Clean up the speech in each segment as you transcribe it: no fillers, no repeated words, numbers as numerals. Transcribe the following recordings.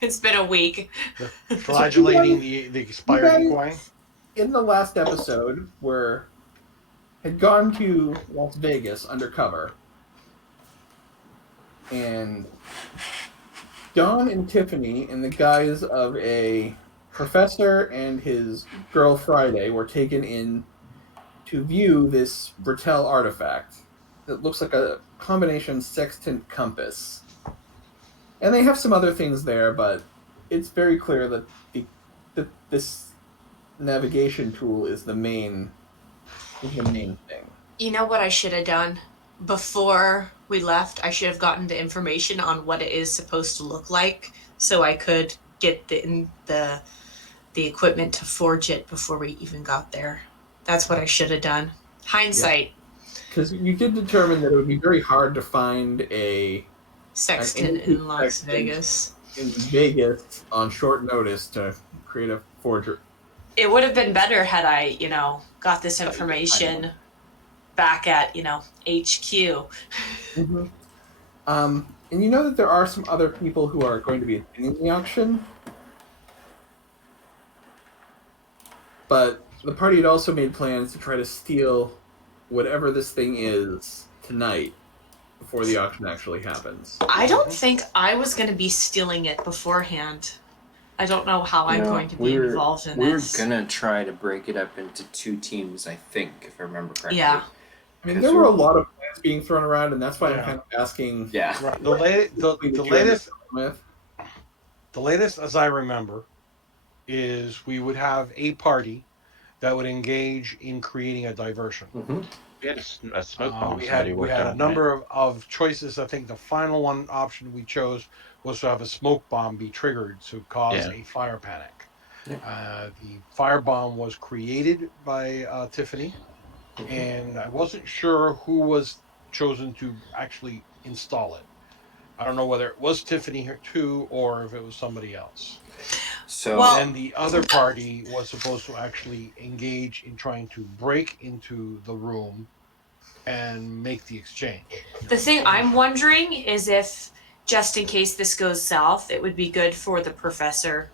It's been a week. Flagellating the expired coin. In the last episode, had gone to Las Vegas undercover, and Don and Tiffany, in the guise of a professor and his girl Friday, were taken in to view this Bertel artifact that looks like a combination sextant compass. And they have some other things there, but it's very clear that this navigation tool is the main thing. You know what I should have done? Before we left, I should have gotten the information on what it is supposed to look like so I could get the equipment to forge it before we even got there. That's what I should have done. Hindsight. Because you did determine that it would be very hard to find a sextant in Las Vegas. In Vegas on short notice to create a forger. It would have been better had I, got this information back at, HQ. Mm-hmm. And you know that there are some other people who are going to be attending the auction, but the party had also made plans to try to steal whatever this thing is tonight before the auction actually happens. I don't think I was going to be stealing it beforehand. I don't know how I'm going to be involved in this. We were going to try to break it up into 2 teams, I think, if I remember correctly. Yeah. I mean, there were a lot of plans being thrown around, and that's why I'm kind of asking. Yeah. Right. The latest, as I remember, is we would have a party that would engage in creating a diversion. Mm-hmm. We had a smoke bomb. We had a number of choices. I think the final option we chose was to have a smoke bomb be triggered to cause a fire panic. Yeah. The fire bomb was created by Tiffany, and I wasn't sure who was chosen to actually install it. I don't know whether it was Tiffany here too, or if it was somebody else. So then the other party was supposed to actually engage in trying to break into the room and make the exchange. The thing I'm wondering is if, just in case this goes south, it would be good for the professor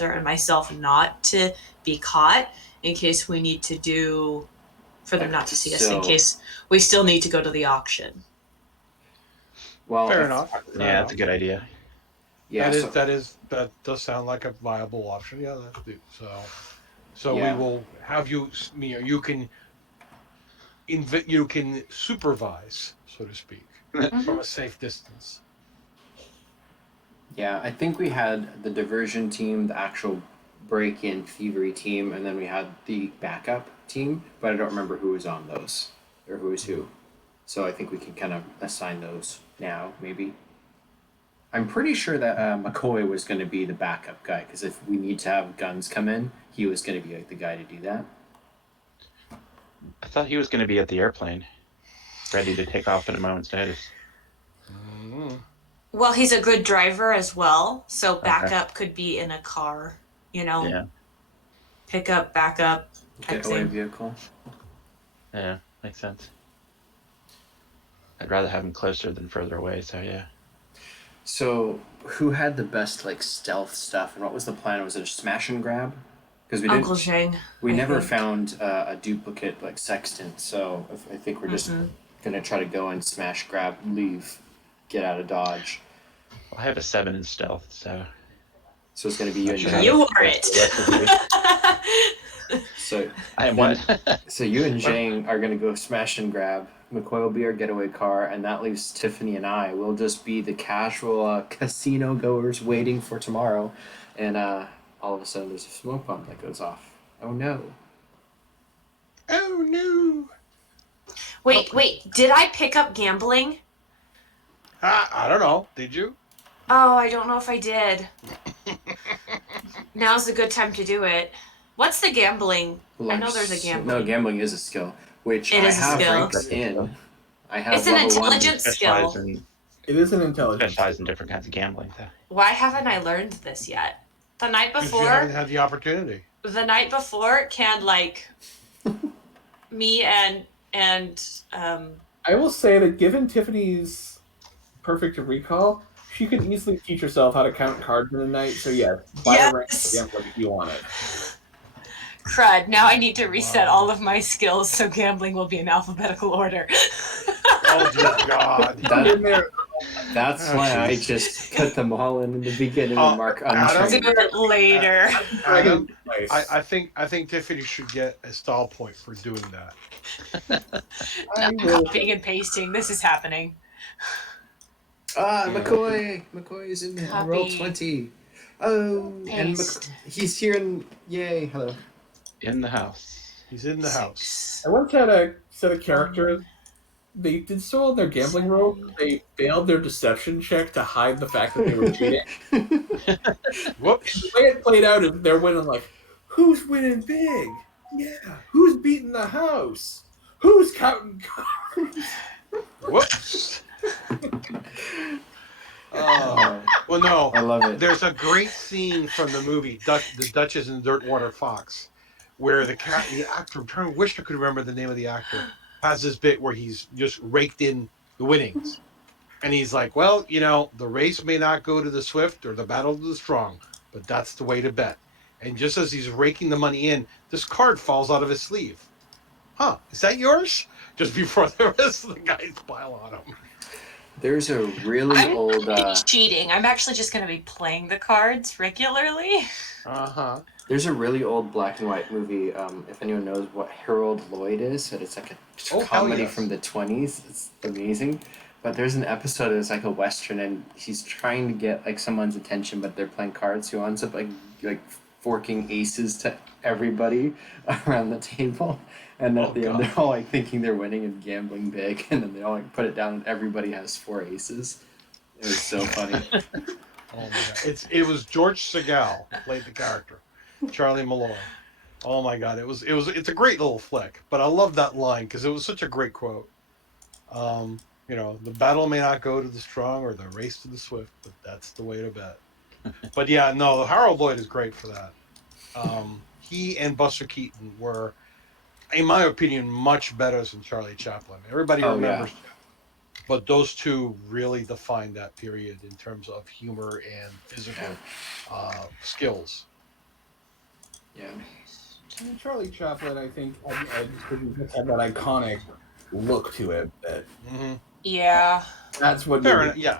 and myself not to be caught in case we need to for them not to see us, in case we still need to go to the auction. Well, fair enough. Yeah, that's a good idea. Yeah, that does sound like a viable option. Yeah, let's do so. We will have you. You can supervise, so to speak, from a safe distance. Yeah, I think we had the diversion team, the actual break-in thievery team, and then we had the backup team, but I don't remember who was on those or who was who. So I think we can kind of assign those now, maybe. I'm pretty sure that McCoy was going to be the backup guy, because if we need to have guns come in, he was going to be the guy to do that. I thought he was going to be at the airplane, ready to take off at a moment's notice. Mm-hmm. Well, he's a good driver as well, so backup could be in a car, Yeah. Pickup, backup, type Getaway thing. vehicle. Yeah, makes sense. I'd rather have him closer than further away, so yeah. So, who had the best stealth stuff, and what was the plan? Was it a smash and grab? Because Uncle Zheng. We never found a duplicate sextant, so I think we're just gonna try to go and smash, grab, leave, get out of Dodge. Well, I have a 7 in stealth, so it's gonna be you and Zheng. You are it. So I am what? So you and Zheng are gonna go smash and grab. McCoy will be our getaway car, and that leaves Tiffany and I. We'll just be the casual casino goers waiting for tomorrow, and all of a sudden there's a smoke bomb that goes off. Oh no. Oh no. Wait, did I pick up gambling? I don't know. Did you? Oh, I don't know if I did. Now's a good time to do it. What's the gambling? I know there's a gambling. No, gambling is a skill, which it I is have a skill. ranks in. I have it's an intelligence skill. It is an intelligence. Specialize in different kinds of gambling, though. Why haven't I learned this yet? The night before. You haven't had the opportunity. The night before, me and I will say that given Tiffany's perfect recall, She could easily teach herself how to count cards in a night. So yeah, buy a rank Yes. gambling if you want it. Crud. Now I need to reset all of my skills so gambling will be in alphabetical order. Oh dear God. In there. That's Oh, why I jeez. just put them all in the beginning and mark Adam? Do untrained. it later. Adam, Nice. I think Tiffany should get a style point for doing that. I will. Copying and pasting. This is happening. Ah, Yeah. McCoy is in there. I rolled Copy. 20. Oh, and Paste. he's here and yay, hello. In the house. He's in the house. 6. I once had a set of characters. They did so well in their gambling role. They failed their deception check to hide the fact that they were cheating. Whoops. The way it played out is they're winning like, who's winning big? Yeah. Who's beating the house? Who's counting cards? Whoops. Oh, Well, no. I love it. There's a great scene from the movie The Duchess and the Dirtwater Fox, where the actor, I wish I could remember the name of the actor, has this bit where he's just raked in the winnings. And he's like, well, you know, the race may not go to the swift or the battle to the strong, but that's the way to bet. And just as he's raking the money in, this card falls out of his sleeve. Huh, is that yours? Just before the rest of the guys pile on him. There's a really I'm old. not cheating. I'm actually just going to be playing the cards regularly. Uh-huh. There's a really old black and white movie. If anyone knows what Harold Lloyd is, and it's like a Oh, hell comedy yes. from the 20s. It's amazing. But there's an episode that's like a western, and he's trying to get like someone's attention, but they're playing cards. So he ends up like forking aces to everybody around the table, and at the end they're all like thinking they're winning and gambling big, and then they all like put it down, and everybody has 4 aces. It was so funny. Oh my God. It was George Segal who played the character, Charlie Malloy. Oh my God, it's a great little flick. But I love that line because it was such a great quote. You know, the battle may not go to the strong or the race to the swift, but that's the way to bet. But yeah, no, Harold Lloyd is great for that. He and Buster Keaton were, in my opinion, much better than Charlie Chaplin. Everybody remembers, but those two really defined that period in terms of humor and physical skills. Yeah. I mean, Charlie Chaplin, I think, had that iconic look to it. That Yeah. that's what. Fair enough. Yeah.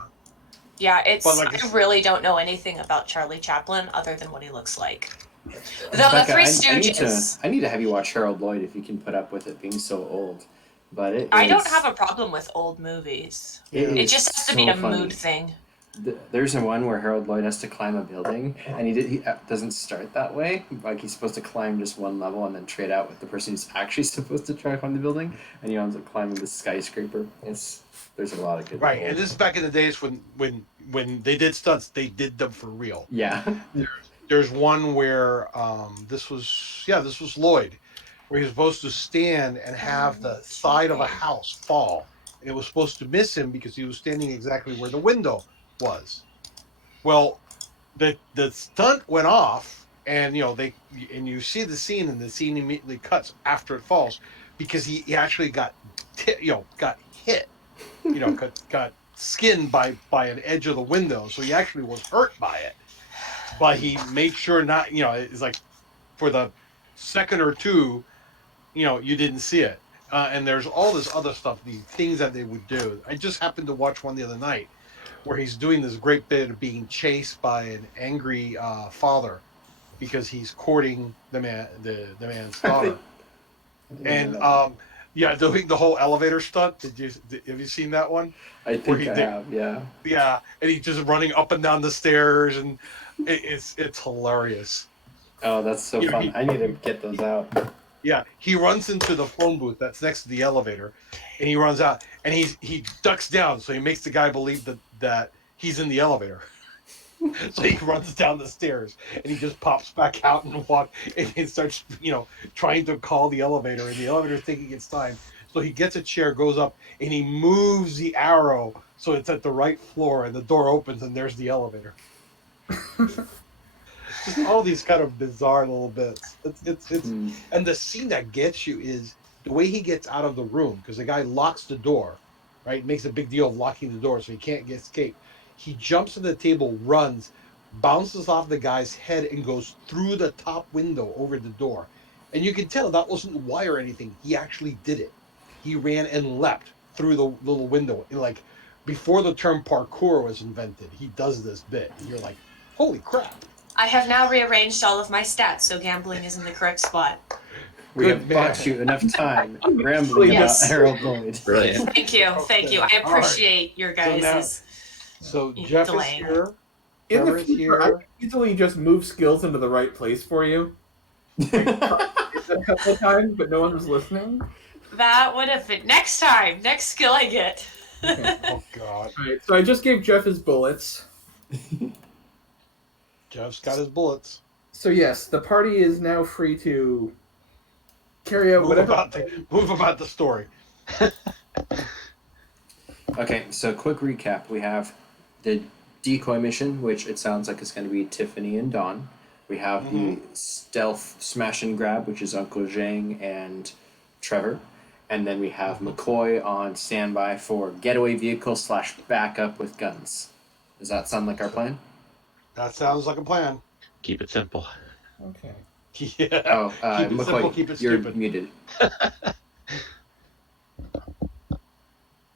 Yeah, it's. But like I really don't know anything about Charlie Chaplin other than what he looks like. Though the Becca, Three I need Stooges. I need to have you watch Harold Lloyd if you can put up with it being so old. But I don't have a problem with old movies. It just has to be a mood thing. There's a one where Harold Lloyd has to climb a building, and he doesn't start that way. Like he's supposed to climb just one level and then trade out with the person who's actually supposed to try to climb the building, and he ends up climbing the skyscraper. There's a lot of good. Right, and this is back in the days when they did stunts, they did them for real. Yeah. There's one where this was Lloyd, where he was supposed to stand and have the side of a house fall. And it was supposed to miss him because he was standing exactly where the window was. Well, the stunt went off, and you see the scene, and the scene immediately cuts after it falls because he actually got hit, got skinned by an edge of the window, so he actually was hurt by it. But he made sure not, it's like for the second or two, you didn't see it. And there's all this other stuff, these things that they would do. I just happened to watch one the other night where he's doing this great bit of being chased by an angry father because he's courting the man's daughter. And doing the whole elevator stunt. Have you seen that one? I think I have, yeah. Yeah, and he's just running up and down the stairs, and it's hilarious. Oh, that's so fun. I need to get those out. Yeah, he runs into the phone booth that's next to the elevator, and he runs out, and he ducks down, so he makes the guy believe that he's in the elevator. So he runs down the stairs, and he just pops back out and he starts, trying to call the elevator, and the elevator's taking its time. So he gets a chair, goes up, and he moves the arrow so it's at the right floor, and the door opens, and there's the elevator. Just all these kind of bizarre little bits. It's and the scene that gets you is the way he gets out of the room, because the guy locks the door, right? Makes a big deal of locking the door so he can't escape. He jumps to the table, runs, bounces off the guy's head, and goes through the top window over the door. And you can tell that wasn't wire or anything. He actually did it. He ran and leapt through the little window. And like before the term parkour was invented, he does this bit. And you're like, holy crap. I have now rearranged all of my stats, so gambling is in the correct spot. We Good have man. bought you enough time rambling Yes. about Harold Lloyd. Brilliant. Thank you. Thank you. I appreciate your guys'. So Jeff is delaying. here. In the Trevor's future, I here. can easily just move skills into the right place for you. Like, a couple of times, but no one was listening. That would have been next time. Next skill I get. Oh God. All right, so I just gave Jeff his bullets. Jeff's got his bullets. So yes, the party is now free to carry out Move about the story. Okay, so quick recap. We have the decoy mission, which it sounds like it's going to be Tiffany and Dawn. We have the stealth smash and grab, which is Uncle Zheng and Trevor. And then we have McCoy on standby for getaway vehicle / backup with guns. Does that sound like our plan? That sounds like a plan. Keep it simple. Okay. Yeah. Oh, Keep it McCoy, simple, keep it you're stupid. muted.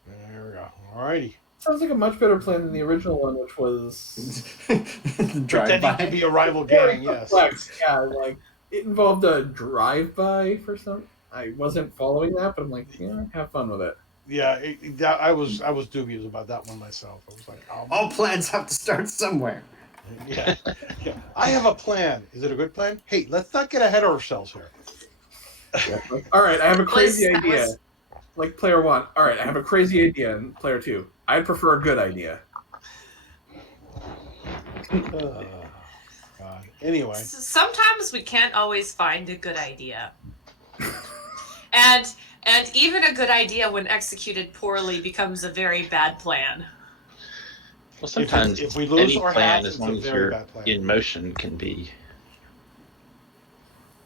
There we go. Alrighty. Sounds like a much better plan than the original one, which was Drive Pretending to by. be a rival gang, yes. complex. Yeah, like it involved a drive-by for some. I wasn't following that, but I'm like, yeah, have fun with it. Yeah, I was dubious about that one myself. I was like, All plans have to start somewhere. yeah. I have a plan. Is it a good plan? Hey, let's not get ahead of ourselves here. Like, all right, I have a crazy that idea. was- Like player one. All right, I have a crazy idea. And player two, I'd prefer a good idea. God. Anyway, Sometimes we can't always find a good idea. And even a good idea when executed poorly becomes a very bad plan. Well, sometimes if we lose any our plan, hats, as it's long a as very you're bad plan. in motion, can be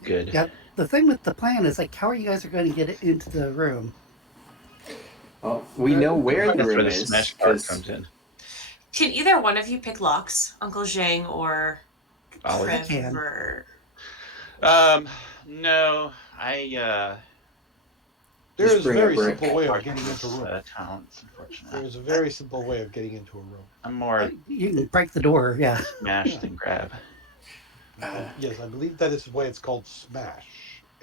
good. Yeah, the thing with the plan is like, how are you guys going to get it into the room? Well, we know where the That's where room the is. smash card 'cause- comes in. Can either one of you pick locks, Uncle Zheng or Ollie. I can. Trevor? No, I there Just is a bring a very brick. simple way of getting into a room. talents, unfortunately. There's a very simple way of getting into a room. I'm more You can break the door, yeah. smash than grab. Yes, I believe that is the way it's called smash.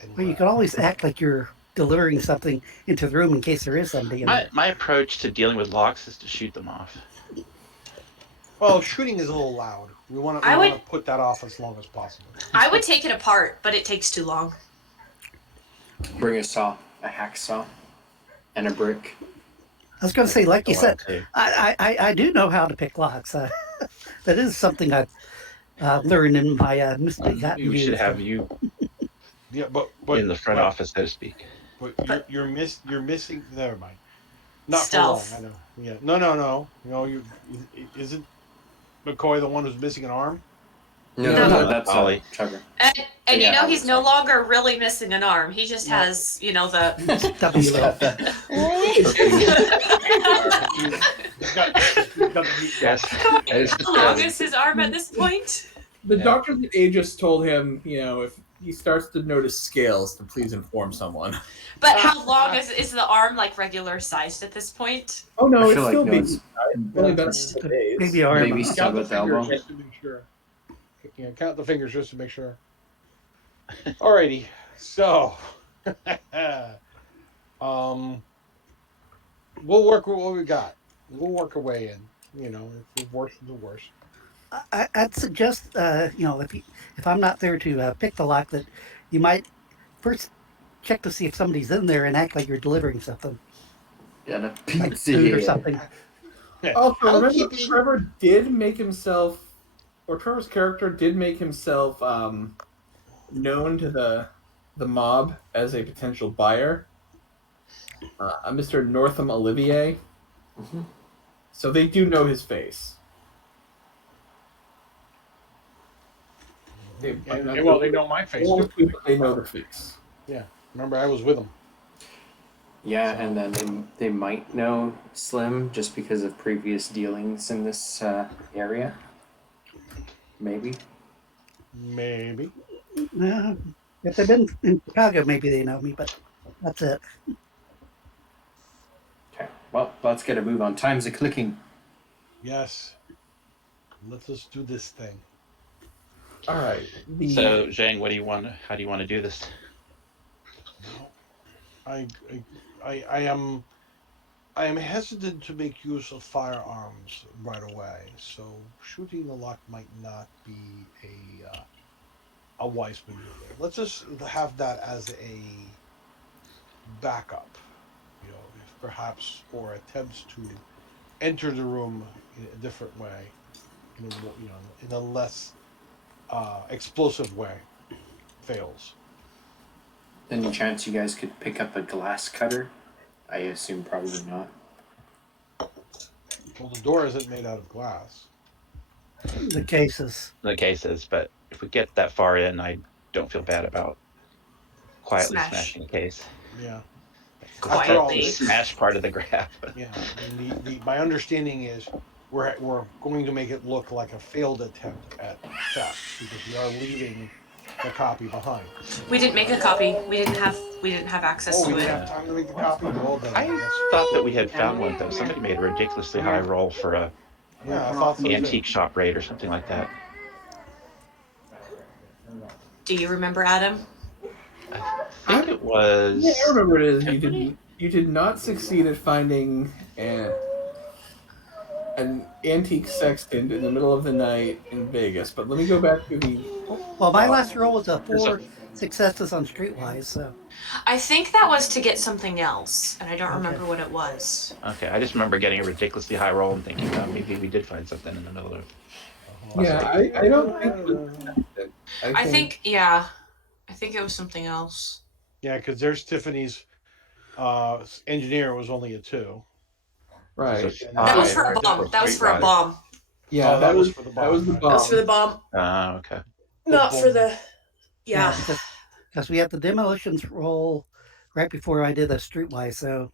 And Well, you grab. can always act like you're delivering something into the room in case there is somebody in there. My approach to dealing with locks is to shoot them off. Well, shooting is a little loud. We want I to would- put that off as long as possible. I would take it apart, but it takes too long. Bring a saw, a hacksaw, and a brick. I was going to say, like you Go said, out too. I do know how to pick locks. That is something I learned in my misbegotten We should years. have you Yeah, but in the front office, so to speak. But you're missing. Never mind. Not Stealth. for long. I know. Yeah. No. You isn't McCoy the one who's missing an arm? No. That's Ollie. Trevor. And Yeah, you know I he's would no say. longer really missing an arm. He just has, the W little. He's got Yes. That is how long is his arm at this point? The Yeah. doctor that Aegis told him, if he starts to notice scales, to please inform someone. But how long is the arm like regular sized at this point? Oh no, I it's feel like still no, big. it's It's only been a couple days. Maybe arm. Maybe Count stub the at the elbow. fingers just to make sure. Yeah, count the fingers just to make sure. Alrighty, so we'll work with what we got. We'll work our way in. If the worst is the worst. I'd suggest, if I'm not there to pick the lock, that you might first check to see if somebody's in there and act like you're delivering something, Yeah, the like pizza food or here. something. Also, remember, Housekeeping. Trevor did make himself, or Trevor's character did make himself known to the mob as a potential buyer. A Mr. Northam Olivier. Mhm. So they do know his face. They Well, they know my face. They know the face. Remember, I was with them. Yeah, So- and then they might know Slim just because of previous dealings in this area. Maybe. Maybe. If they've been in Chicago, maybe they know me, but that's it. Okay. Well, let's get a move on. Time's a clicking. Yes. Let us do this thing. All right. So, Zheng, what do you want? How do you want to do this? Well, I am hesitant to make use of firearms right away, so shooting the lock might not be a wise maneuver. Let's just have that as a backup, if perhaps, or attempts to enter the room in a different way, in a less explosive way, fails. Any chance you guys could pick up a glass cutter? I assume probably not. Well, the door isn't made out of glass. The cases. The case is, but if we get that far in, I don't feel bad about quietly Smash. smashing a case. Yeah. Quietly. all, The smash part of the grab. Yeah. I mean, my understanding is we're going to make it look like a failed attempt at theft because we are leaving the copy behind. We didn't make a copy. We didn't have access Oh, we to didn't it. have time to make the copy. Well, then I thought that we had found one though. Somebody made a ridiculously high roll for a yeah, I thought so too. antique shop raid or something like that. Do you remember, Adam? I think it was. Yeah, I remember it is. Tiffany? You did not succeed at finding an antique sextant in the middle of the night in Vegas. But let me go back to the. Well, my last roll was 4 successes on Streetwise, so. I think that was to get something else, and I don't remember what it was. Okay, I just remember getting a ridiculously high roll and thinking, oh, maybe we did find something in the middle of. Yeah, I don't think. It was sextant. I think it was something else. Yeah, because there's Tiffany's engineer was only a 2. Right. That was for a Right. bomb. That was for a bomb. Yeah, Oh, that was for the that was the bomb. bomb. That was for the bomb, Okay. not for the. Yeah. Because we had the demolitions roll right before I did the Streetwise, so.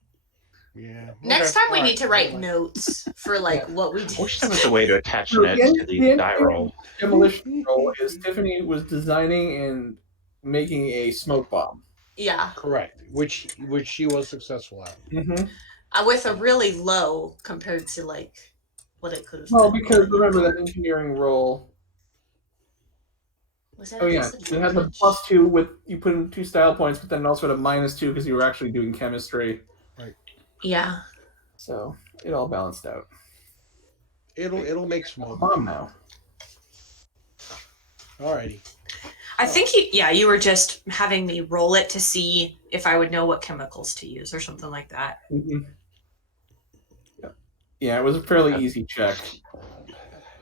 Yeah. Next Okay, time we all need right. to write notes for what we I did. wish there was a way to attach So notes to the die roll. demolition roll is Tiffany was designing and making a smoke bomb. Yeah, Correct. Which she was successful at. Mm-hmm. with a really low compared to what it could have. Well, been. because remember that engineering roll. Was that Oh a yeah, it had the disadvantage? +2 with you put in 2 style points, but then also had a -2 because you were actually doing chemistry. Yeah. So it all balanced out. It'll make smoke. Bomb now. Alrighty. I think you were just having me roll it to see if I would know what chemicals to use or something like that. Mm-hmm. Yeah, it was a fairly easy check.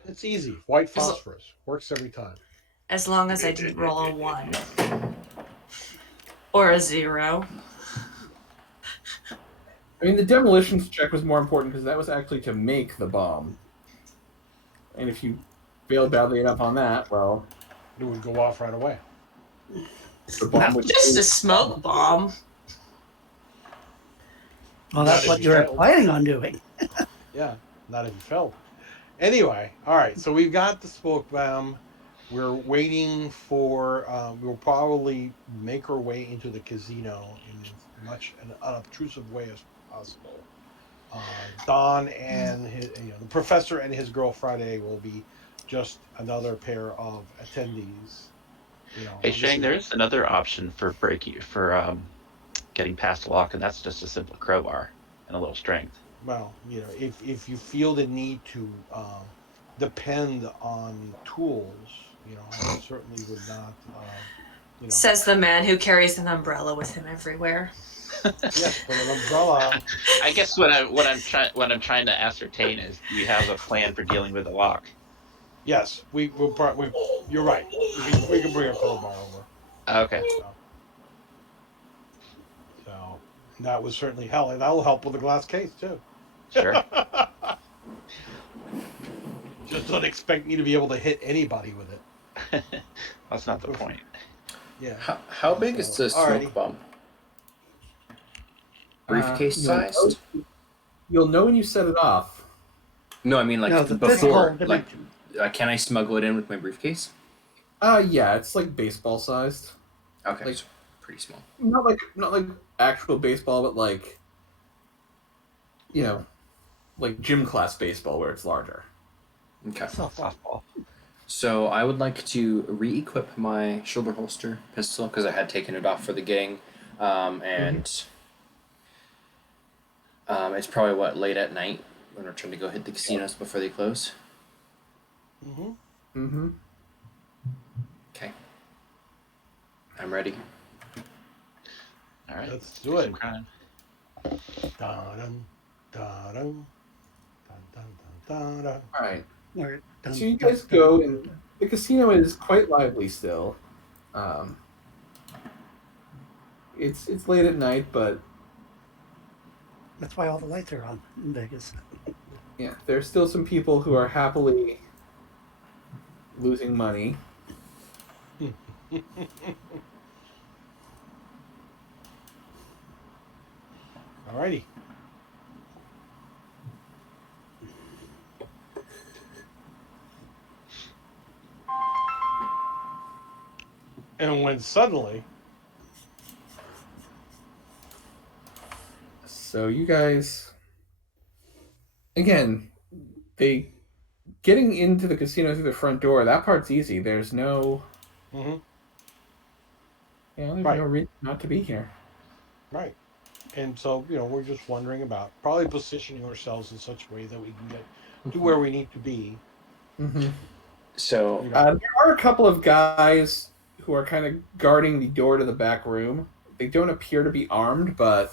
It's easy. White phosphorus works every time. As long as I didn't roll a 1 or a 0. I mean, the demolitions check was more important because that was actually to make the bomb. And if you failed badly enough on that, well, It would go off right away. the bomb would Just a smoke bomb. Well, that's what you were planning on doing. Yeah, not if you failed. Anyway, all right. So we've got the smoke bomb. We're waiting for. We'll probably make our way into the casino in as much an unobtrusive way as possible. Don and the professor and his girl Friday will be just another pair of attendees. Hey, Zheng, there's another option for getting past a lock, and that's just a simple crowbar and a little strength. Well, if you feel the need to depend on tools, I certainly would not. Says the man who carries an umbrella with him everywhere. Yes, but an umbrella. I guess what I'm trying to ascertain is, do you have a plan for dealing with a lock? Yes, you're right. We can bring a crowbar over. Okay. So that was certainly hell, and that'll help with the glass case too. Sure. Just don't expect me to be able to hit anybody with it. That's not the point. Yeah. How big is the Alrighty. smoke bomb? Briefcase sized? You'll know when you set it off. No, I mean like No, the before. physical Like, can I smuggle it in with my briefcase? Yeah, it's like baseball sized. Okay, Like- so pretty small. Not like actual baseball, but like, you know, like gym class baseball where it's larger. Okay. Softball. So I would like to re-equip my shoulder holster pistol because I had taken it off for the gang, and it's probably late at night when we're trying to go hit the casinos before they close. Mm-hmm. Mm-hmm. Okay. I'm ready. All right. Let's do it. Crime. Dun, dun, dun, dun, dun, dun. All right. Or So you guys go, and the casino is quite lively still. It's late at night, but That's why all the lights are on in Vegas. yeah, there's still some people who are happily losing money. Alrighty. And when suddenly, So you guys, again, getting into the casino through the front door. That part's easy. There's no, mhm, there's Right. no reason not to be here. right. And so, we're just wondering about probably positioning ourselves in such a way that we can get to where we need to be. Mm-hmm. So There are a couple of guys who are kind of guarding the door to the back room. They don't appear to be armed, but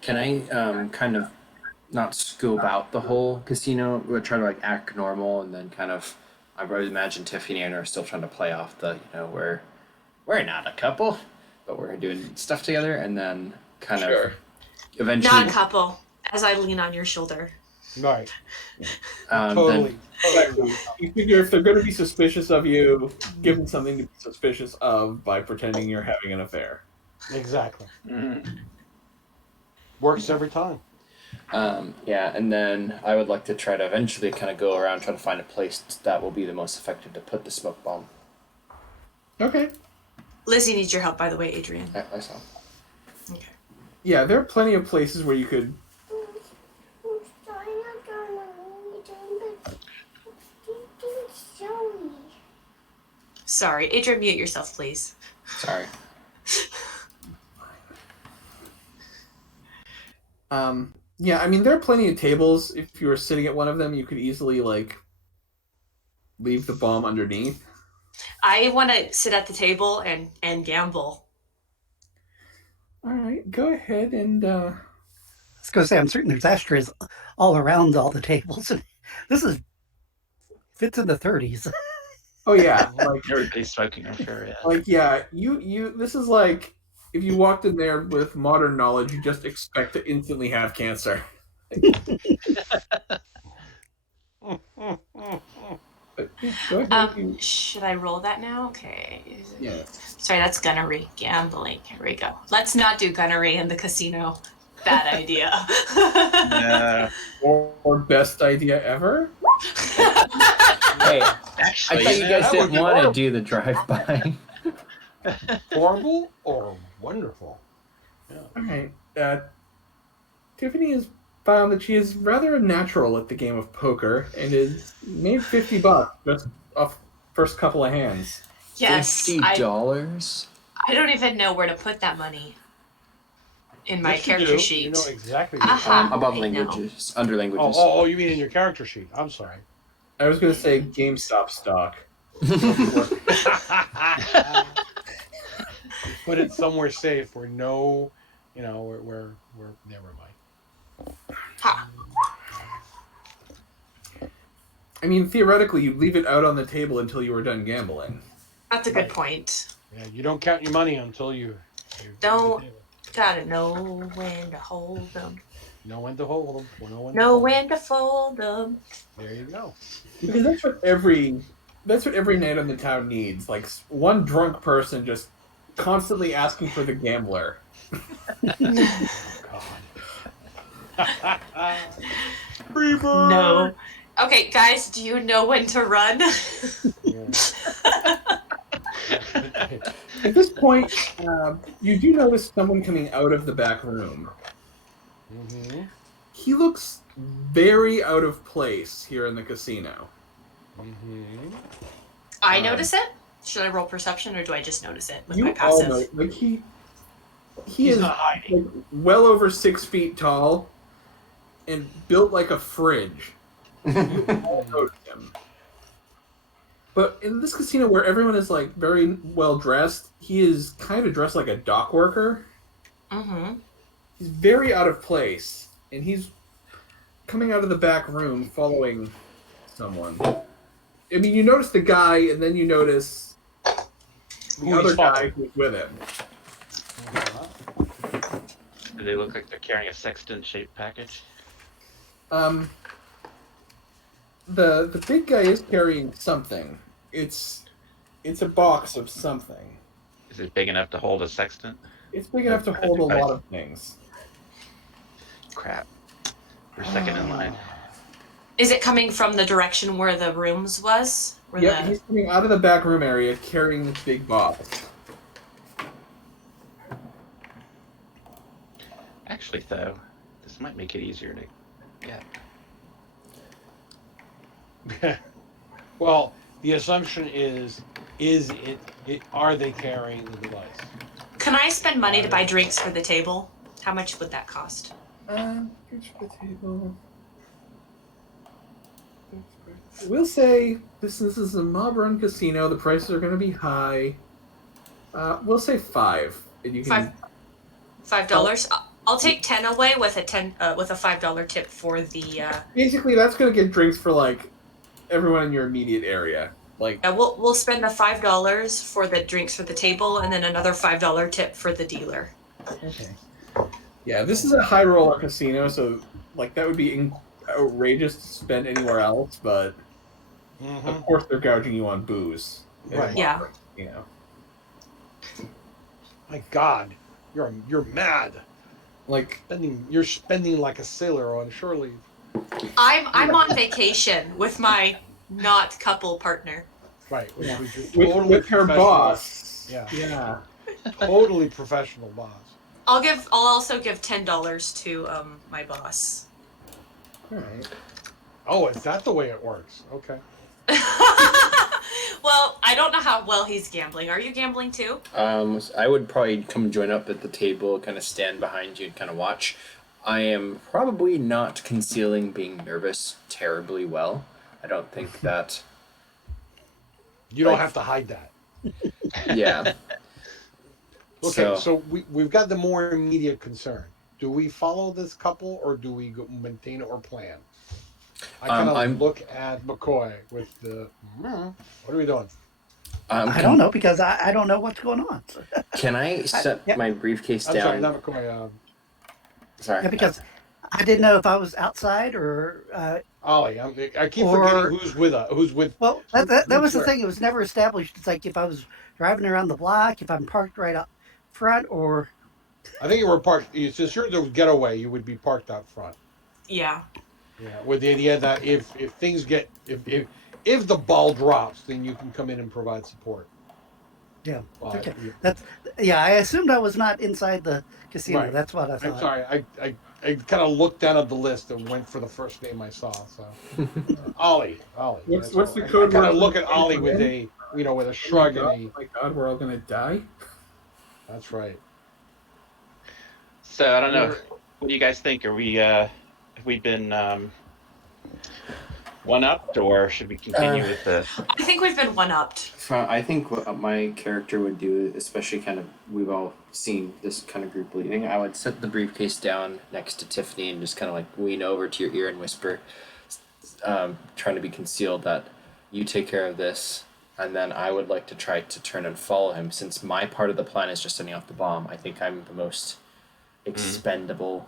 can I kind of not scope out the whole casino, but try to like act normal, and then kind of I would imagine Tiffany and I are still trying to play off the we're not a couple, but we're doing stuff together, and then kind of eventually Not a couple, as I lean on your shoulder. Right. then Totally. you figure if they're going to be suspicious of you, give them something to be suspicious of by pretending you're having an affair. Exactly. Mhm. Works every time. yeah, and then I would like to try to eventually kind of go around trying to find a place that will be the most effective to put the smoke bomb. Okay. Lizzie needs your help, by the way, Adrian. I saw. Okay. Yeah, there are plenty of places where you could. Sorry, Adrian, mute yourself, please. Sorry. Yeah, I mean, there are plenty of tables. If you were sitting at one of them, you could easily, leave the bomb underneath. I want to sit at the table and gamble. All right, go ahead and. I was going to say, I'm certain there's ashtrays all around all the tables. This fits in the 30s. Oh, yeah. Everybody's smoking, I'm sure. Yeah, Yeah. this is like. If you walked in there with modern knowledge, you just expect to instantly have cancer. But, yeah, go ahead. Should I roll that now? Okay. Yeah. Sorry, that's gunnery. Gambling. Here we go. Let's not do gunnery in the casino. Bad idea. No. Or best idea ever? Hey, Actually, I thought you guys that didn't would be want to horrible. do the drive-by. Horrible or wonderful? All right. Tiffany has found that she is rather a natural at the game of poker and has made $50 just off first couple of hands. Yes. I $50. don't even know where to put that money in my Yes, you character do. sheet. You know exactly. Uh-huh. Above I know. languages, under languages. Oh, you mean in your character sheet? I'm sorry. I was going to say GameStop stock. Put it somewhere safe where no, where never mind. Ha. I mean, theoretically, you leave it out on the table until you were done gambling. That's a good point. Yeah, you don't count your money until you Don't- Gotta know when to hold them. know when to hold them. Know when to fold them. There you go. Because that's what every night on the town needs. Like one drunk person just constantly asking for the gambler. Oh, God. Free bird! No. Okay, guys, do you know when to run? Yeah. At this point, you do notice someone coming out of the back room. Mm-hmm. He looks very out of place here in the casino. Mm-hmm. I notice it? Should I roll perception or do I just notice it with my You all passive? know, like he He's is not hiding. like, well over 6 feet tall and built like a fridge. You all notice him. But in this casino where everyone is like very well dressed, he is kind of dressed like a dock worker. Mm-hmm. He's very out of place, and he's coming out of the back room following someone. I mean, you notice the guy, and then you notice the Who other he's guy following. who's with him. Do they look like they're carrying a sextant-shaped package? The big guy is carrying something. It's a box of something. Is it big enough to hold a sextant? It's big enough to hold a lot of things. Crap. We're second in line. Is it coming from the direction where the rooms was? Where Yep, he's coming out of the back room area carrying this big box. Actually, though, this might make it easier to get. Well, the assumption is are they carrying the device? Can I spend money to buy drinks for the table? How much would that cost? Here's the table. We'll say this is a mob-run casino. The prices are going to be high. We'll say 5. And you can $5. I'll take 10 away with a $5 tip for the. basically that's going to get drinks for like everyone in your immediate area. Like We'll spend the $5 for the drinks for the table, and then another $5 tip for the dealer. okay. Yeah, this is a high roller casino, so like that would be outrageous to spend anywhere else. But of course, they're gouging you on booze. Right. Yeah. You know. My God, you're mad. Like You're spending like a sailor on shore leave. I'm on vacation with my not couple partner. Right. Yeah. Which is with totally her professional. boss. Yeah. Yeah. Totally professional boss. I'll also give $10 to my boss. All right. Oh, is that the way it works? Okay. Well, I don't know how well he's gambling. Are you gambling too? I would probably come join up at the table, kind of stand behind you and kind of watch. I am probably not concealing being nervous terribly well. I don't think that. You don't have to hide that. Yeah. Okay, so we've got the more immediate concern. Do we follow this couple or do we maintain or plan? I kind of look at McCoy with the. What are we doing? I don't know because I don't know what's going on. So. Can I set my briefcase I'm down? sorry, not McCoy. Sorry. Yeah, because I didn't know if I was outside or. Ollie, I keep forgetting who's with. Well, that was the thing. It was never established. It's like if I was driving around the block, if I'm parked right up front, or. I think you were parked. Since you're the getaway, you would be parked out front. Yeah. Yeah, with the idea that if things get if the ball drops, then you can come in and provide support. Yeah. But, Okay. I assumed I was not inside the casino. Right. That's what I thought. I'm sorry. I kind of looked down at the list and went for the first name I saw. So, Ollie. What's the code? I kind of look at Ollie with a with a shrug and a. Oh my God, we're all gonna die. That's right. So I don't know. What do you guys think? Are we have we been one-upped, or should we continue with the? I think we've been one-upped. I think what my character would do, especially kind of, we've all seen this kind of group leading, I would set the briefcase down next to Tiffany and just kind of like lean over to your ear and whisper, trying to be concealed, that you take care of this, and then I would like to try to turn and follow him. Since my part of the plan is just setting off the bomb, I think I'm the most expendable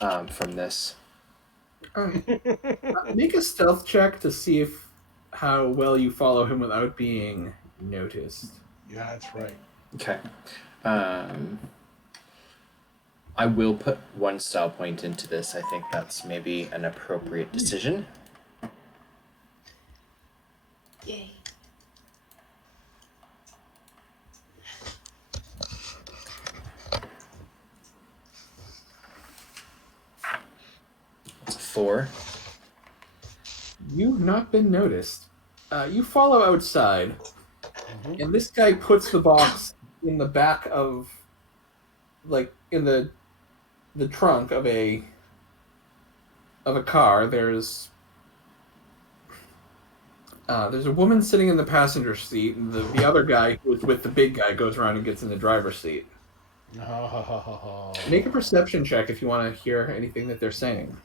from this. Make a stealth check to see how well you follow him without being noticed. Yeah, that's right. Okay. I will put one style point into this. I think that's maybe an appropriate decision. Yay. It's a 4. You've not been noticed. You follow outside, and this guy puts the box in the back of, like, in the trunk of a car. There's a woman sitting in the passenger seat, and the other guy who was with the big guy goes around and gets in the driver's seat. Make a perception check if you want to hear anything that they're saying.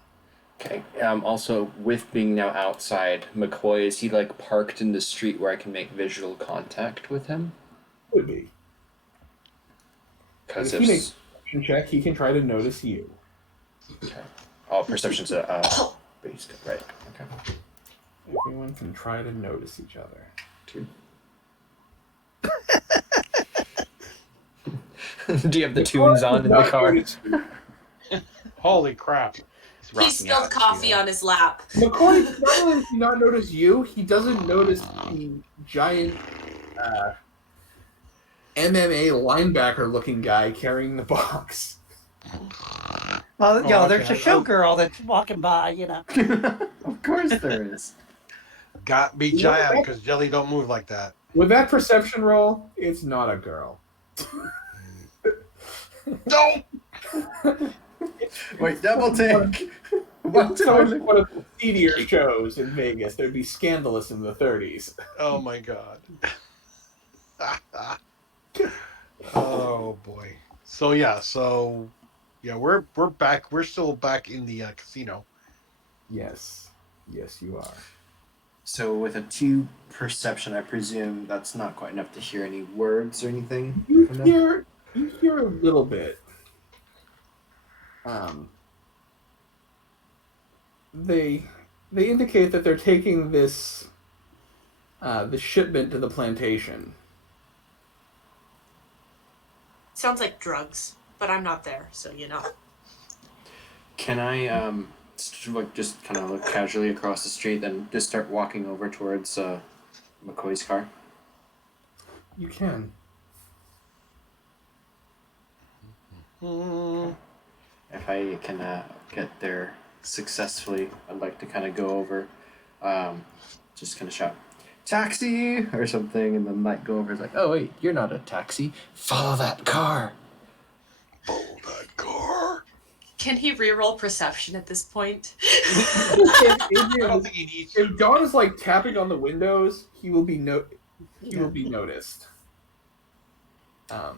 Okay. Also, with being now outside, McCoy, is he like parked in the street where I can make visual contact with him? Would be. Because if he makes a perception check, he can try to notice you. Okay. Oh, perception's based, right? Okay. Everyone can try to notice each other. 2. Do you have the tunes on in the car? Holy crap. He spilled coffee on his lap. McCoy, not only does he not notice you, he doesn't notice the giant MMA linebacker-looking guy carrying the box. Well, there's a showgirl that's walking by, Of course there is. Got me giant because Jelly don't move like that. With that perception roll, it's not a girl. Don't! Wait, double take. It's always one of the seedier shows in Vegas. There'd be Scandalous in the 30s. Oh my god. Oh boy. So yeah, we're back. We're still back in the casino. Yes, you are. So with a 2 perception, I presume that's not quite enough to hear any words or anything. You hear a little bit. They indicate that they're taking this the shipment to the plantation. Sounds like drugs, but I'm not there, so Can I just kind of look casually across the street and just start walking over towards McCoy's car? You can. If I can get there successfully, I'd like to kind of go over, just kind of shout, "Taxi!" or something, and then might go over. It's like, "Oh wait, you're not a taxi. Follow that car." Follow that car. Can he reroll perception at this point? I don't think he needs to. If John is like tapping on the windows, he will be noticed.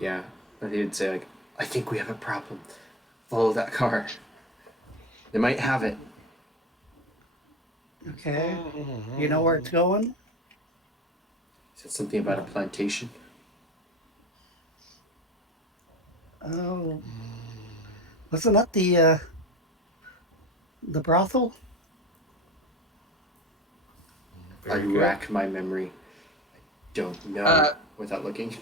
Yeah, but he'd say like, "I think we have a problem. Follow that car. They might have it." Okay. You know where it's going? He said something about a plantation. Oh. Wasn't that the brothel? I rack my memory. I don't know without looking.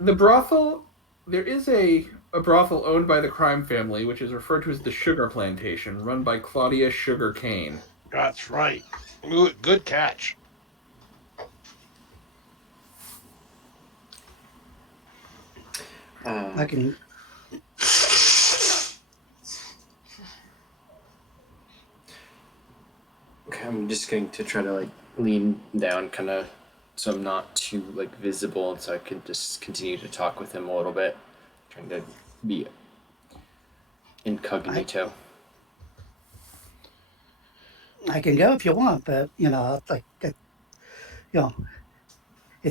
The brothel, there is a brothel owned by the crime family, which is referred to as the Sugar Plantation, run by Claudia Sugar Cane. That's right. Good catch. I can. Okay, I'm just going to try to like lean down, kind of, so I'm not too like visible, and so I can just continue to talk with him a little bit, trying to be incognito. I can go if you want, but if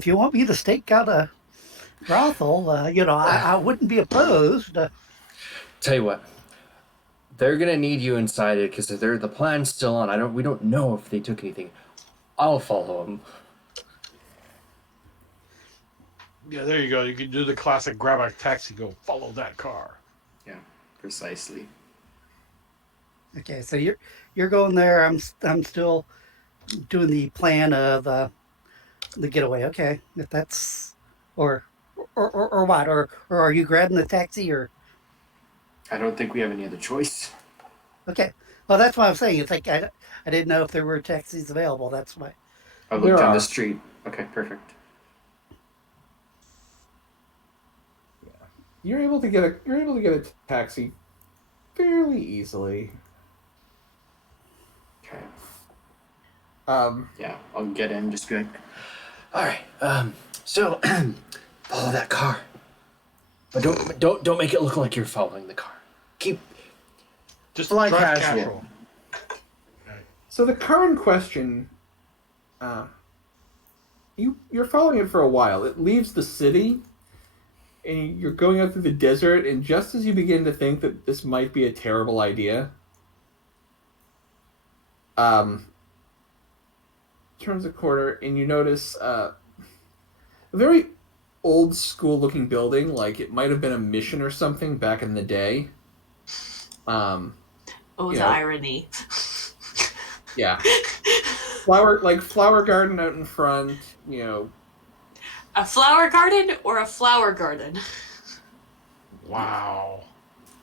you want me to stake out a brothel, I wouldn't be opposed. Tell you what, they're gonna need you inside it because the plan's still on. We don't know if they took anything. I'll follow them. Yeah, there you go. You can do the classic grab a taxi, go follow that car. Yeah, precisely. Okay, so you're going there. I'm still doing the plan of the getaway. Okay, if that's or or what? Or are you grabbing the taxi? Or I don't think we have any other choice. okay, well that's what I'm saying. It's like I didn't know if there were taxis available. That's why. I There looked on are. the street. Okay, perfect. You're able to get a taxi fairly easily. Okay. Um, Yeah, I'll get in. Just be like, All right. So follow that car, but don't make it look like you're following the car. Keep Just fly drive casual. so the car in question, you're following it for a while. It leaves the city, and you're going out through the desert. And just as you begin to think that this might be a terrible idea, turns a corner and you notice a very old school looking building, like it might have been a mission or something back in the day. Oh, You the know. irony. Yeah. Flower garden out in front, A flower garden or a flower garden? Wow.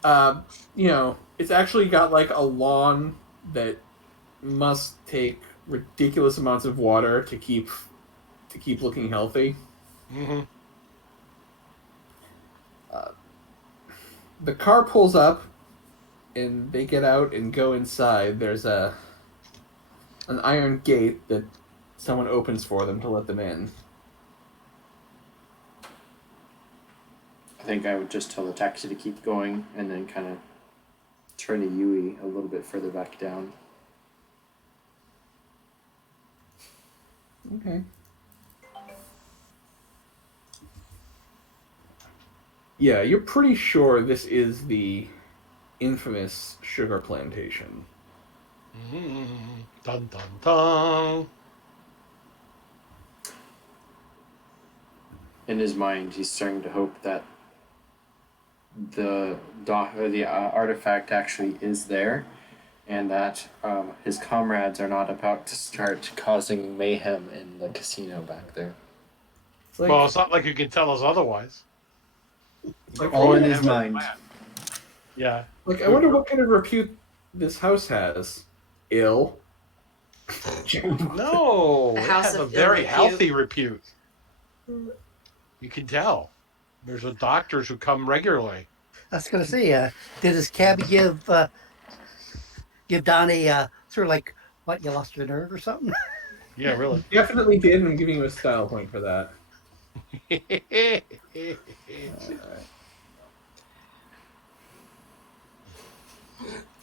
it's actually got like a lawn that must take ridiculous amounts of water to keep looking healthy. Mm-hmm. The car pulls up, and they get out and go inside. There's an iron gate that someone opens for them to let them in. I think I would just tell the taxi to keep going and then kind of turn to Yui a little bit further back down. Okay. Yeah, you're pretty sure this is the infamous sugar plantation. Mm-hmm. Dun dun dun. In his mind, he's starting to hope that the artifact actually is there, and that his comrades are not about to start causing mayhem in the casino back there. It's like, Well, it's not like you can tell us otherwise. All in Yeah, his mind. Yeah. I wonder what kind of repute this house has. Ill. No, A it house has a of very ill healthy repute. You can tell. There's doctors who come regularly. I was going to say, did his cabbie give Don a sort of like what, you lost your nerve or something? Yeah, really. Definitely did, and I'm giving you a style point for that.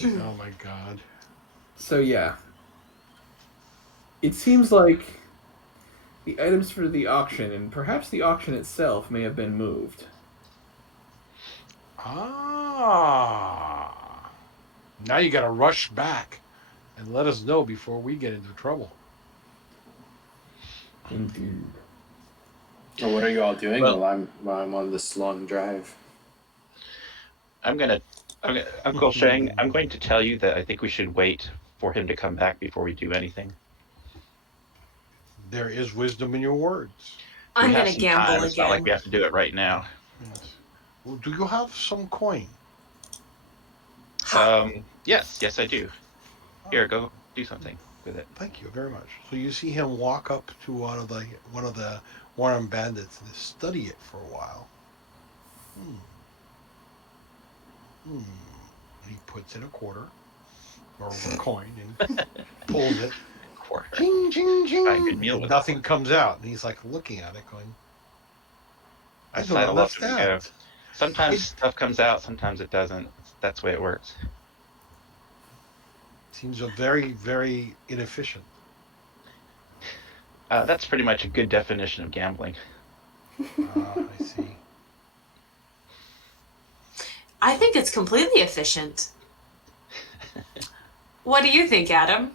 Oh my god. So yeah. It seems like the items for the auction, and perhaps the auction itself, may have been moved. Ah. Now you gotta rush back and let us know before we get into trouble. Indeed. So what are you all doing Well- while I'm on this long drive? Uncle Zheng, I'm going to tell you that I think we should wait for him to come back before we do anything. There is wisdom in your words. I'm We have gonna some gamble time. It's not like again. we have to do it right now. Yes. Well, do you have some coin? Yes, I do. Here, go do something with it. Thank you very much. So you see him walk up to one of the one-armed bandits and study it for a while. And he puts in a quarter or a coin and pulls it. Quarter. Ching, ching, ching. Buy a good meal And with nothing comes out. And he's like looking at it going, I That's don't how lots of them go. understand. Sometimes stuff comes out, sometimes it doesn't. That's the way it works. Seems a very, very inefficient. That's pretty much a good definition of gambling. I see. I think it's completely efficient. What do you think, Adam?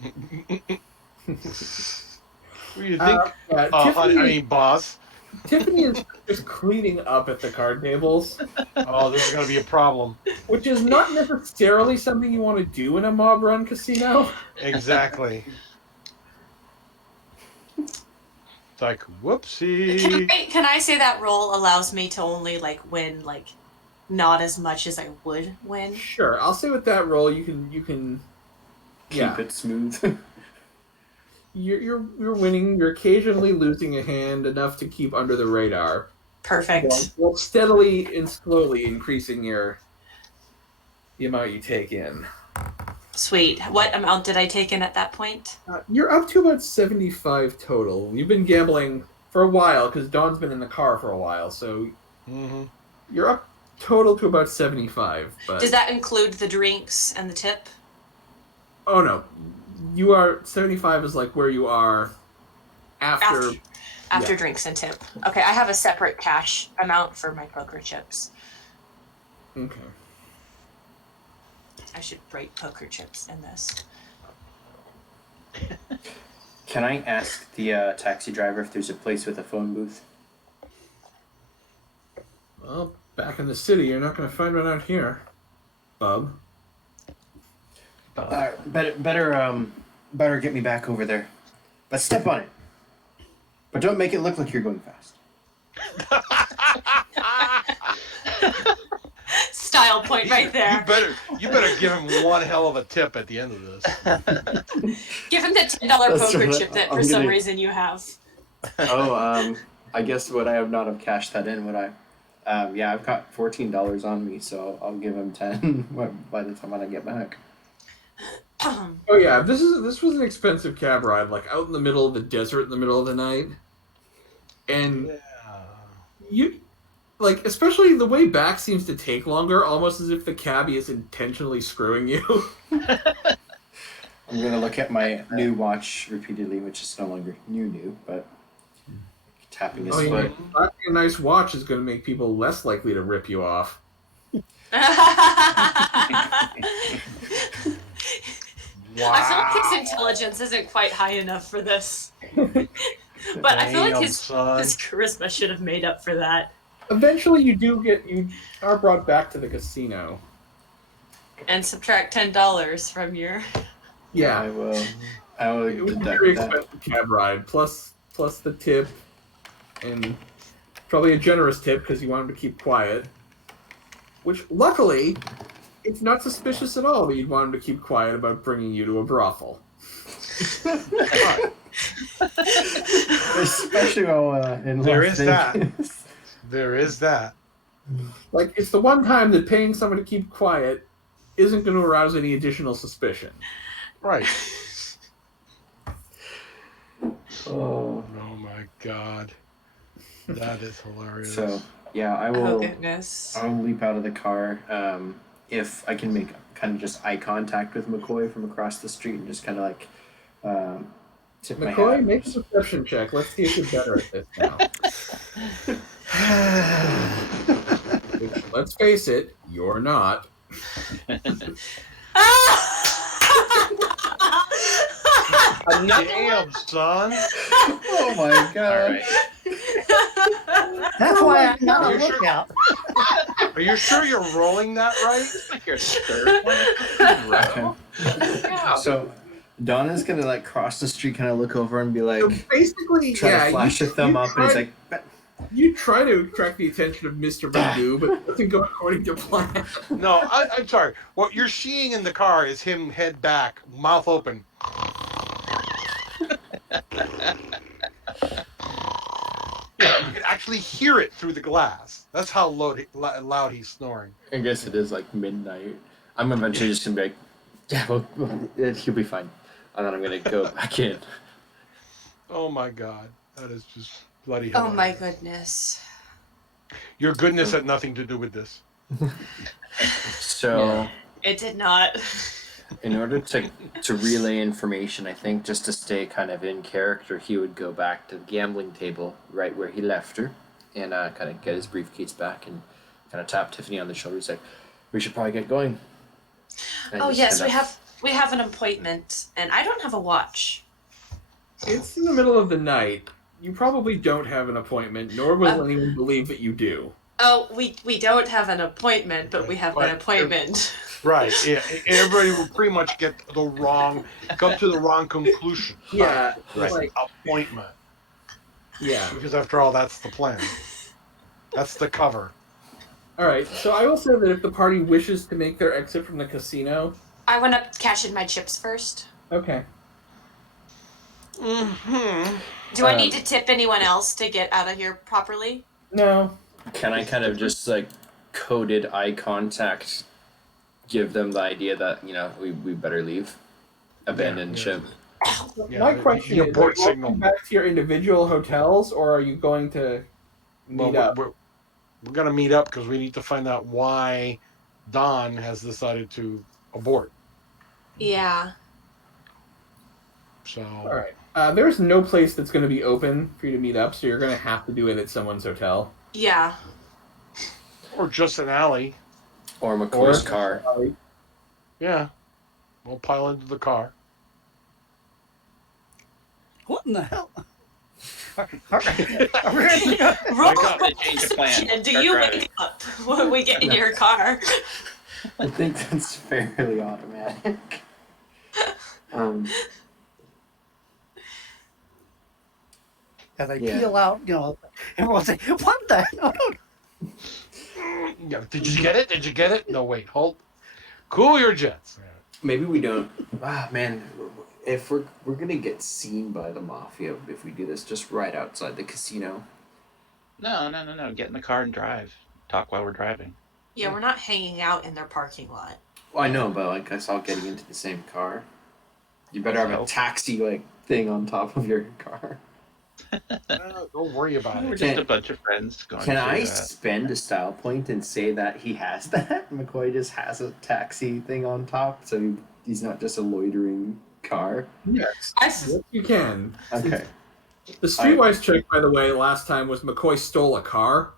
What do you think? Tiffany, boss. Tiffany is just cleaning up at the card tables, Oh, this is going to be a problem. which is not necessarily something you want to do in a mob-run casino. Exactly. It's like, whoopsie. Can I say that roll allows me to only like win like not as much as I would win? Sure, I'll say with that roll you can Keep it smooth. you're winning. You're occasionally losing a hand enough to keep under the radar. Perfect. While steadily and slowly increasing the amount you take in. Sweet. What amount did I take in at that point? You're up to about 75 total. You've been gambling for a while because Dawn's been in the car for a while, so you're up total to about 75. But Does that include the drinks and the tip? oh no, you are 75 is like where you are after drinks and tip. Okay, I have a separate cash amount for my poker chips. Okay. I should write poker chips in this. Can I ask the taxi driver if there's a place with a phone booth? Well, back in the city, you're not going to find one out here, bub. Better get me back over there. But step on it. But don't make it look like you're going fast. Style point right there. You better give him one hell of a tip at the end of this. Give him the $10 poker chip that for some reason you have. I guess would I have not have cashed that in, would I? Yeah, I've got $14 on me, so I'll give him 10 by the time I get back. Oh yeah, this was an expensive cab ride, like out in the middle of the desert in the middle of the night. And you like, especially the way back seems to take longer, almost as if the cabbie is intentionally screwing you. I'm gonna look at my new watch repeatedly, which is no longer new, but tapping his foot. Yeah, a nice watch is going to make people less likely to rip you off. Wow. I feel like his intelligence isn't quite high enough for this. But I feel like his charisma should have made up for that. Eventually you are brought back to the casino. And subtract $10 from your... Yeah. I will It was a deduct very that. expensive cab ride, plus the tip, and probably a generous tip because you want him to keep quiet. Which, luckily, it's not suspicious at all that you'd want him to keep quiet about bringing you to a brothel. Especially while in There Las is that. Vegas. There is that. Like, it's the one time that paying someone to keep quiet isn't going to arouse any additional suspicion. Right. Oh. Oh my god. That is hilarious. So yeah, I Oh, will. goodness. I'll leap out of the car if I can make kind of just eye contact with McCoy from across the street and just kind of like tip my McCoy, hat. make a perception check. Let's see if you're better at this now. Which, let's face it, you're not. Damn, son. Oh my god! All right. That's why I'm not Are on you the sure? lookout. Are you sure you're rolling that right? Your third one in a row? Yeah. So Donna's gonna like cross the street, kind of look over and be like, So basically, try yeah, to flash a thumb up, and he's like, you try to attract the attention of Mr. Magoo, but it doesn't go according to plan. No, I'm sorry. What you're seeing in the car is him head back, mouth open. Yeah, you can actually hear it through the glass. That's how loud he's snoring. I guess it is like midnight. I'm eventually just gonna be like, yeah, well, he'll be fine, and then I'm gonna go back in. Oh my god, that is just bloody Oh hilarious. my goodness. Your goodness had nothing to do with this. So. It did not. In order to relay information, I think just to stay kind of in character, he would go back to the gambling table right where he left her, and kind of get his briefcase back and kind of tap Tiffany on the shoulder. He's like, "We should probably get going." And Oh just yes, kind of- we have an appointment, and I don't have a watch. It's in the middle of the night. You probably don't have an appointment, nor will anyone believe that you do. Oh, we don't have an appointment, but we have an appointment. Right. Yeah. Everybody will pretty much come to the wrong conclusion. Yeah, Right. like Appointment. Yeah. Because after all, that's the plan. That's the cover. All right. So I will say that if the party wishes to make their exit from the casino, I want to cash in my chips first. okay. Mm-hmm. Do I need to tip anyone else to get out of here properly? No. Can I kind of just like coded eye contact give them the idea that, you know, we better leave? Abandon ship. Yeah, My question the is, are you abort going signal. back to your individual hotels, or are you going to meet up? We're going to meet up because we need to find out why Don has decided to abort. Yeah. So. All right. There's no place that's going to be open for you to meet up, so you're going to have to do it at someone's hotel. Yeah. Or just an alley. Or McCoy's car. Yeah. We'll pile into the car. What in the hell? Are we ready to go? Roll Wake up and change the plan. perception. Do Start you driving. wake up when we get in your car? I think that's fairly automatic. As I Yeah. peel out, everyone's saying, "What the hell?" Yeah. Did you get it? Did you get it? No, wait. Hold. Cool your jets. Maybe we don't. Ah, man, if we're gonna get seen by the mafia if we do this just right outside the casino. No. Get in the car and drive. Talk while we're driving. Yeah, we're not hanging out in their parking lot. Well, I know, but like us all getting into the same car. You better have a taxi like thing on top of your car. Don't worry about We're it. just a bunch of friends going Can to, I spend a style point and say that he has that? McCoy just has a taxi thing on top, so he's not just a loitering car. Yes. I've, Yes, you can. Okay. The Streetwise check, by the way, last time was McCoy stole a car.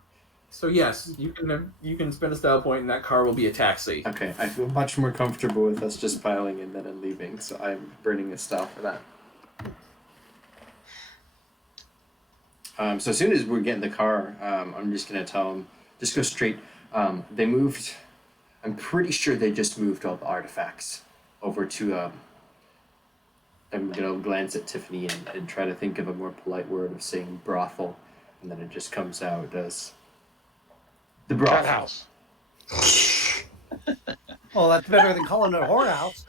So yes, you can spend a style point, and that car will be a taxi. Okay, I feel much more comfortable with us just piling in than in leaving, so I'm burning a style for that. So as soon as we get in the car, I'm just gonna tell them, just go straight. They moved. I'm pretty sure they just moved all the artifacts over to. I'm gonna glance at Tiffany and try to think of a more polite word of saying brothel, and then it just comes out as the brothel. Cat house. Well, that's better than calling it a whorehouse.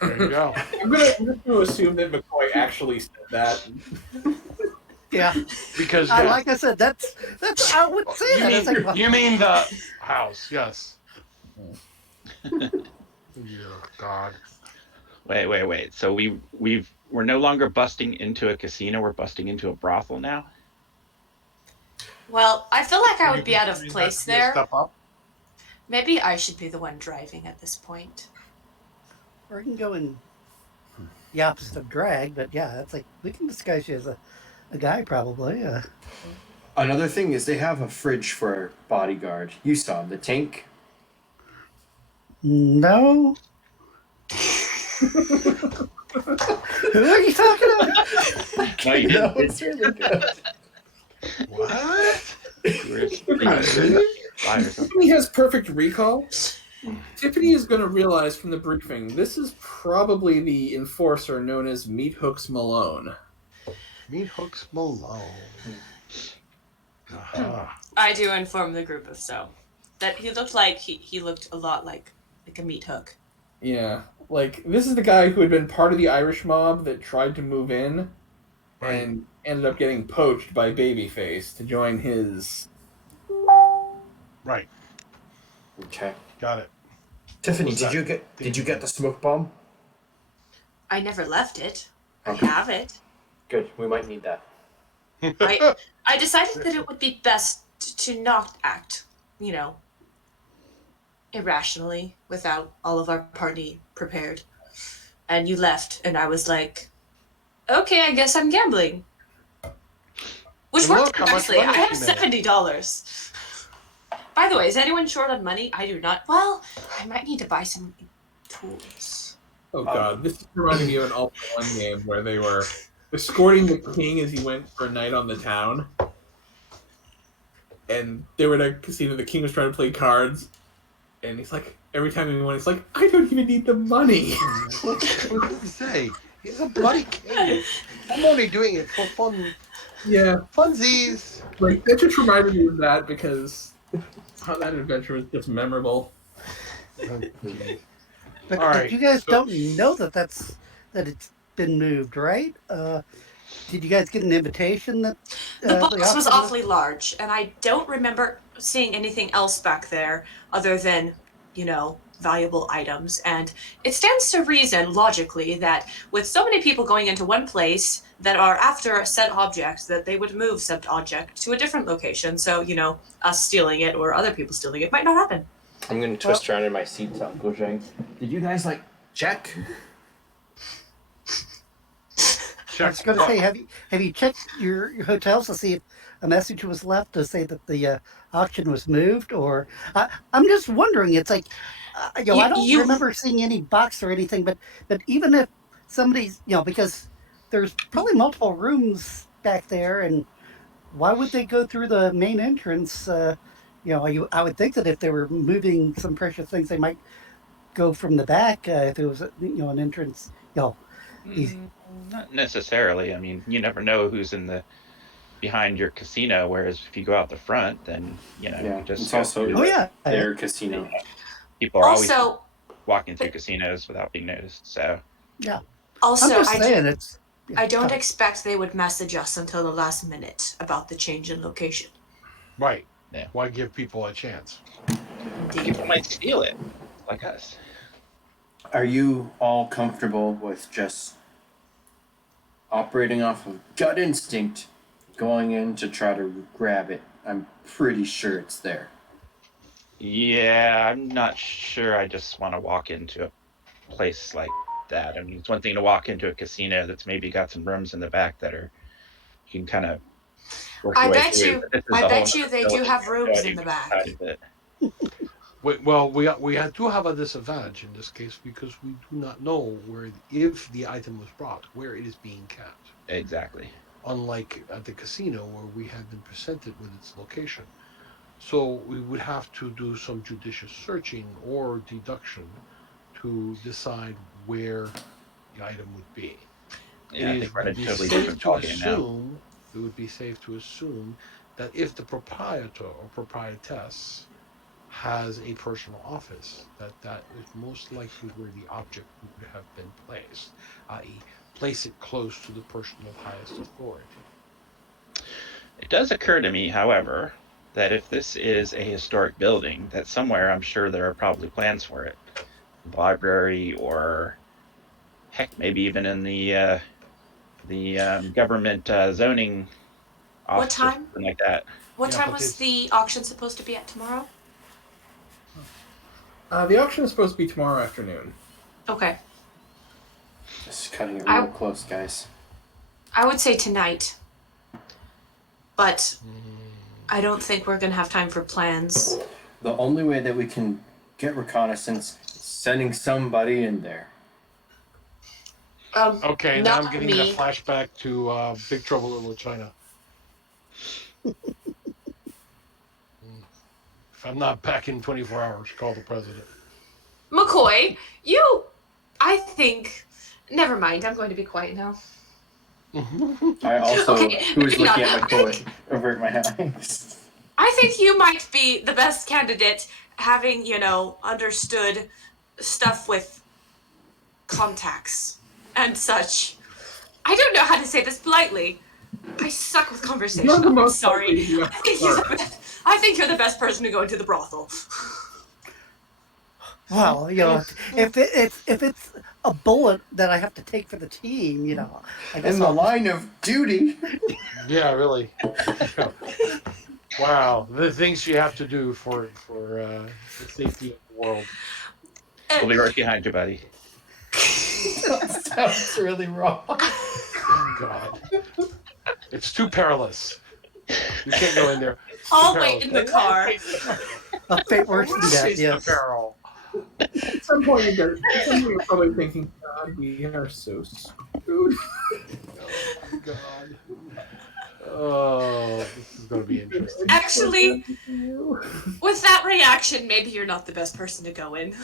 There you go. I'm just going to assume that McCoy actually said that. Yeah. Because Like I said, that's I would say you that. It's like, mean, you mean the house? Yes. Oh, God. Wait. So we're no longer busting into a casino. We're busting into a brothel now. well, I feel like I would be out of place there. Step up. Maybe I should be the one driving at this point. or we can go in the opposite of drag, but yeah, it's like we can disguise you as a guy probably. Another thing is they have a fridge for our bodyguard. You saw him, the tank. No. Who are you talking about? No, you didn't. It's really good. What? Tiffany has perfect recall. Tiffany is going to realize from the briefing this is probably the enforcer known as Meat Hooks Malone. Meat Hooks Malone. I do inform the group of so that he looked like he looked a lot like a meat hook. Yeah, like this is the guy who had been part of the Irish mob that tried to move in and ended up getting poached by Babyface to join his. Right. Okay. Got it. Tiffany, Was did that- you get the smoke bomb? I never left it. I Okay. have it. Good. We might need that. I decided that it would be best to not act, irrationally without all of our party prepared. And you left, and I was like, okay, I guess I'm gambling. Which And worked look how much nicely. I money have she made. $70. By the way, is anyone short on money? I do not. Well, I might need to buy some tools. Oh god, this is reminding me of an All for One game where they were escorting the king as he went for a night on the town. And they were at a casino, the king was trying to play cards, and he's like, every time he won, he's like, I don't even need the money. What did he say? He's a bloody king. I'm only doing it for fun. Yeah, Funsies. like that just reminded me of that because that adventure was just memorable. Oh, geez. But, All right, you guys so don't know that it's been moved, right? Did you guys get an invitation that The the box was auction was? awfully large, and I don't remember seeing anything else back there other than, valuable items. And it stands to reason, logically, that with so many people going into one place that are after a set object, that they would move said object to a different location. So, us stealing it or other people stealing it might not happen. I'm gonna twist around in my seat to Uncle Zheng. Did you guys check? I was going to say, have you checked your hotels to see if a message was left to say that the auction was moved? Or I'm just wondering. It's like, I don't You remember seeing any box or anything. But even if somebody's, because there's probably multiple rooms back there, and why would they go through the main entrance? I would think that if they were moving some precious things, they might go from the back if it was an entrance. Easy. Not necessarily. I mean, you never know who's behind your casino. Whereas if you go out the front, then you just it's go also through their casino. People are always also walking through casinos without being noticed. So Yeah. also I'm just saying it's. I don't expect they would message us until the last minute about the change in location. right. Yeah. Why give people a chance? Indeed. people might steal it, like us. Are you all comfortable with just operating off of gut instinct, going in to try to grab it? I'm pretty sure it's there. Yeah, I'm not sure. I just want to walk into a place like that. I mean, it's one thing to walk into a casino that's maybe got some rooms in the back that are you can kind of work your I way bet through. you. But this is I a whole bet you other they do village have that rooms nobody in the was back. inside of it. Well, we do have a disadvantage in this case because we do not know if the item was brought, where it is being kept. Exactly. Unlike at the casino where we have been presented with its location. So we would have to do some judicious searching or deduction to decide where the item would be. Yeah, I think we're in a Would be totally safe different to ballgame now. assume it would be safe to assume that if the proprietor or proprietess has a personal office, that is most likely where the object would have been placed, i.e., place it close to the person of highest authority. It does occur to me, however, that if this is a historic building, that somewhere I'm sure there are probably plans for it. Library or heck, maybe even in the government zoning office What time? or something like that. What Yeah, time but was it's- the auction supposed to be at tomorrow? The auction is supposed to be tomorrow afternoon. Okay. Just cutting it real close, guys. I would say tonight. But I don't think we're going to have time for plans. The only way that we can get reconnaissance is sending somebody in there. Okay, now I'm Not getting me. a flashback to Big Trouble in Little China. If I'm not back in 24 hours, call the president. McCoy, I think, never mind, I'm going to be quiet now. I also, Okay, who's maybe looking not. at McCoy, avert my eyes. I think you might be the best candidate, having, understood stuff with contacts and such. I don't know how to say this politely. I suck with conversation. You're the I'm most sorry. likely, yeah. I think you're the best person to go into the brothel. Well, if it's a bullet that I have to take for the team, I guess In the I'll- line of duty. Yeah, really. Wow, the things you have to do for the safety of the world. We'll be right behind you, buddy. That sounds really wrong. Oh, God. It's too perilous. You can't go in there. It's too I'll perilous. wait in the car. a fate worse than that. It's the Yes. peril. At some point, you're probably thinking, God, we are so screwed. Oh, God. Oh, this is going to be interesting. Actually, with that reaction, maybe you're not the best person to go in.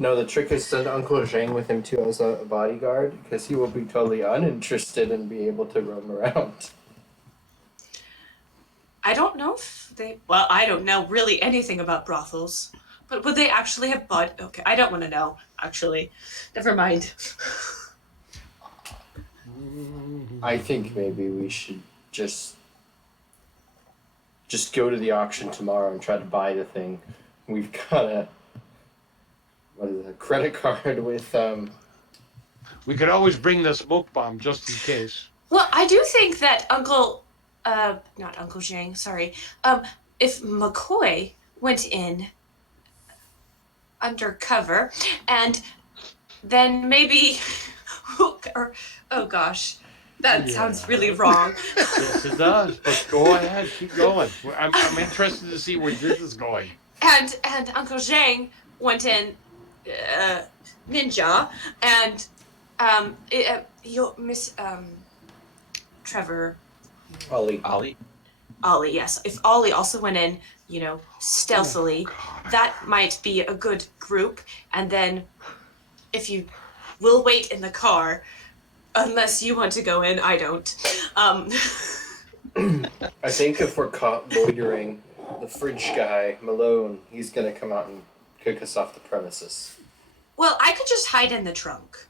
No, the trick is to Uncle Zheng with him too as a bodyguard, because he will be totally uninterested and be able to roam around. I don't know if they. Well, I don't know really anything about brothels, but would they actually have Okay, I don't want to know. Actually, never mind. I think maybe we should just go to the auction tomorrow and try to buy the thing. We've got a credit card with We could always bring the smoke bomb just in case. Well, I do think that not Uncle Zheng, sorry. If McCoy went in undercover, and then maybe, or oh gosh, that sounds really wrong. Yes, it does. But go ahead, keep going. I'm interested to see where this is going. And Uncle Zheng went in ninja, and Trevor. Ollie. Ollie, yes. If Ollie also went in, stealthily, that might be a good group. And then if you will wait in the car, unless you want to go in, I don't. I think if we're caught loitering, the fridge guy, Malone, he's gonna come out and kick us off the premises. Well, I could just hide in the trunk.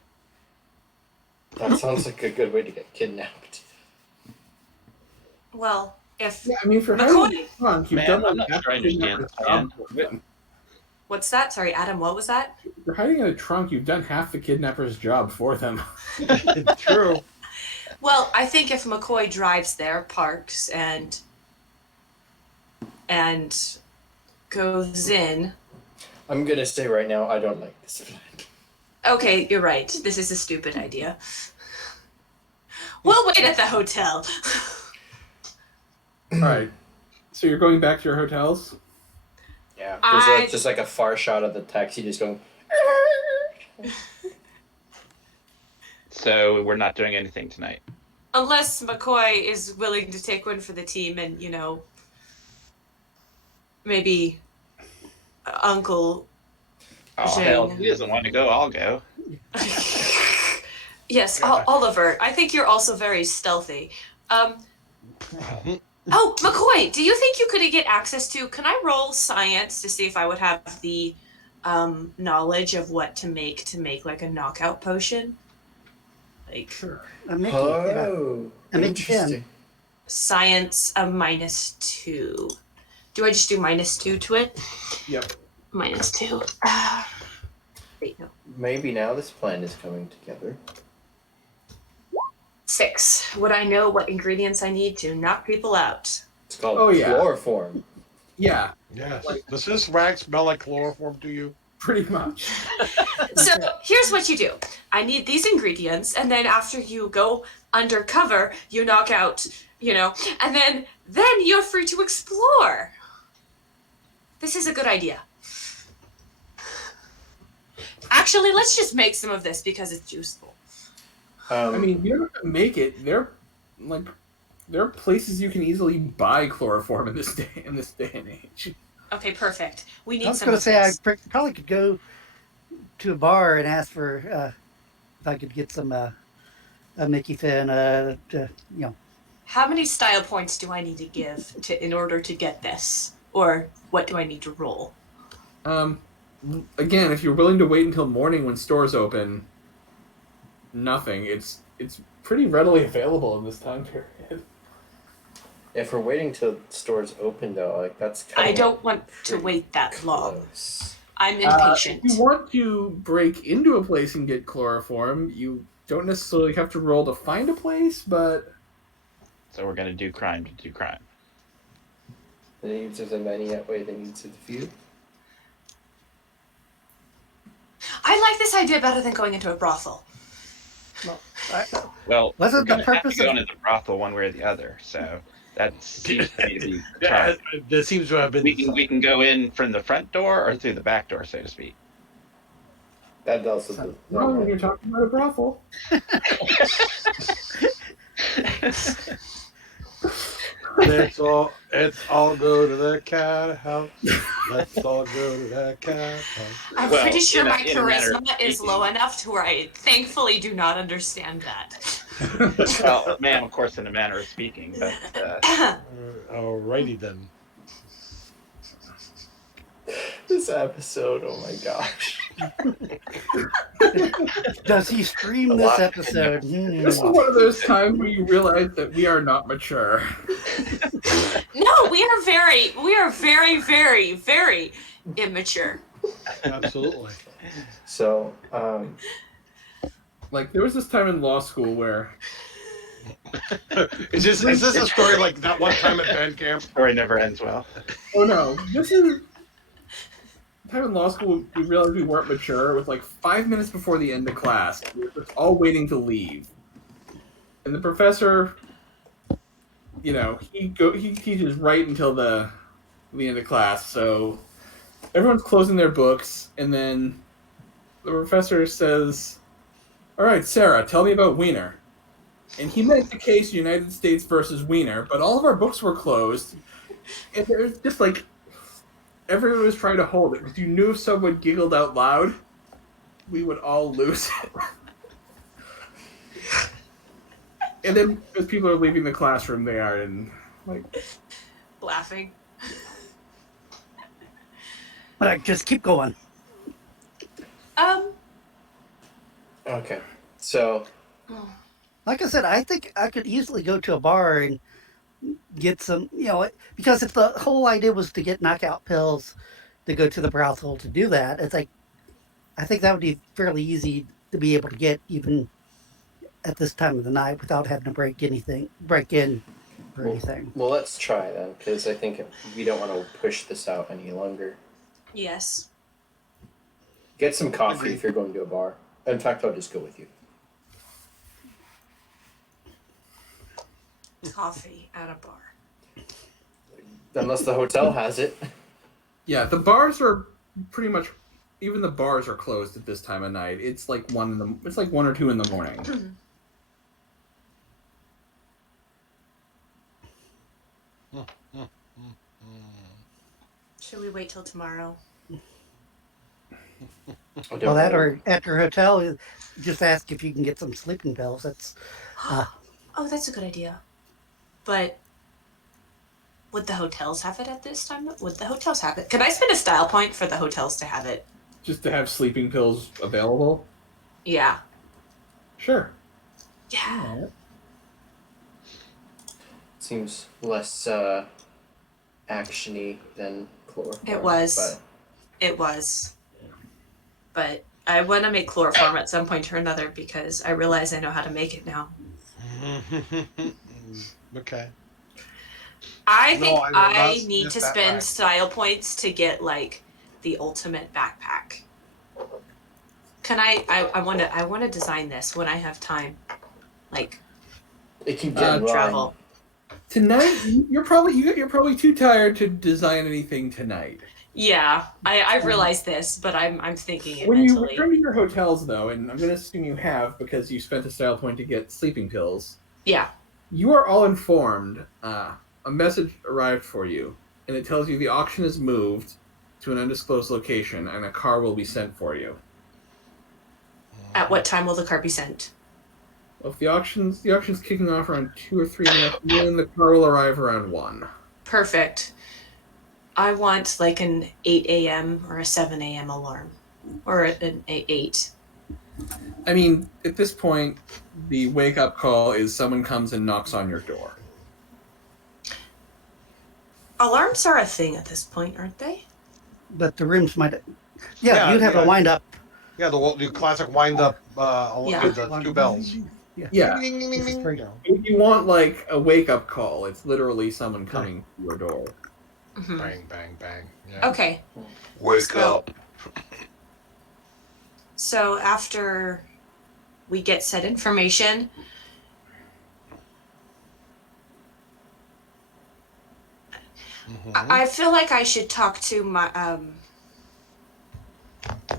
That sounds like a good way to get kidnapped. Well, if Yeah, I mean, for McCoy- hiding in the trunk, you've Man, done I'm like not half sure I the understand kidnapper's the job plan. for them. what's that? Sorry, Adam, what was that? If you're hiding in a trunk, you've done half the kidnapper's job for them. It's true. Well, I think if McCoy drives there, parks, and goes in. I'm gonna say right now, I don't like this plan. Okay, you're right. This is a stupid idea. We'll wait at the hotel. All right. So you're going back to your hotels? Yeah, I- there's just like a far shot of the taxi just going. So we're not doing anything tonight. Unless McCoy is willing to take one for the team and, maybe Uncle Oh, Zheng. hell, if he doesn't want to go, I'll go. Yes, Oliver, I think you're also very stealthy. Oh, McCoy, do you think you could get access to... Can I roll science to see if I would have the knowledge of what to make like a knockout potion? Like, Sure. A Mickey. Oh, I make interesting. science a -2. Do I just do -2 to it? Yep. -2. Wait, no. Maybe now this plan is coming together. 6. Would I know what ingredients I need to knock people out? It's called Oh, yeah. chloroform. Yeah, Yes. Does this rag smell like chloroform to you? pretty much. So here's what you do. I need these ingredients, and then after you go undercover, you knock out, and then you're free to explore. This is a good idea. Actually, let's just make some of this because it's useful. I mean, you don't have to make it. There are places you can easily buy chloroform in this day and age. Okay, perfect. We need I was some going to of say I this. probably could go to a bar and ask for if I could get some a Mickey Finn. How many style points do I need to give in order to get this? Or what do I need to roll? Again, if you're willing to wait until morning when stores open, nothing. It's pretty readily available in this time period. If we're waiting till stores open, though, like that's kind I of don't want to wait that long. close. I'm impatient. If you want to break into a place and get chloroform, you don't necessarily have to roll to find a place, but So we're going to do crime to do crime. The needs of the many outweigh the needs of the few. I like this idea better than going into a brothel. Well, Wasn't we're the going to have purpose to go of- into the brothel one way or the other. So that seems to me to be the Yeah, trial. there seems to have been. We can go in from the front door or through the back door, so to speak. That also wrong when you're talking about a brothel. Let's all go to the cat house. Let's all go to the cat house. I'm Well, pretty sure in a- my in a manner of charisma is speaking. low enough to where I thankfully do not understand that. Well, ma'am, of course, in a manner of speaking, but Alrighty then. This episode, oh my gosh. Does he stream A this lot. episode? This is one of those times where you realize that we are not mature. No, we are very, very, very immature. Absolutely. So, Like, there was this time in law school where Is this a story like that one time at band camp? story never ends well. oh no, this is time in law school we realized we weren't mature. It was like 5 minutes before the end of class. We were just all waiting to leave. And the professor, you know, he teaches right until the end of class, so everyone's closing their books, and then the professor says, "All right, Sarah, tell me about Wiener." And he meant the case United States versus Wiener, but all of our books were closed, and it was just like everyone was trying to hold it because you knew if someone giggled out loud, we would all lose it. And then as people are leaving the classroom, they are and like Laughing. But just keep going. Okay. So Like I said, I think I could easily go to a bar and get some, because if the whole idea was to get knockout pills to go to the brothel to do that, it's like, I think that would be fairly easy to be able to get even at this time of the night without having to break in or anything. well, let's try then, because I think we don't want to push this out any longer. Yes. Get some coffee if you're going to a bar. In fact, I'll just go with you. Coffee at a bar. Unless the hotel has it. yeah, the bars are pretty much even the bars are closed at this time of night. It's like 1 or 2 in the morning. Should we wait till tomorrow? Well, that or at your hotel, just ask if you can get some sleeping pills. That's Oh, that's a good idea. But would the hotels have it at this time? Would the hotels have it? Could I spend a style point for the hotels to have it? Just to have sleeping pills available? Yeah. Sure. Yeah. Seems less actiony than chloroform. It was. It was. But I want to make chloroform at some point or another because I realize I know how to make it now. Okay. I think No, I will not I need to sniff that spend rag. style points to get like the ultimate backpack. Can I want to design this when I have time. Like It keeps getting wrong. travel. Tonight, you're probably too tired to design anything tonight. Yeah, I realize this, but I'm thinking it When you mentally. return to your hotels, though, and I'm going to assume you have because you spent a style point to get sleeping pills, Yeah. you are all informed. A message arrived for you, and it tells you the auction is moved to an undisclosed location, and a car will be sent for you. At what time will the car be sent? Well, if the auction's kicking off around 2 or 3 in the afternoon, the car will arrive around 1. Perfect. I want like an 8 a.m. or a 7 a.m. alarm. Or an 8. I mean, at this point, the wake-up call is someone comes and knocks on your door. Alarms are a thing at this point, aren't they? but the rooms might. Yeah, You'd have yeah. a wind up. Yeah, the classic wind-up Yeah. with the 2 bells. Yeah. Ding, ding, ding, ding, ding. If you want, like, a wake-up call, it's literally someone coming to your door. Mhm. Bang, bang, bang. Yeah. Okay. Wake So- up. So after we get said information, Mhm. I feel like I should talk to my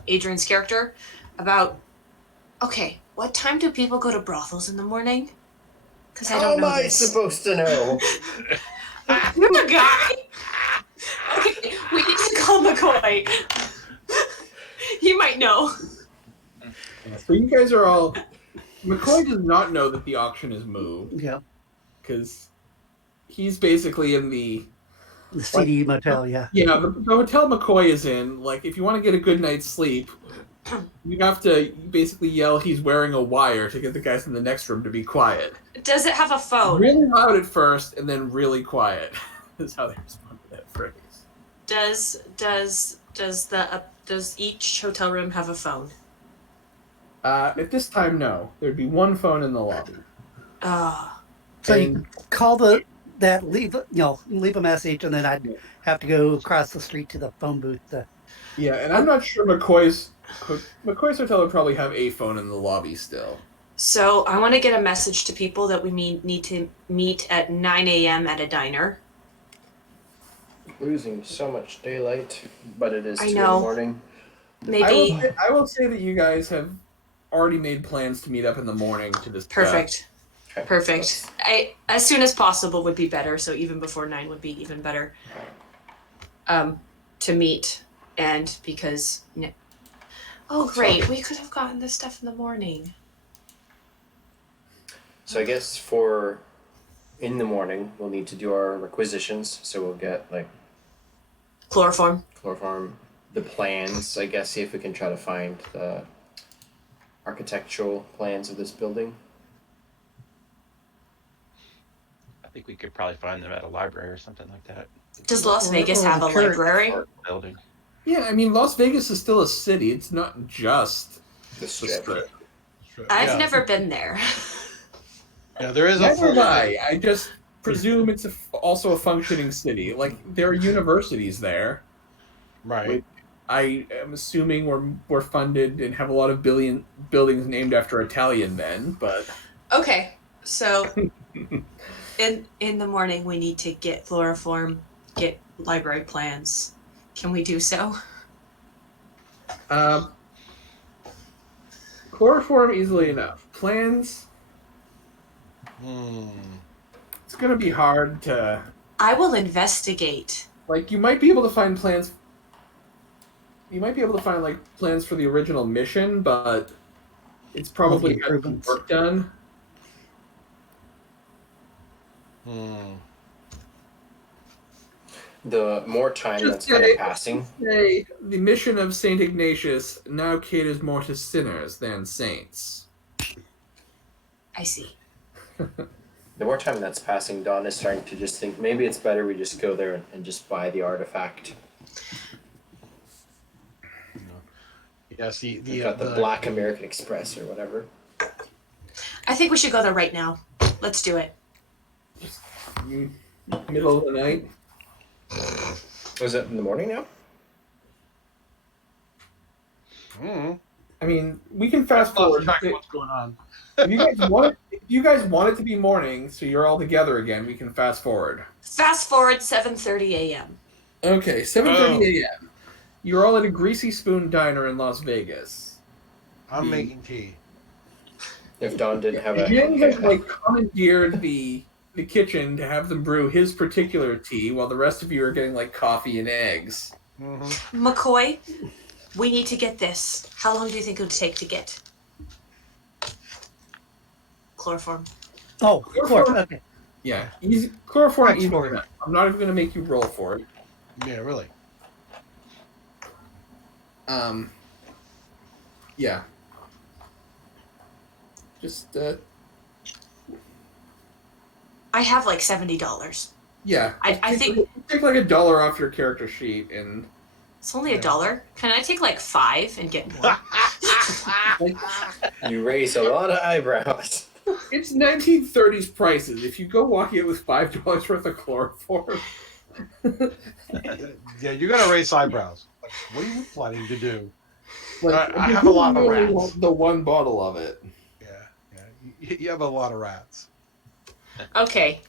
Adrian's character about. Okay, what time do people go to brothels in the morning? Because I How don't am know I this. supposed to know? Poor guy. Okay, we need to call McCoy. He might know. So you guys are all. McCoy does not know that the auction is moved Yeah. because he's basically in the CD motel, yeah. Yeah, the hotel McCoy is in, like, if you want to get a good night's sleep, you have to basically yell he's wearing a wire to get the guys in the next room to be quiet. Does it have a phone? Really loud at first, and then really quiet is how they respond to that phrase. Does each hotel room have a phone? At this time, no. There'd be one phone in the lobby. Oh. So you can call leave a message, and then I'd have to go across the street to the phone booth. Yeah, and I'm not sure McCoy's hotel would probably have a phone in the lobby still. So I want to get a message to people that we need to meet at 9 a.m. at a diner. Losing so much daylight, but it is 2 I in the know. morning. Maybe. I will say that you guys have already made plans to meet up in the morning to discuss. Perfect. Okay. Perfect. As soon as possible would be better. So even before 9 would be even better. To meet, and because. Oh great! We could have gotten this stuff in the morning. So I guess for in the morning we'll need to do our requisitions. So we'll get like Chloroform. the plans. I guess see if we can try to find the architectural plans of this building. I think we could probably find them at a library or something like that. Does Las Vegas have a library? Building. Yeah, I mean, Las Vegas is still a city. It's not just The strip. I've never been there. Yeah, there is a Neither full. have I just presume it's also a functioning city. Like, there are universities there. Right. I am assuming we're funded and have a lot of buildings named after Italian men, but Okay, so in the morning we need to get chloroform, get library plans. Can we do so? chloroform easily enough. Plans, it's gonna be hard to. I will investigate. Like, you might be able to find plans. You might be able to find, like, plans for the original mission, but it's probably got some work done. The more time Just that's kind say- of passing. Say the mission of Saint Ignatius now caters more to sinners than saints. I see. The more time that's passing, Dawn is starting to just think maybe it's better we just go there and just buy the artifact. Yes, We've got the Black American Express or whatever. I think we should go there right now. Let's do it. Middle of the night. Was it in the morning now? I mean, we can fast Lost forward. track of what's going on. If you guys want it to be morning, so you're all together again, we can fast forward. Fast forward 7:30 a.m. Okay, 7:30 a.m. You're all at a Greasy Spoon Diner in Las Vegas. I'm making tea. If Dawn didn't have a Zheng has, like, commandeered the kitchen to have them brew his particular tea, while the rest of you are getting, like, coffee and eggs. McCoy, we need to get this. How long do you think it would take to get? Chloroform. Oh, chloroform. Okay. Yeah, easy. Chloroform Right, easy sure. enough. I'm not even going to make you roll for it. Yeah, really. Yeah. Just, I have like $70. yeah. I think Take like $1 off your character sheet, and it's only $1. Can I take like 5 and get more? like, You raise a lot of eyebrows. it's 1930s prices. If you go walk in with $5 worth of chloroform, Yeah, you're gonna raise eyebrows. Like, what are you planning to do? like I have a lot of you only rats. want the one bottle of it. Yeah. You have a lot of rats. Okay.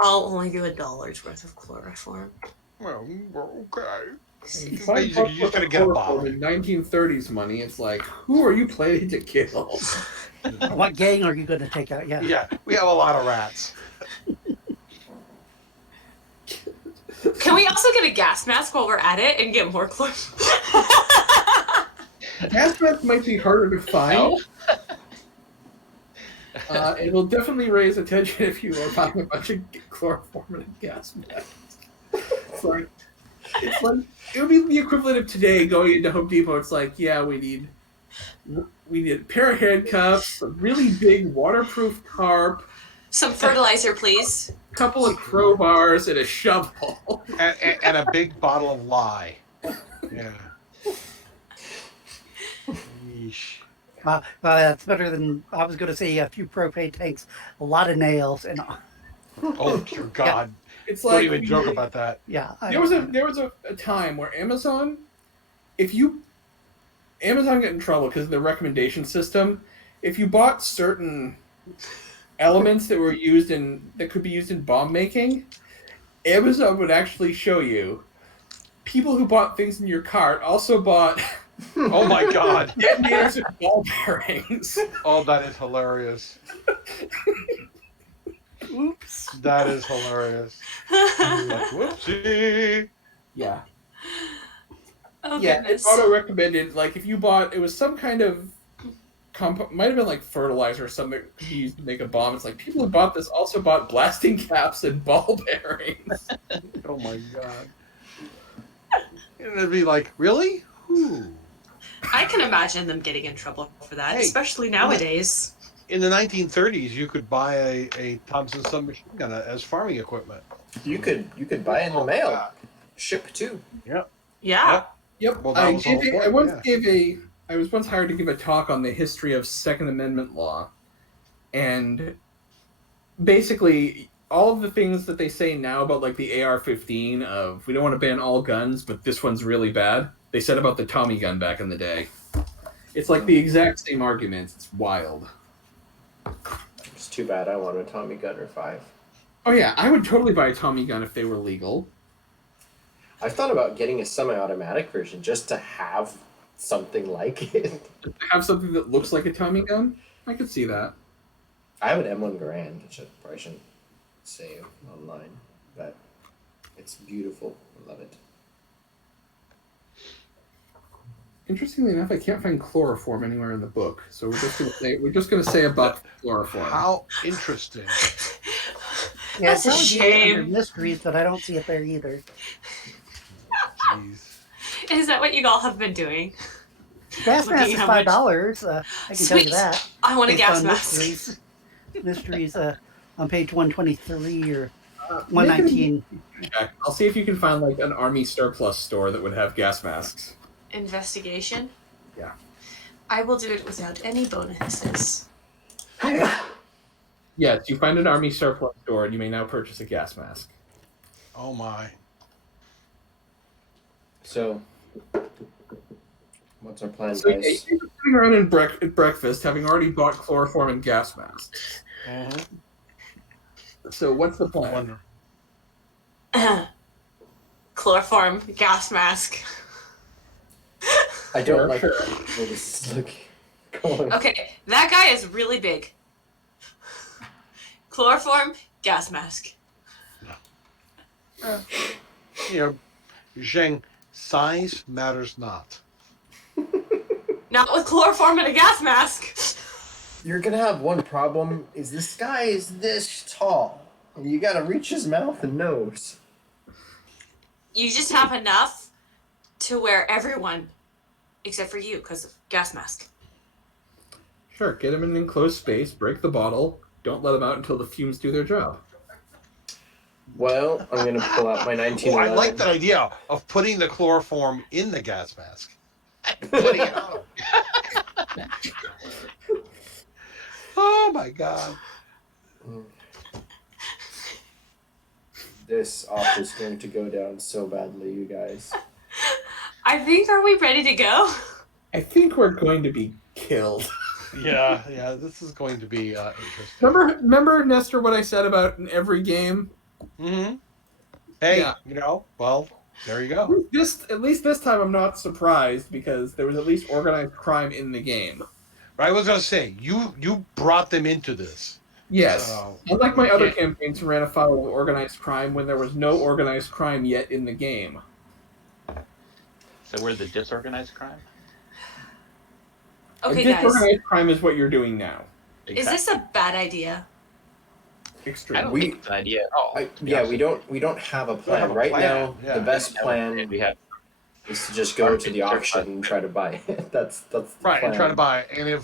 I'll only do $1 worth of chloroform. Well, okay. $5 You're just gonna get a bottle. in 1930s money. It's like, who are you planning to kill? What gang are you going to take out? Yeah. Yeah, we have a lot of rats. Can we also get a gas mask while we're at it and get more chloroform? Gas mask might be harder to find. It will definitely raise attention if you are buying a bunch of chloroform and a gas mask. It's like it would be the equivalent of today going into Home Depot. It's like, yeah, we need a pair of handcuffs, a really big waterproof tarp, Some fertilizer, please. a couple of crowbars, and a shovel. And a big bottle of lye. Yeah. Yeesh. That's better than I was going to say. A few propane tanks, a lot of nails, and Oh dear God! It's Don't like even joke about that. yeah. There was a time where Amazon got in trouble because of the recommendation system. If you bought certain elements that could be used in bomb making, Amazon would actually show you people who bought things in your cart also bought Oh my God! detonators and ball bearings. Oh, that is hilarious. Oops. That is hilarious. Like, whoopsie. Yeah. Oh, Yeah, goodness. it auto recommended, like, if you bought, it was some kind of might have been like fertilizer or something that could be used to make a bomb. It's like people who bought this also bought blasting caps and ball bearings. Oh my God. And it'd be like, really? Who? I can imagine them getting in trouble for that, Hey, especially nowadays. In the 1930s, you could buy a Thompson submachine gun as farming equipment. You could buy it in the mail. Ship too. Yeah. Yep. Well, that I was the whole point, I was once hired to give a talk on the history of Second Amendment law. And basically, all of the things that they say now about, like, the AR-15 of, we don't want to ban all guns, but this one's really bad, they said about the Tommy gun back in the day. It's like the exact same arguments. It's wild. It's too bad I want a Tommy gun or 5. Oh yeah, I would totally buy a Tommy gun if they were legal. I've thought about getting a semi-automatic version just to have something like it. Have something that looks like a Tommy gun? I could see that. I have an M1 Garand, which I probably shouldn't say online, but it's beautiful. I love it. Interestingly enough, I can't find chloroform anywhere in the book, so we're just gonna say about chloroform. How interesting. Yeah, That's a it's probably shame. under mysteries, but I don't see it there either. Jeez. Is that what you all have been doing? Gas Looking mask is how much- $5. I can tell you Sweet. that. I want a Based gas on mask. Mysteries on page 123 or 119. Check. I'll see if you can find like an army surplus store that would have gas masks. Investigation? Yeah. I will do it without any bonuses. Yes, you find an army surplus store and you may now purchase a gas mask. Oh my. So, what's our plan, So yeah, guys? you're sitting around at breakfast having already bought chloroform and gas masks. So what's the I plan? wonder. Chloroform, gas mask. I don't Sure, like sure. where this is going. Okay, that guy is really big. Chloroform, gas mask. You know, Zheng, size matters not. Not with chloroform and a gas mask. You're gonna have one problem: is this guy is this tall. You gotta reach his mouth and nose. You just have enough to where everyone, except for you, because of gas mask. Sure, get them in an enclosed space, break the bottle, don't let them out until the fumes do their job. Well, I'm gonna pull out my Oh, 1911. I like that idea of putting the chloroform in the gas mask. Putting it on. Oh my God. This off is going to go down so badly, you guys. I think, are we ready to go? I think we're going to be killed. Yeah, this is going to be interesting. Remember, Nestor, what I said about in every game? Mm-hmm. Hey, Yeah. well, there you go. At least this time I'm not surprised because there was at least organized crime in the game. I was gonna say, you brought them into this. Yes. So, Unlike my other yeah. campaigns, ran afoul of organized crime when there was no organized crime yet in the game. So we're the disorganized crime? Okay, And guys, disorganized crime is what you're doing now. is this a bad idea? I Extreme. don't think it's an idea at all. to be Yeah, honest we with you. don't have a don't plan have a right plan, now. yeah. The best We plan We have is to just go to the auction and try to buy it. That's the Right, plan. and try to buy it.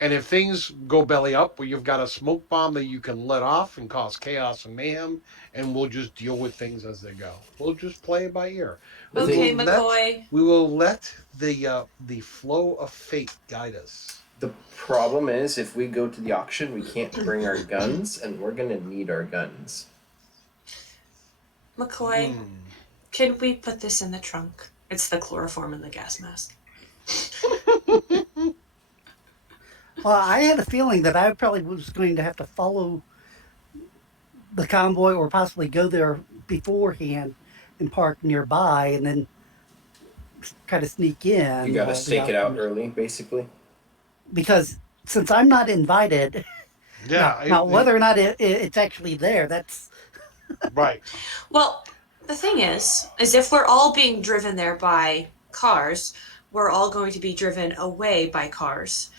And if things go belly up, well, you've got a smoke bomb that you can let off and cause chaos and mayhem, and we'll just deal with things as they go. We'll just play it by ear. The Okay, thing- McCoy. We will let the flow of fate guide us. The problem is, if we go to the auction, we can't bring our guns, and we're gonna need our guns. McCoy, can we put this in the trunk? It's the chloroform in the gas mask. Well, I had a feeling that I probably was going to have to follow the convoy or possibly go there beforehand and park nearby and then kind of sneak in. You gotta while the stake it out auction- early, basically. Because since I'm not invited, Yeah. now whether or not it's actually there, that's Right. Well, the thing is if we're all being driven there by cars, we're all going to be driven away by cars.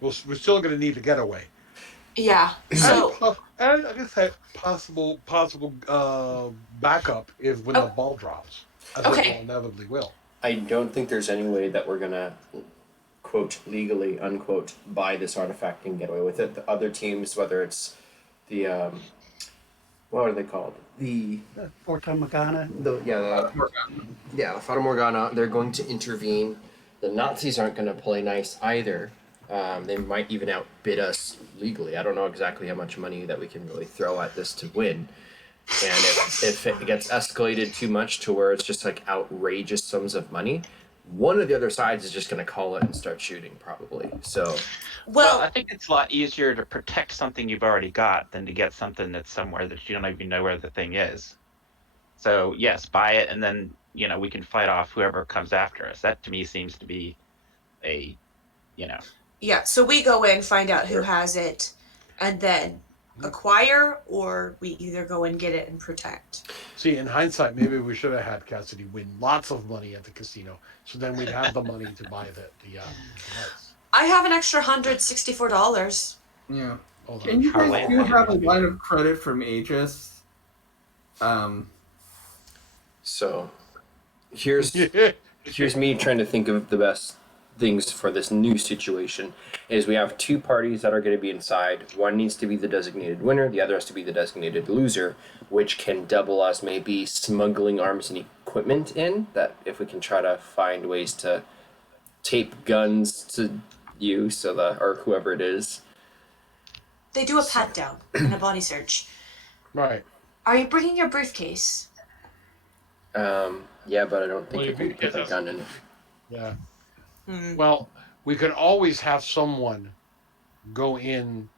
We're still going to need a getaway. Yeah. So And like I said, possible backup if when the ball drops, as Okay. it will inevitably will. I don't think there's any way that we're gonna, quote, legally, unquote, buy this artifact and get away with it. The other teams, whether it's the, what are they called? The Fort Morgana. the Fata Morgana, they're going to intervene. The Nazis aren't going to play nice either. They might even outbid us legally. I don't know exactly how much money that we can really throw at this to win. And if it gets escalated too much to where it's just like outrageous sums of money, one of the other sides is just going to call it and start shooting, probably. So, Well, I think it's a lot easier to protect something you've already got than to get something that's somewhere that you don't even know where the thing is. So yes, buy it, and then we can fight off whoever comes after us. That to me seems to be a, yeah, so we go in, find out who has it, and then acquire, or we either go and get it and protect. See, in hindsight, maybe we should have had Cassidy win lots of money at the casino, so then we'd have the money to buy the device. I have an extra $164. Yeah. Hold on. And you How guys late do have have a you been? line of credit from Aegis. so here's me trying to think of the best things for this new situation. Is we have two parties that are going to be inside. One needs to be the designated winner. The other has to be the designated loser, which can double as maybe smuggling arms and equipment in. That if we can try to find ways to tape guns to you, or whoever it is. They do a pat down and a body search. Right. Are you bringing your briefcase? Yeah, but I don't think Well, I can you put can- a gun in it. Yeah. Hmm. Well, we can always have someone go in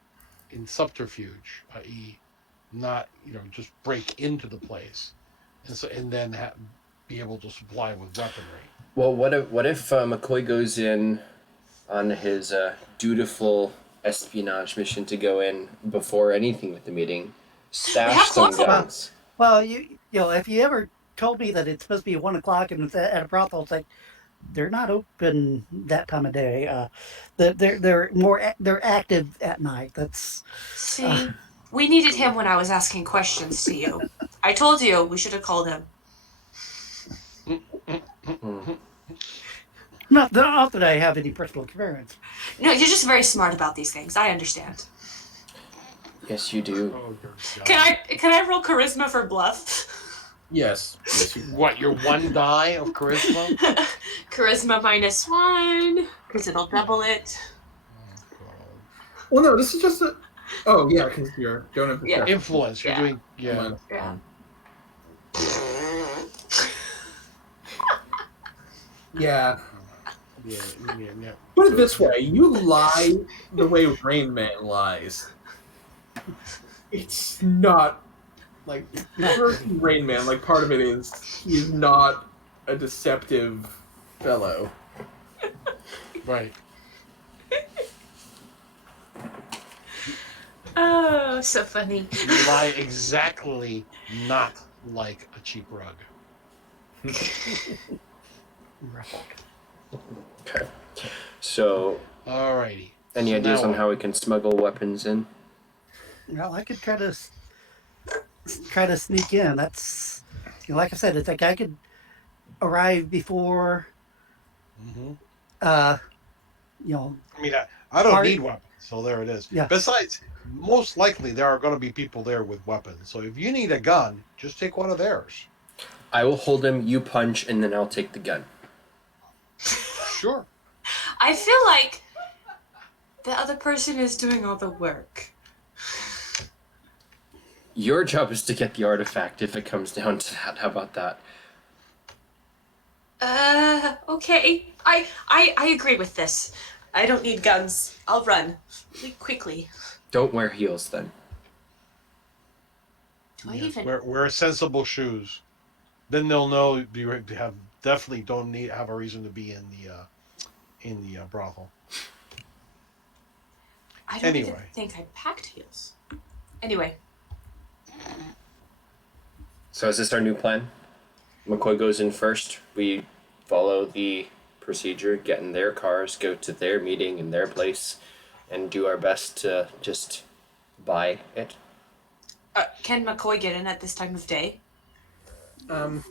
subterfuge, i.e., not just break into the place, and then be able to supply with weaponry. Well, what if McCoy goes in on his dutiful espionage mission to go in before anything with the meeting, stash some close guns. Well, if you ever told me that it's supposed to be 1 o'clock and it's at a brothel, it's like they're not open that time of day. They're active at night. That's See, we needed him when I was asking questions to you. I told you we should have called him. not that I have any personal experience. No, you're just very smart about these things. I understand. Yes, you do. Oh, dear God. Can I roll charisma for bluff? Yes. Yes, you What, your one die of charisma? Charisma -1, because it'll double it. Well, no, this is just a. Oh, yeah, because you don't have the Yeah. Influence. You're Yeah. doing. Yeah. Yeah. Yeah. Yeah. Put it this way: you lie the way Rain Man lies. It's not like Rain Man. Like part of it is he's not a deceptive fellow. Right. Oh, so funny. You lie exactly not like a cheap rug. Ruffled. Okay. So, Alrighty. any So ideas now on what? how we can smuggle weapons in? Well, I could try to sneak in. That's, like I said, it's like I could arrive before, Mm-hmm. uh, you know, I mean, I don't Part- need weapons, so there it is. Yeah. Besides, most likely there are going to be people there with weapons. So if you need a gun, just take one of theirs. I will hold him, you punch, and then I'll take the gun. Sure. I feel like the other person is doing all the work. Your job is to get the artifact if it comes down to that. How about that? Okay. I agree with this. I don't need guns. I'll run really quickly. Don't wear heels then. Do I Yes, even? wear sensible shoes. Then they'll know you have definitely don't need have a reason to be in the brothel. I don't even Anyway. think I packed heels. Anyway. So is this our new plan? McCoy goes in first. We follow the procedure, get in their cars, go to their meeting in their place, and do our best to just buy it. Can McCoy get in at this time of day? not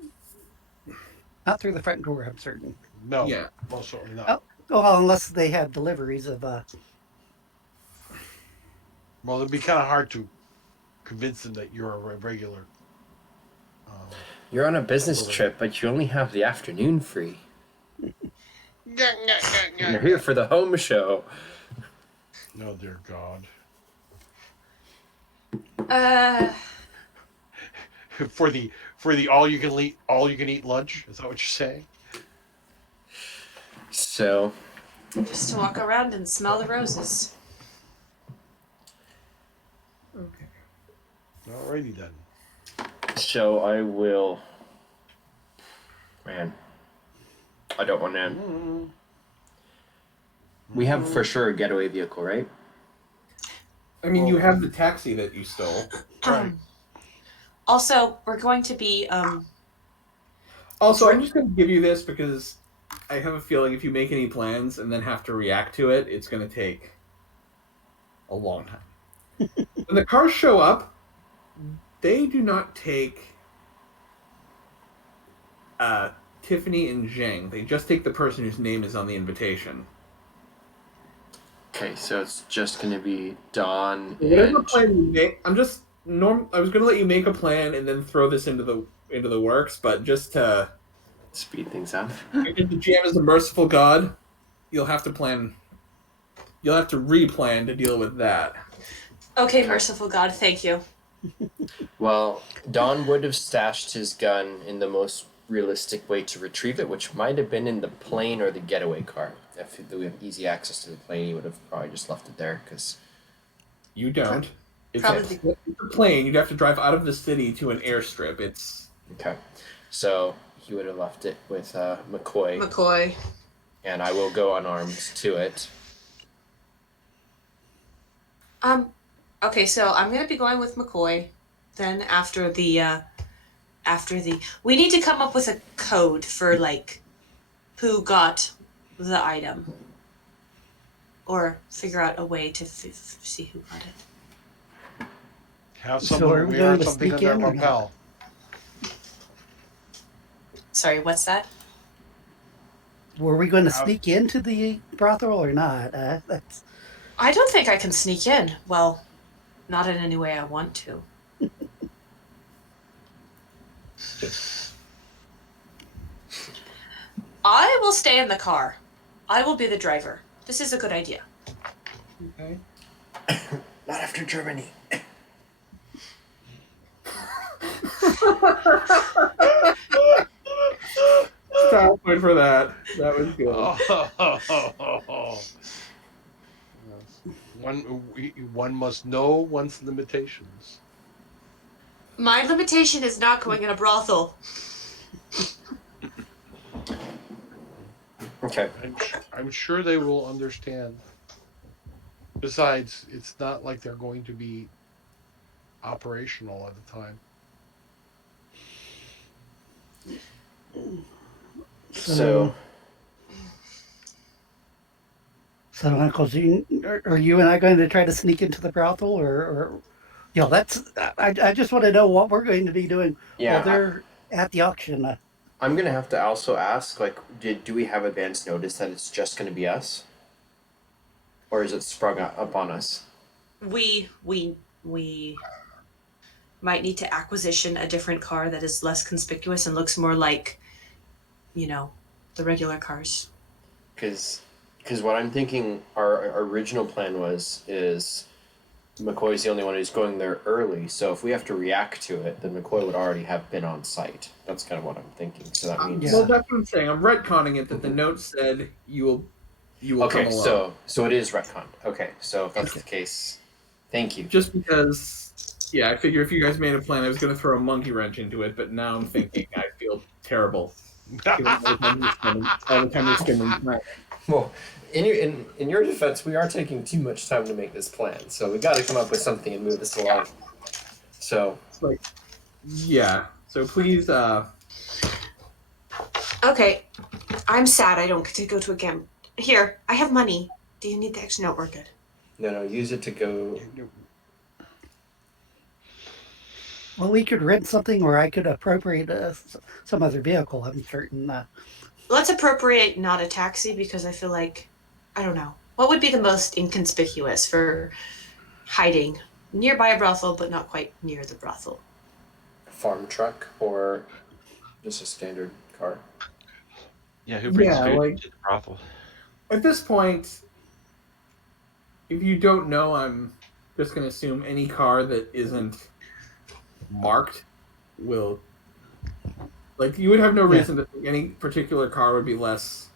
through the front door, I'm certain. No. Yeah. Most certainly not. Oh, well, unless they have deliveries of. Well, it'd be kind of hard to convince them that you're a regular. You're on a business Totally. trip, but you only have the afternoon free. You're You're here for the home show. No, dear God. For the all you can eat lunch. Is that what you're saying? So, Just to walk around and smell the roses. Okay. Alrighty then. so I will. Man, I don't want to. Mm. We have for sure a getaway vehicle, right? I mean, you have the taxi that you stole. Right. Also, we're going to be Also, I'm just going to give you this because I have a feeling if you make any plans and then have to react to it, it's going to take a long time. When the cars show up, they do not take Tiffany and Zheng. They just take the person whose name is on the invitation. Okay, so it's just gonna be Dawn Whatever and plan you make, I was going to let you make a plan and then throw this into the works, but just to speed things up. if the GM is a merciful god, you'll have to plan. You'll have to replan to deal with that. okay, merciful God, thank you. Well, Don would have stashed his gun in the most realistic way to retrieve it, which might have been in the plane or the getaway car. If we have easy access to the plane, he would have probably just left it there because You don't. It's Probably. a plane. You'd have to drive out of the city to an airstrip. It's okay. So he would have left it with McCoy, McCoy. and I will go unarmed to it. Okay, so I'm gonna be going with McCoy. Then after the we need to come up with a code for like who got the item, or figure out a way to see who got it. Have So someone are we wear going to something on sneak their in or lapel. Sorry, what's that? Were we going to How- sneak into the brothel or not? That's I don't think I can sneak in. Well, not in any way I want to. I will stay in the car. I will be the driver. This is a good idea. okay. Not after Germany. Stop point for that. That was good. One must know one's limitations. My limitation is not going in a brothel. Okay. I'm sure they will understand. Besides, it's not like they're going to be operational at the time. So So, Uncle Gene, are you and I going to try to sneak into the brothel, or that's? I just want to know what we're going to be doing while they're at the auction. I'm gonna have to also ask, like, do we have advance notice that it's just gonna be us, or is it sprung up on us? We might need to acquisition a different car that is less conspicuous and looks more like, the regular cars. Because what I'm thinking our original plan is McCoy's the only one who's going there early, so if we have to react to it, then McCoy would already have been on site. That's kind of what I'm thinking. So that means Well, that's what I'm saying. I'm retconning it that the note said you will okay. come along. So it is retcon. Okay, so if that's the case, thank you. Just because, yeah, I figure if you guys made a plan, I was going to throw a monkey wrench into it, but now I'm thinking I feel terrible. All the time we're spending time. Well, in your defense, we are taking too much time to make this plan, so we got to come up with something and move this along. So, yeah. So please, Okay, I'm sad I don't get to go to a game. Here, I have money. Do you need the extra note? We're good. no, use it to go. Well, we could rent something, or I could appropriate some other vehicle. I'm certain. Let's appropriate not a taxi because I feel like, I don't know. What would be the most inconspicuous for hiding nearby a brothel but not quite near the brothel? Farm truck or just a standard car? Yeah, who brings Yeah, food like- to the brothel? at this point, if you don't know, I'm just going to assume any car that isn't marked will. Like, you would have no reason to think any particular car would be less.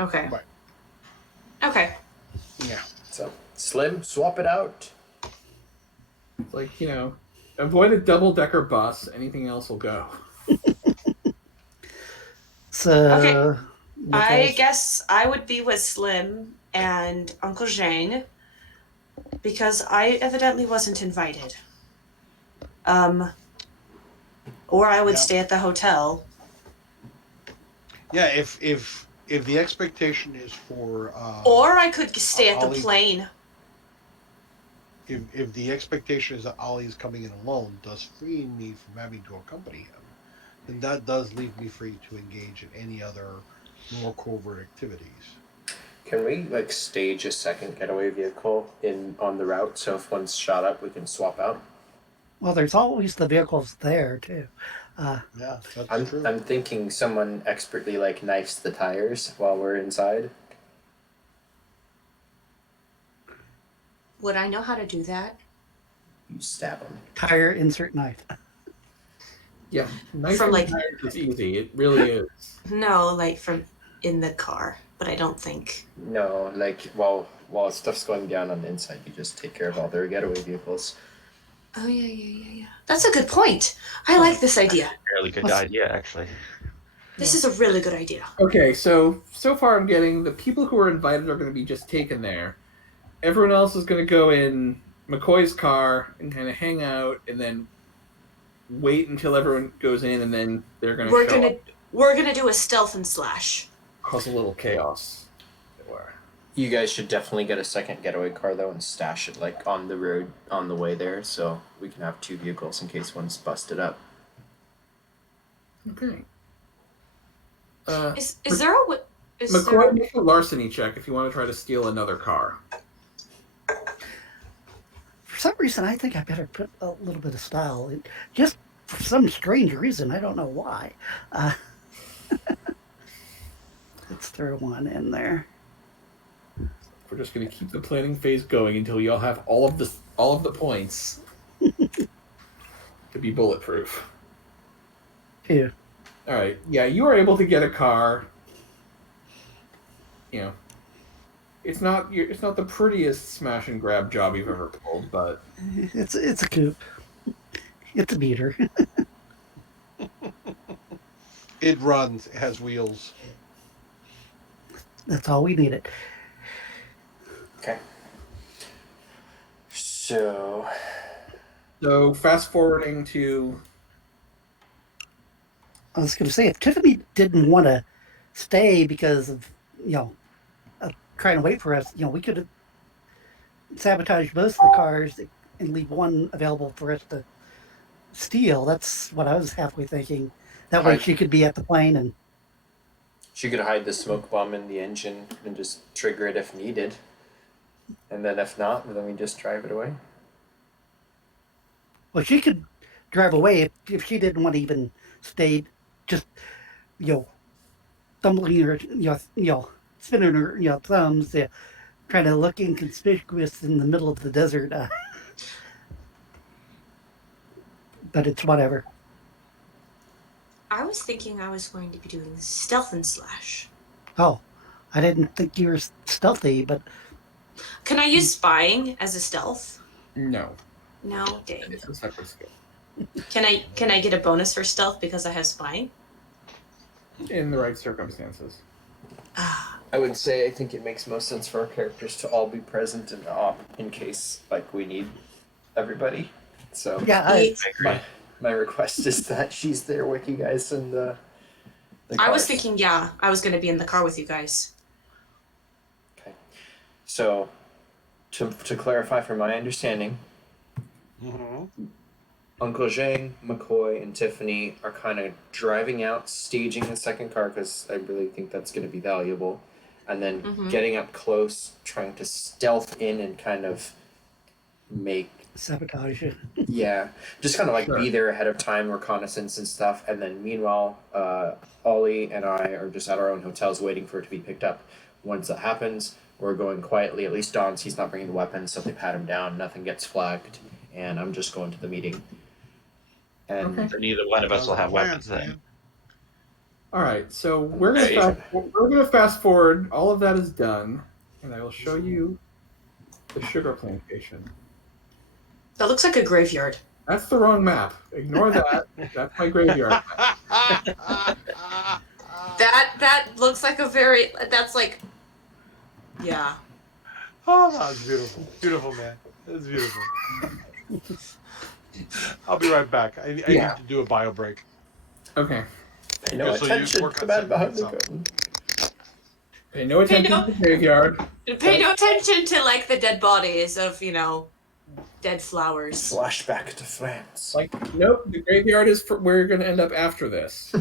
Okay. Right. Okay. Yeah. So, Slim, swap it out. Like, avoid a double-decker bus. Anything else will go. So, Okay. I because- guess I would be with Slim and Uncle Zheng because I evidently wasn't invited. Or I would Yeah. stay at the hotel. Yeah, if the expectation is for Or I could stay at the Ollie- plane. if the expectation is that Ollie is coming in alone, thus freeing me from having to accompany him, then that does leave me free to engage in any other more covert activities. Can we stage a second getaway vehicle on the route so if one's shot up we can swap out? well, there's always the vehicles there too. Yeah, that's true. I'm thinking someone expertly knifes the tires while we're inside. Would I know how to do that? You stab them. Tire insert knife. Yeah. Nice From, like- it's easy. It really is. No, like from in the car, but I don't think. No, while stuff's going down on the inside, you just take care of all their getaway vehicles. Oh yeah. That's a good point. I like this idea. Fairly good idea, actually. This is a really good idea. Okay, so far I'm getting the people who are invited are going to be just taken there. Everyone else is going to go in McCoy's car and kind of hang out, and then wait until everyone goes in, and then they're going to We're gonna do a stealth and slash. cause a little chaos. You guys should definitely get a second getaway car though and stash it on the road on the way there, so we can have two vehicles in case one's busted up. Okay. Is there a is there McCoy, make a larceny check if you want to try to steal another car. For some reason, I think I better put a little bit of style in. Just for some strange reason, I don't know why. Let's throw one in there. We're just going to keep the planning phase going until you all have all of the points to be bulletproof. Yeah. All right. Yeah, you are able to get a car. It's not the prettiest smash and grab job you've ever pulled, but It's a coupe. It's a beater. It runs, it has wheels. That's all we needed. So So fast forwarding to I was going to say, if Tiffany didn't want to stay because of, trying to wait for us, we could have sabotaged most of the cars and leave one available for us to steal. That's what I was halfway thinking. That way Hide- she could be at the plane and she could hide the smoke bomb in the engine and just trigger it if needed. And then if not, then we just drive it away. well, she could drive away if she didn't want to even stay, just tumbling her, spinning her, thumbs, trying to look inconspicuous in the middle of the desert. But it's whatever. I was thinking I was going to be doing stealth and slash. Oh, I didn't think you were stealthy, but Can I use spying as a stealth? no. No, dang. It's a separate skill. Can I get a bonus for stealth because I have spying? In the right circumstances. Ah, I would say I think it makes most sense for our characters to all be present in the op in case we need everybody. So yeah, I agree. My request is that she's there with you guys in the I was cars. thinking, yeah, I was going to be in the car with you guys. Okay. So to clarify from my understanding, Mm-hmm. Uncle Zheng, McCoy, and Tiffany are kind of driving out, staging the second car because I really think that's going to be valuable, and then getting up close, trying to stealth in and kind of make sabotage it. just kind of Sure. be there ahead of time, reconnaissance and stuff, and then meanwhile, Ollie and I are just at our own hotels waiting for it to be picked up. Once that happens, we're going quietly. At least Don's, he's not bringing the weapons, so they pat him down. Nothing gets flagged, and I'm just going to the meeting. And Okay. Neither one of us will have weapons then. All right, so we're gonna fast forward. All of that is done, and I will show you the sugar plantation. That looks like a graveyard. That's the wrong map. Ignore that. That's my graveyard map. That looks like that's like, yeah. Oh, that was beautiful. Beautiful, man. That was beautiful. I'll be right back. I need to do a bio break. Okay. pay no Just so you attention work to on the man setting behind the things up. curtain. Pay no attention to the graveyard. Pay no attention to like the dead bodies of, dead flowers. Flashback to France. Nope, the graveyard is where we're gonna end up after this.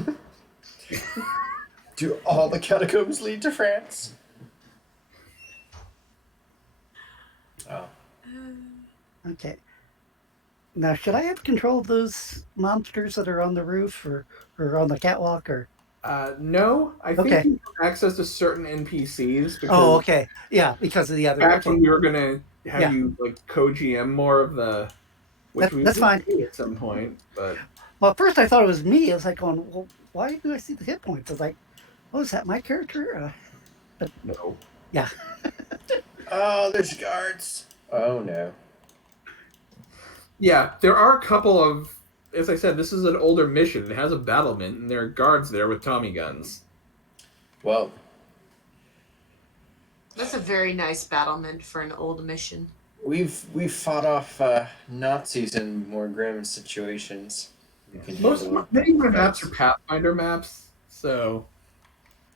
Do all the catacombs lead to France? Oh. Okay. Now, should I have control of those monsters that are on the roof or on the catwalk? Or No, I think Okay. you can access to certain NPCs. Because oh, okay, yeah, because of the other. back Okay. when we were gonna have Yeah. you co-GM more of the, which we That's will fine. do at some point. But Well, at first I thought it was me. I was like, going, well, why do I see the hit points? I was like, oh, is that my character? no, Yeah. Oh, there's guards. Oh no. yeah, there are a couple of. As I said, this is an older mission. It has a battlement, and there are guards there with Tommy guns. Well, That's a very nice battlement for an old mission. we've fought off Nazis in more grim situations. We can handle Many of my maps are Pathfinder maps, so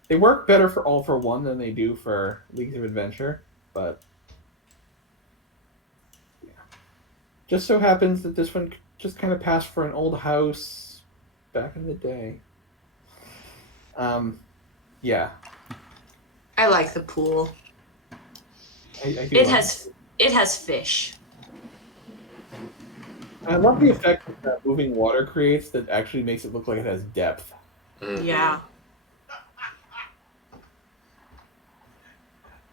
they work better for All for One than they do for Leagues of Adventure. But yeah. Just so happens that this one just kind of passed for an old house back in the day. Yeah, I like the pool. I do. It like has fish. I love the effect that moving water creates that actually makes it look like it has depth. Mhm. Yeah.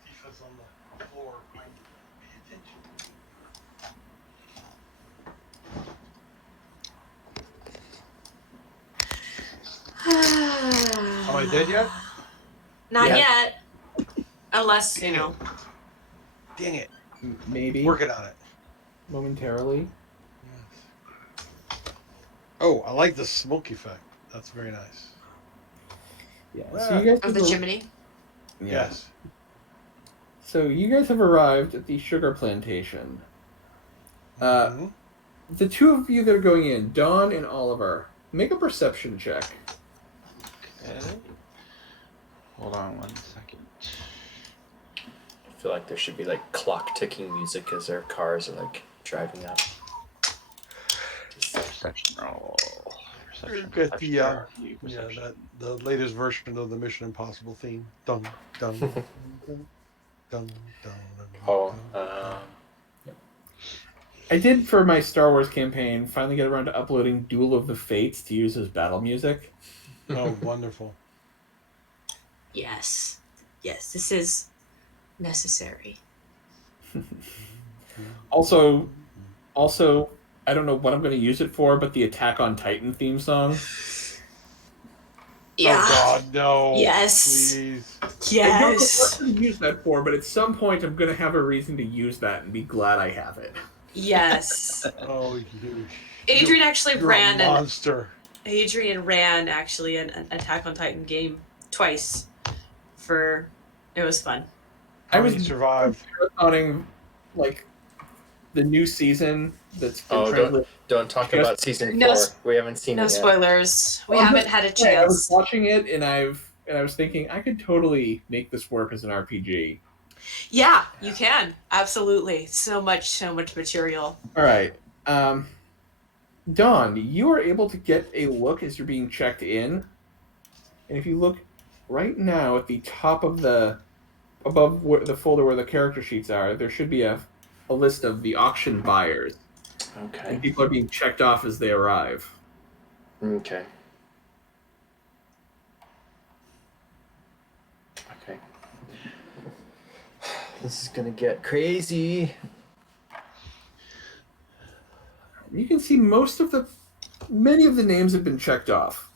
Tifa's on the floor. Pay attention. Am I dead yet? Not Yeah. yet. Unless, Dang it. Maybe Working on it. momentarily. Oh, I like the smoke effect. That's very nice. Yeah. So you guys of the have chimney. Yes. So you guys have arrived at the sugar plantation. Mhm. The two of you that are going in, Dawn and Oliver, make a perception check. Okay. Hold on 1 second. I feel like there should be like clock ticking music as their cars are like driving up. Perception roll. Perception. Get the perception, yeah, perception. the latest version of the Mission Impossible theme. Dun dun dun dun dun. Oh, I did for my Star Wars campaign finally get around to uploading Duel of the Fates to use as battle music. Oh, wonderful. Yes. Yes, this is necessary. Also, I don't know what I'm going to use it for, but the Attack on Titan theme song. Yeah. Oh God, no. Yes. Please. I don't know Yes. what to use that for, but at some point I'm going to have a reason to use that and be glad I have it. Yes. Oh, you. Adrian actually You're ran a monster. Adrian ran actually an Attack on Titan game twice. It was fun. I How was many survived? marathoning like the new season that's been oh, translated. don't talk Just- about season No 4. We haven't seen No it yet. spoilers. We Well, haven't had a I was chance. watching it and I was thinking I could totally make this work as an RPG. Yeah, you can. Absolutely. So much material. All right. Dawn, you are able to get a look as you're being checked in. And if you look right now at the top of above the folder where the character sheets are, there should be a list of the auction buyers. Okay. And people are being checked off as they arrive. Okay. Okay. This is gonna get crazy. You can see many of the names have been checked off.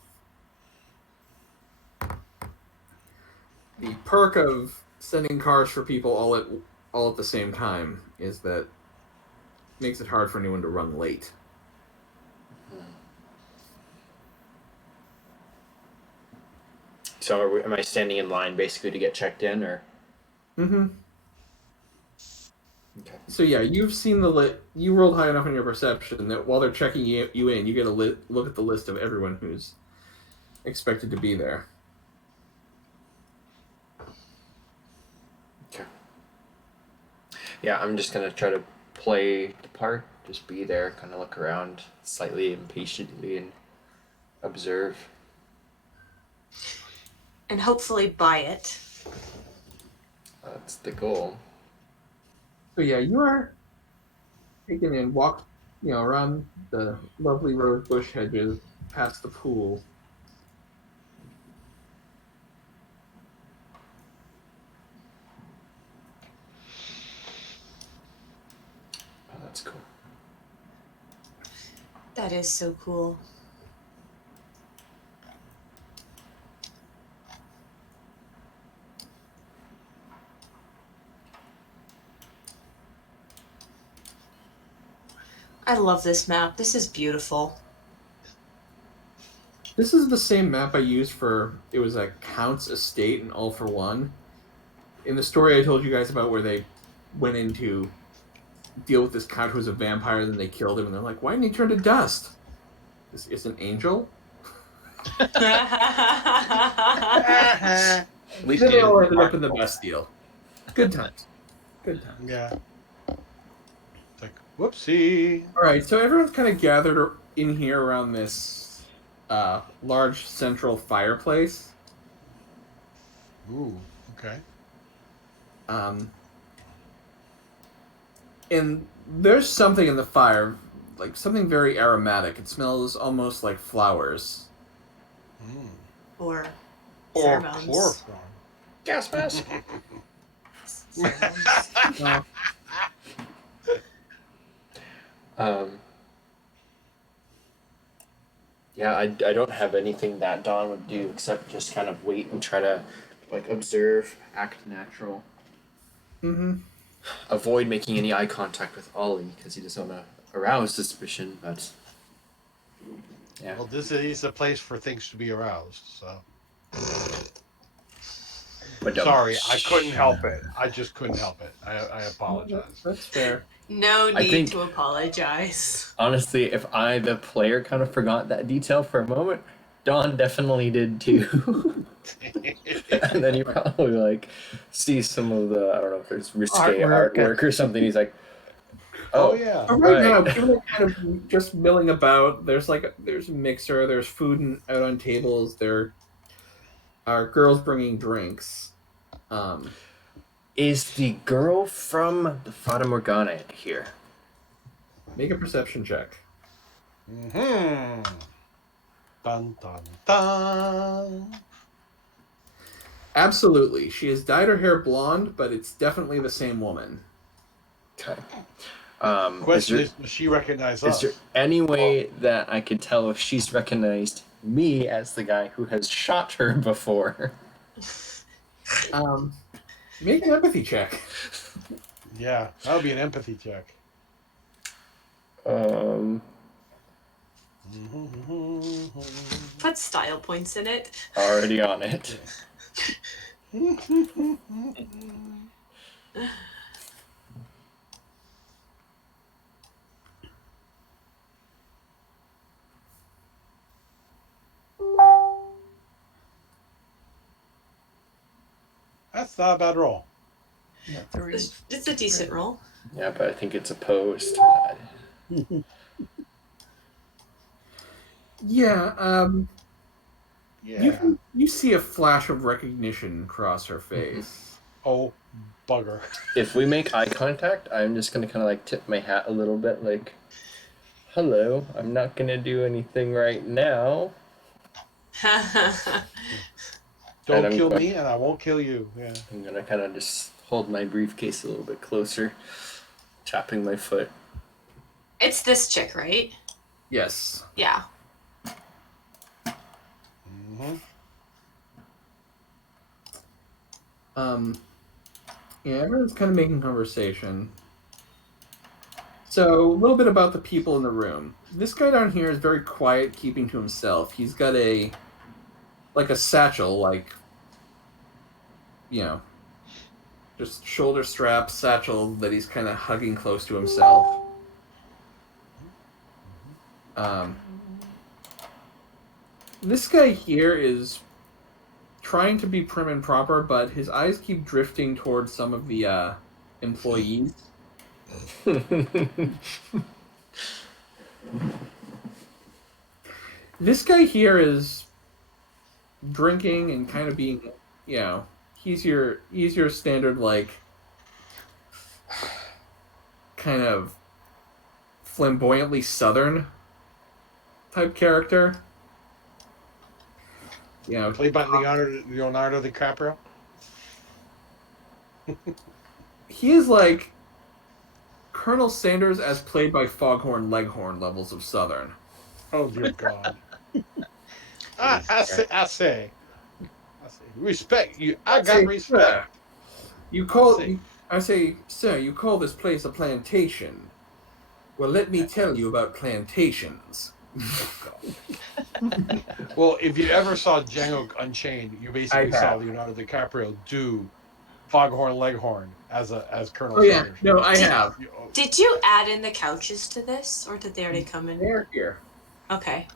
The perk of sending cars for people all at the same time is that it makes it hard for anyone to run late. So am I standing in line basically to get checked in, or? Mm-hmm. Okay. So yeah, you've seen you rolled high enough in your perception that while they're checking you in, you get a look at the list of everyone who's expected to be there. Okay. Yeah, I'm just gonna try to play the part, just be there, kind of look around slightly impatiently and observe. And hopefully buy it. That's the goal. So yeah, you are taken in, walk, around the lovely rose bush hedges, past the pool. Oh, that's cool. That is so cool. I love this map. This is beautiful. This is the same map I used it was a Count's estate in All for One. In the story I told you guys about where they went in to deal with this Count who was a vampire, then they killed him, and they're like, why didn't he turn to dust? This is an angel? At least Then he they all didn't ended up in the Bastille. Good times. Good times. Yeah. It's like, whoopsie. Alright, so everyone's kind of gathered in here around this large central fireplace. Ooh, okay. And there's something in the fire, like something very aromatic. It smells almost like flowers. Mm. Or Or pheromones. chloroform. Gas mask. Yeah, I don't have anything that Dawn would do except just kind of wait and try to like observe, act natural. Mm-hmm. Avoid making any eye contact with Ollie because he doesn't want to arouse suspicion, but yeah. Well, this is a place for things to be aroused, so. But Sorry, I couldn't help it. I just couldn't help it. I apologize. That's fair. No I need think- to apologize. Honestly, if I, the player, kind of forgot that detail for a moment, Don definitely did too. And then he probably like sees some of the, I don't know if there's risque artwork or something. He's like, Oh yeah. But right now, people are kind of just milling about. There's a mixer. There's food out on tables. There are girls bringing drinks. Is the girl from the Fata Morgana here? Make a perception check. Mm-hmm. Dun dun dun. Absolutely, she has dyed her hair blonde, but it's definitely the same woman. Okay. Question is, does she recognize us? Is there any way that I could tell if she's recognized me as the guy who has shot her before? Make an empathy check. Yeah, that would be an empathy check. Put style points in it. Already on it. That's not a bad roll. Yeah, 3. It's a decent roll. Yeah, but I think it's opposed. Yeah. Yeah. You see a flash of recognition cross her face. Oh, bugger. If we make eye contact, I'm just gonna kind of like tip my hat a little bit, like, "Hello, I'm not gonna do anything right now." Don't And kill me, and I won't kill you. Yeah. I'm gonna kind of just hold my briefcase a little bit closer, tapping my foot. It's this chick, right? Yes. Yeah. Mm-hmm. Yeah, everyone's kind of making conversation. So, a little bit about the people in the room. This guy down here is very quiet, keeping to himself. He's got a satchel, just shoulder strap satchel that he's kind of hugging close to himself. This guy here is trying to be prim and proper, but his eyes keep drifting towards some of the employees. This guy here is drinking and kind of being, he's your standard, like, kind of flamboyantly Southern type character. Played by Leonardo DiCaprio. He is like Colonel Sanders as played by Foghorn Leghorn levels of Southern. Oh dear God. I say, respect you. I got respect. Sir, I say, sir, you call this place a plantation. Well, let me tell you about plantations. Well, if you ever saw Django Unchained, you basically saw Leonardo DiCaprio do Foghorn Leghorn as Colonel Sanders. No, I have. Did you add in the couches to this, or did they already come in? They're here. Okay.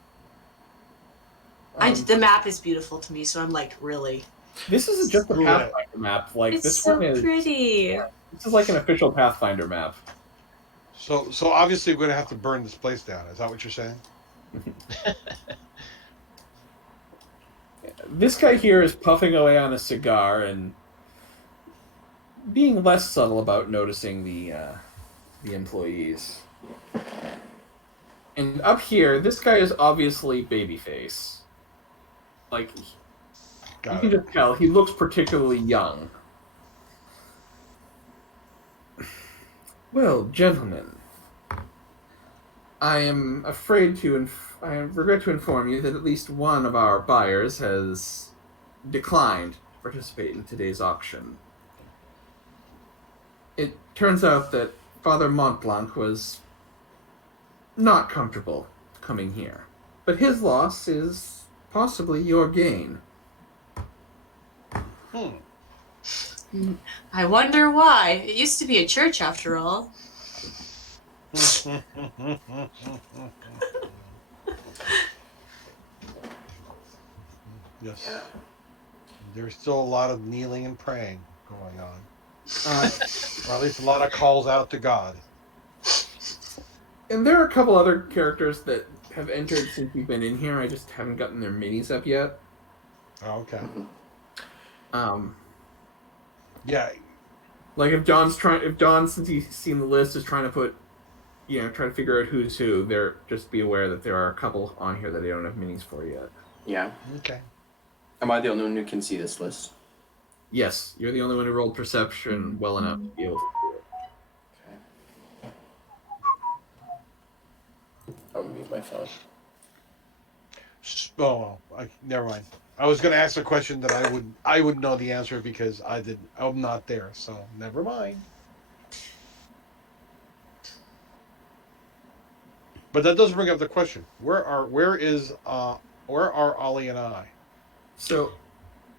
The map is beautiful to me, so I'm like, really. This isn't just a Pathfinder map. Like It's this so one is pretty. This is like an official Pathfinder map. So obviously we're gonna have to burn this place down. Is that what you're saying? This guy here is puffing away on a cigar and being less subtle about noticing the employees. And up here, this guy is obviously babyface. Like, you can just tell he looks particularly young. Well, gentlemen, I regret to inform you that at least one of our buyers has declined to participate in today's auction. It turns out that Father Montblanc was not comfortable coming here, but his loss is possibly your gain. I wonder why. It used to be a church, after all. Yes. There's still a lot of kneeling and praying going on. Or at least a lot of calls out to God. And there are a couple other characters that have entered since we've been in here. I just haven't gotten their minis up yet. Oh, okay. Um, Yeah. like if John, since he's seen the list, is trying to put, try to figure out who's who. Just be aware that there are a couple on here that I don't have minis for yet. Yeah. Okay. Am I the only one who can see this list? Yes, you're the only one who rolled perception well enough to be able to do it. Okay. I'll mute my phone. Oh, never mind. I was going to ask a question that I would know the answer because I'm not there. So never mind. But that does bring up the question: where are Ollie and I? So,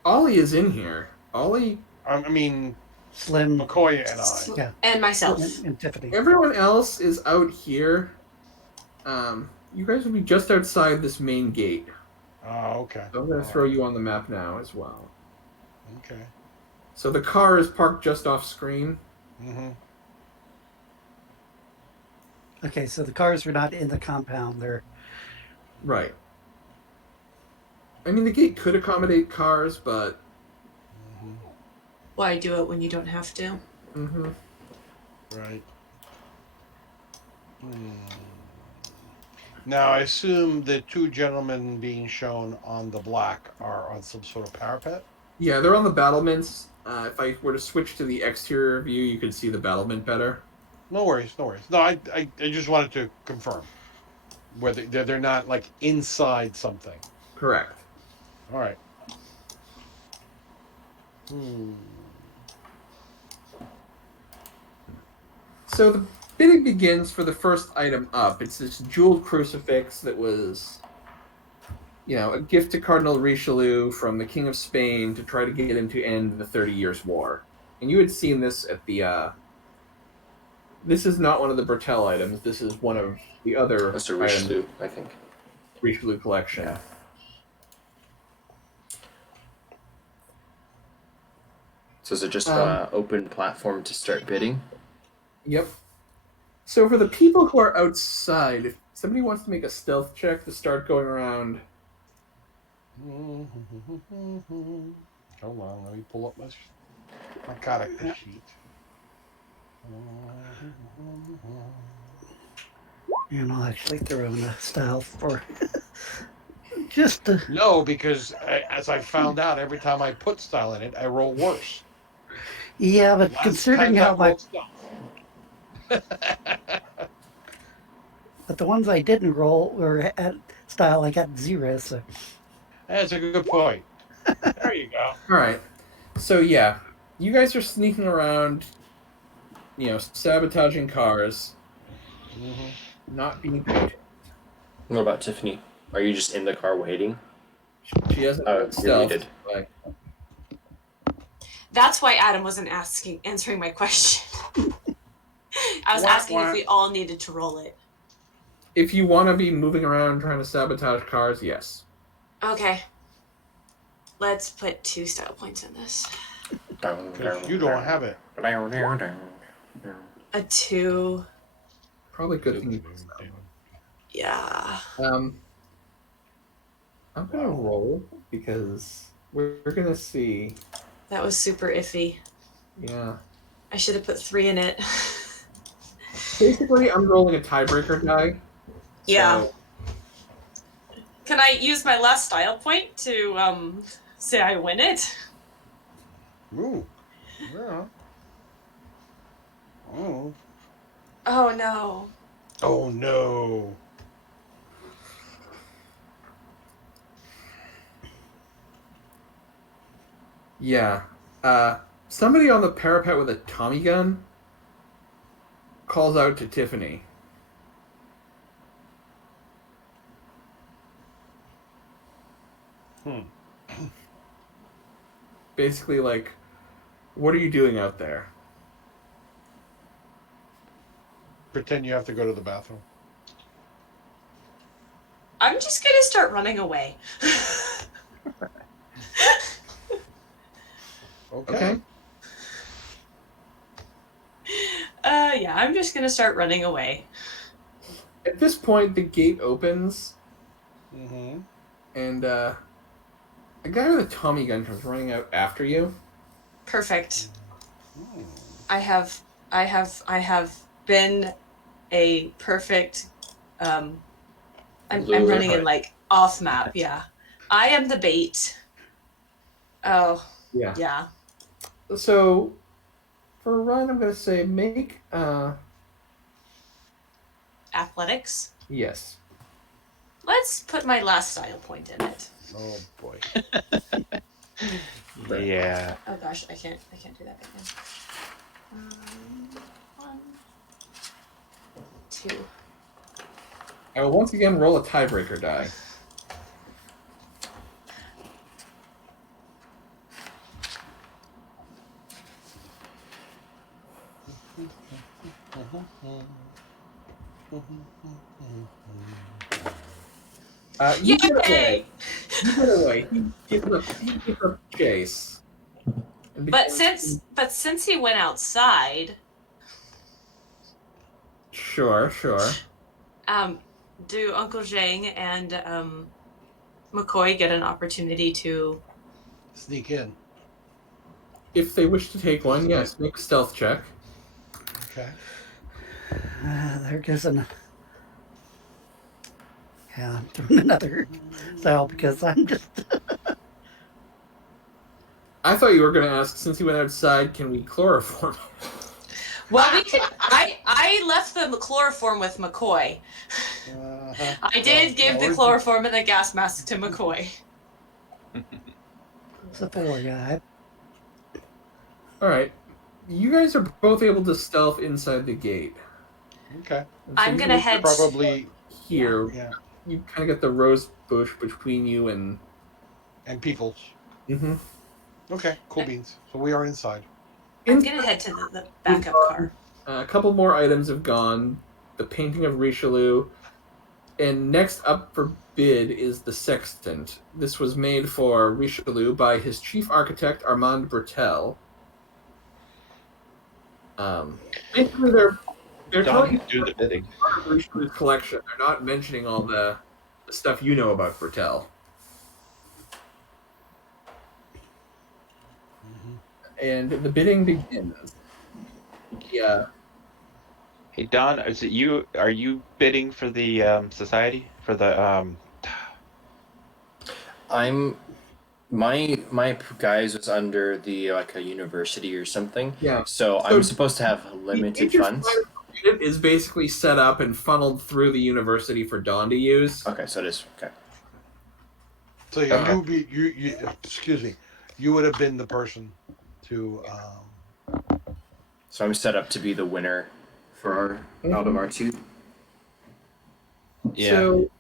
Ollie is in here. Ollie. I mean, Slim. McCoy and I. Yeah. And myself. And Tiffany. Everyone else is out here. You guys will be just outside this main gate. Oh, okay. So I'm going to throw you on the map now as well. Okay. So the car is parked just off screen. Mm-hmm. Okay, so the cars were not in the compound. They're Right. I mean, the gate could accommodate cars, but... Why do it when you don't have to? Mm-hmm. Right. Now, I assume the two gentlemen being shown on the black are on some sort of parapet? Yeah, they're on the battlements. If I were to switch to the exterior view, you could see the battlement better. No worries, no worries. No, I just wanted to confirm whether they're not like inside something. Correct. All right. So the bidding begins for the first item up. It's this jeweled crucifix that was, a gift to Cardinal Richelieu from the King of Spain to try to get him to end the 30 Years' War. And you had seen this at the... This is not one of the Bertel items. This is one of the other That's a Richelieu, I think. Richelieu collection. Yeah. So is it just open platform to start bidding? Yep. So for the people who are outside, if somebody wants to make a stealth check to start going around... Hold on, let me pull up my character sheet. and I'll actually throw in a style for just to... No, because as I found out, every time I put style in it, I roll worse. Yeah, but Last considering time how I my... rolled stealth. But the ones I didn't roll were at style, I got 0, so... That's a good point. There you go. All right. So yeah, you guys are sneaking around, sabotaging cars, not being patient. What about Tiffany? Are you just in the car waiting? She hasn't Oh, done you're stealth. muted. Like, That's why Adam wasn't answering my question. I was asking if we all needed to roll it. if you want to be moving around trying to sabotage cars, yes. Okay. Let's put 2 style points in this. Because you don't have it. A 2. Probably good thing you put stealth. Yeah. I'm gonna roll because we're gonna see. That was super iffy. Yeah. I should have put 3 in it. Basically, I'm rolling a tiebreaker die. Yeah. So, Can I use my last style point to say I win it? Ooh. Yeah. Oh. Oh no. Oh no. yeah. Somebody on the parapet with a Tommy gun calls out to Tiffany. Basically, like, what are you doing out there? pretend you have to go to the bathroom. I'm just gonna start running away. Okay. Yeah, I'm just gonna start running away. At this point, the gate opens, Mm-hmm. and a guy with a Tommy gun comes running out after you. Perfect. Hmm. I have been a perfect. I'm Lure. running in like off map. Yeah, I am the bait. Oh Yeah. yeah. So, for a run, I'm going to say make, Athletics. yes. Let's put my last style point in it. Oh boy. Yeah. Oh gosh, I can't do that right now. 1, 2. I will once again roll a tiebreaker die. You get away. You get away. He gives up chase. But since he went outside, Sure. do Uncle Zheng and McCoy get an opportunity to Sneak in. If they wish to take one, yes, make a stealth check. Okay. There goes an. Yeah, I'm doing another style because I'm just. I thought you were going to ask, since he went outside, can we chloroform? Well, we could. I left the chloroform with McCoy. Uh-huh. I did give the chloroform and the gas mask to McCoy. It's a 4 guy. All right. You guys are both able to stealth inside the gate. Okay. And so I'm you gonna guys head Probably. here. Yeah. You kind of get the rose bush between you and. And peoples. Mm-hmm. Okay. Cool beans. So we are inside. I'm gonna head to the backup car. A couple more items have gone. The painting of Richelieu. And next up for bid is the sextant. This was made for Richelieu by his chief architect, Armand Bertel. Basically, they're telling Don't do the bidding. part of Richelieu's collection. They're not mentioning all the stuff you know about Bertel. And the bidding begins. Yeah. Hey Don, is it you? Are you bidding for the society for the? I'm my guys was under the like a university or something. Yeah. So I'm supposed to have limited funds. It is basically set up and funneled through the university for Dawn to use. Okay, so it is okay. So you excuse me, you would have been the person to. So I'm set up to be the winner for our out of our two. Yeah. So,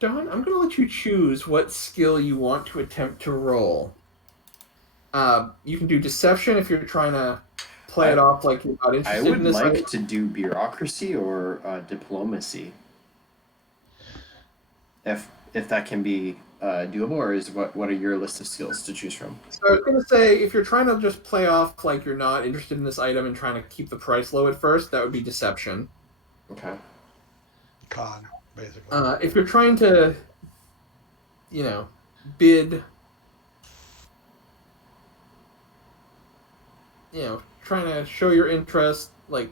Dawn, I'm going to let you choose what skill you want to attempt to roll. You can do deception if you're trying to play it off like you're not I interested would in this. like to do bureaucracy or diplomacy. If that can be doable, or is what are your list of skills to choose from? So I was going to say, if you're trying to just play off like you're not interested in this item and trying to keep the price low at first, that would be deception. Okay. Con, basically. If you're trying to, bid, trying to show your interest, like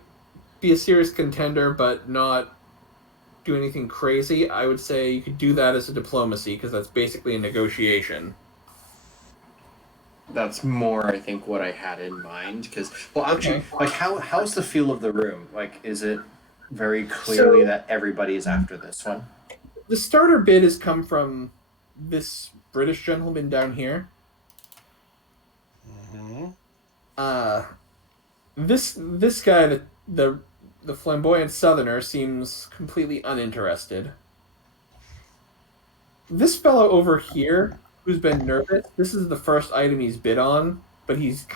be a serious contender, but not do anything crazy, I would say you could do that as a diplomacy because that's basically a negotiation. That's more, I think, what I had in mind. Because, well, actually, like, how's the feel of the room? Like, is it very clearly that everybody is after this one? The starter bid has come from this British gentleman down here. Mm-hmm. This guy, the flamboyant southerner, seems completely uninterested. This fellow over here, who's been nervous, this is the first item he's bid on, but he's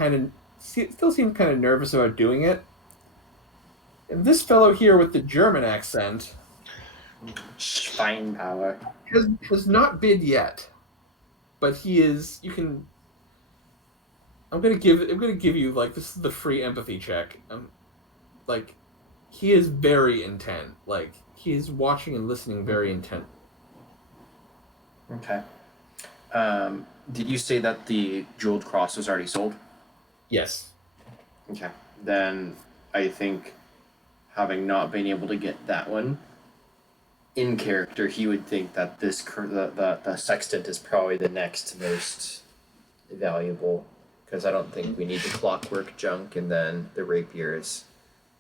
still seems kind of nervous about doing it. And this fellow here with the German accent Schweinbauer. has not bid yet, but he is. You can. I'm gonna give you like this is the free empathy check. Like he is very intent. Like he is watching and listening very intent. Okay. Did you say that the jeweled cross was already sold? Yes. Okay. Then I think, having not been able to get that one, in character, he would think that the sextant is probably the next most valuable, because I don't think we need the clockwork junk, and then the rapier is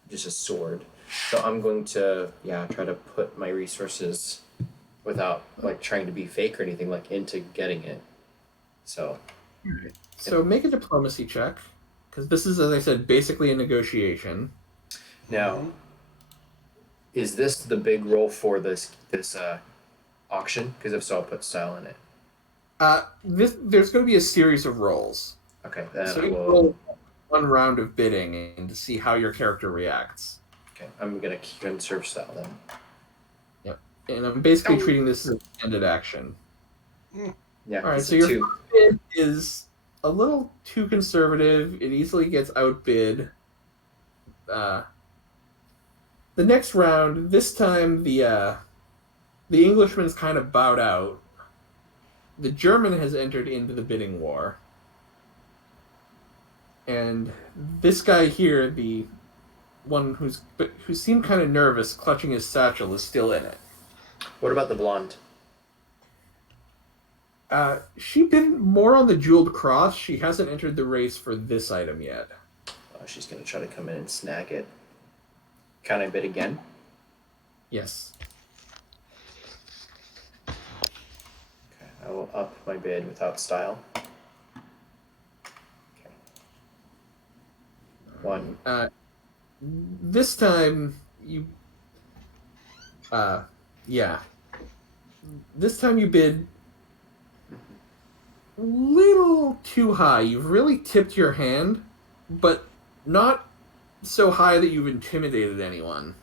just a sword. So I'm going to try to put my resources, without like trying to be fake or anything, like into getting it. So. So make a diplomacy check, because this is, as I said, basically a negotiation. Now, is this the big roll for this auction? Because if so, I'll put style in it. There's going to be a series of rolls. Okay, then So I you will. roll one round of bidding and to see how your character reacts. Okay, I'm gonna conserve style then. And I'm basically treating this as an ended action. Yeah. All right, it's so a your 2. first bid is a little too conservative. It easily gets outbid. The next round, this time the Englishman's kind of bowed out. The German has entered into the bidding war. And this guy here, the one who seemed kind of nervous, clutching his satchel, is still in it. What about the blonde? She bid more on the jeweled cross. She hasn't entered the race for this item yet. Oh, she's gonna try to come in and snag it. Can I bid again? Yes. Okay, I will up my bid without style. Okay. 1. This time you this time you bid a little too high. You've really tipped your hand, but not so high that you've intimidated anyone.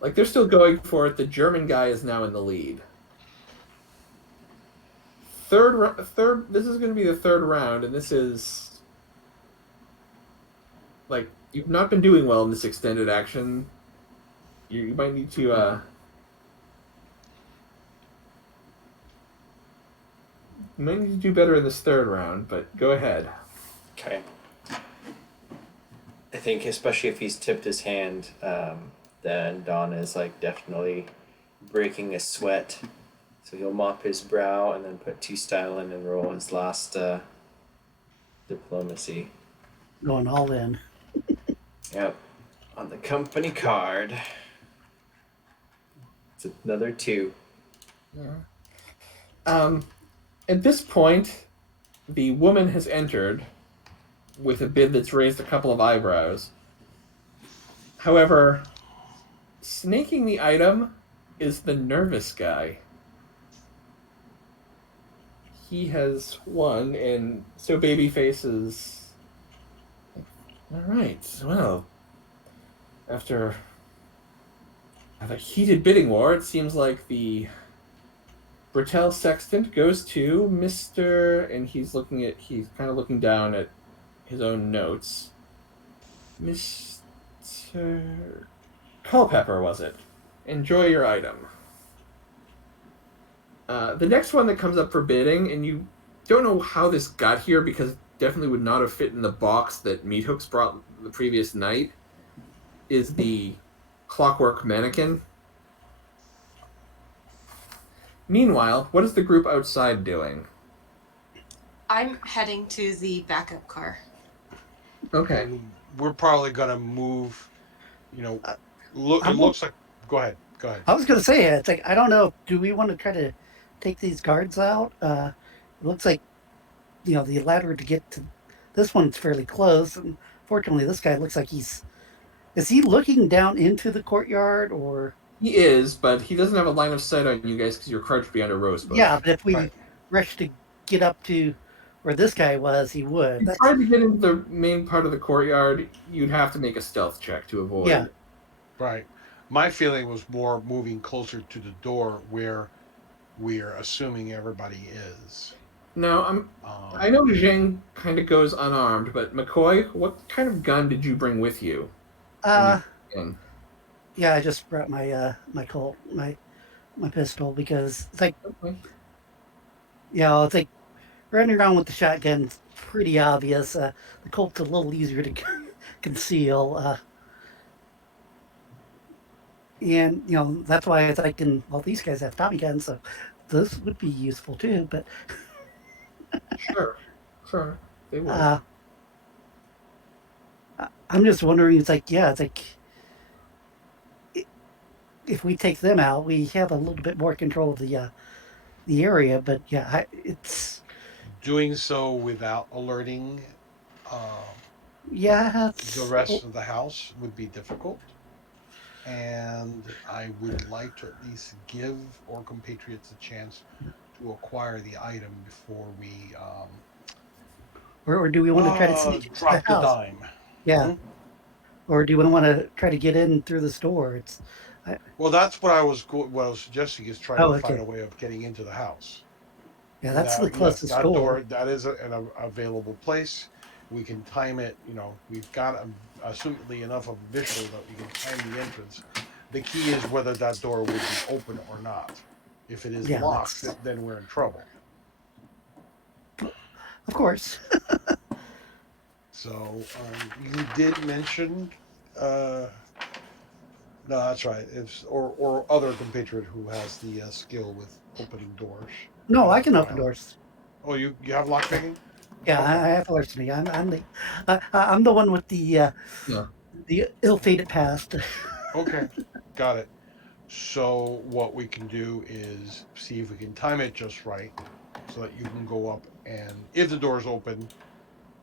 Like, they're still going for it. The German guy is now in the lead. This is going to be the third round, and this is like, you've not been doing well in this extended action. You might need to do better in this third round, but go ahead. Okay. I think especially if he's tipped his hand, then Don is like definitely breaking a sweat. So he'll mop his brow and then put 2 style in and roll his last diplomacy. Going all in. Yep. On the company card. It's another 2. Yeah. At this point, the woman has entered with a bid that's raised a couple of eyebrows. However, snaking the item is the nervous guy. He has won, and so Babyface is... Alright, well, after a heated bidding war, it seems like the Bertel Sextant goes to Mr. and he's kind of looking down at his own notes. Mr. Culpepper, was it? Enjoy your item. The next one that comes up for bidding, and you don't know how this got here because it definitely would not have fit in the box that Meat Hooks brought the previous night, is the Clockwork Mannequin. Meanwhile, what is the group outside doing? I'm heading to the backup car. Okay. And we're probably gonna move. It looks like. Go ahead. I was going to say, it's like, I don't know. Do we want to try to take these guards out? It looks like, the ladder to get to this one's fairly close. And fortunately, this guy looks like is he looking down into the courtyard or? He is, but he doesn't have a line of sight on you guys because you're crouched behind a rose bush. Yeah, but if we rush to get up to where this guy was, he would. If you That's, tried to get into the main part of the courtyard, you'd have to make a stealth check to avoid. Yeah. Right. My feeling was more moving closer to the door where we're assuming everybody is. Now, I know Zheng kind of goes unarmed, but McCoy, what kind of gun did you bring with you? In? yeah, I just brought my my Colt, my pistol, because it's like, Okay. it's like running around with the shotgun's pretty obvious. The Colt's a little easier to conceal. And that's why it's like, well, these guys have Tommy guns, so this would be useful too. But Sure, they would. I'm just wondering. It's like, if we take them out, we have a little bit more control of the area. But it's doing so without alerting the rest of the house would be difficult. And I would like to at least give our compatriots a chance to acquire the item before we or do we want to try to sneak drop the house? dime. Yeah. Or do we want to try to get in through the store? Well, that's what I was suggesting, is trying to find a way of getting into the house. Yeah, that's the closest that door. That is an available place. We can time it. We've got assumedly enough of a visual that we can time the entrance. The key is whether that door would be open or not. If it is locked, then we're in trouble. Of course. So you did mention, no, that's right. Or other compatriot who has the skill with opening doors. No, I can open doors. Oh, you have lockpicking? Yeah, Okay. I have larceny. I'm the one with the ill-fated past. Okay, got it. So what we can do is see if we can time it just right, so that you can go up, and if the door is open,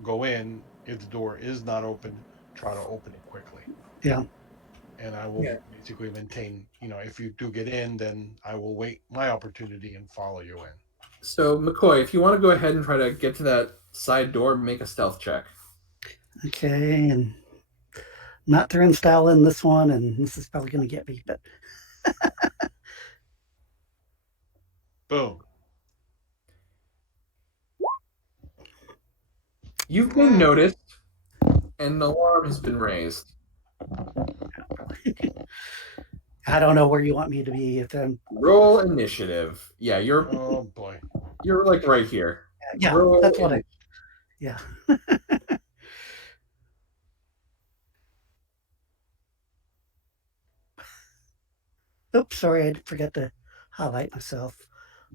go in. If the door is not open, try to open it quickly. Yeah. And I will basically maintain. If you do get in, then I will wait my opportunity and follow you in. So McCoy, if you want to go ahead and try to get to that side door, make a stealth check. Okay, and not throwing style in this one, and this is probably going to get me, but Boom. You've been noticed, and the alarm has been raised. I don't know where you want me to be. If I'm Roll initiative. Yeah, Oh boy. you're like right here. yeah, Roll that's what I. Yeah. Oops, sorry, I forgot to highlight myself.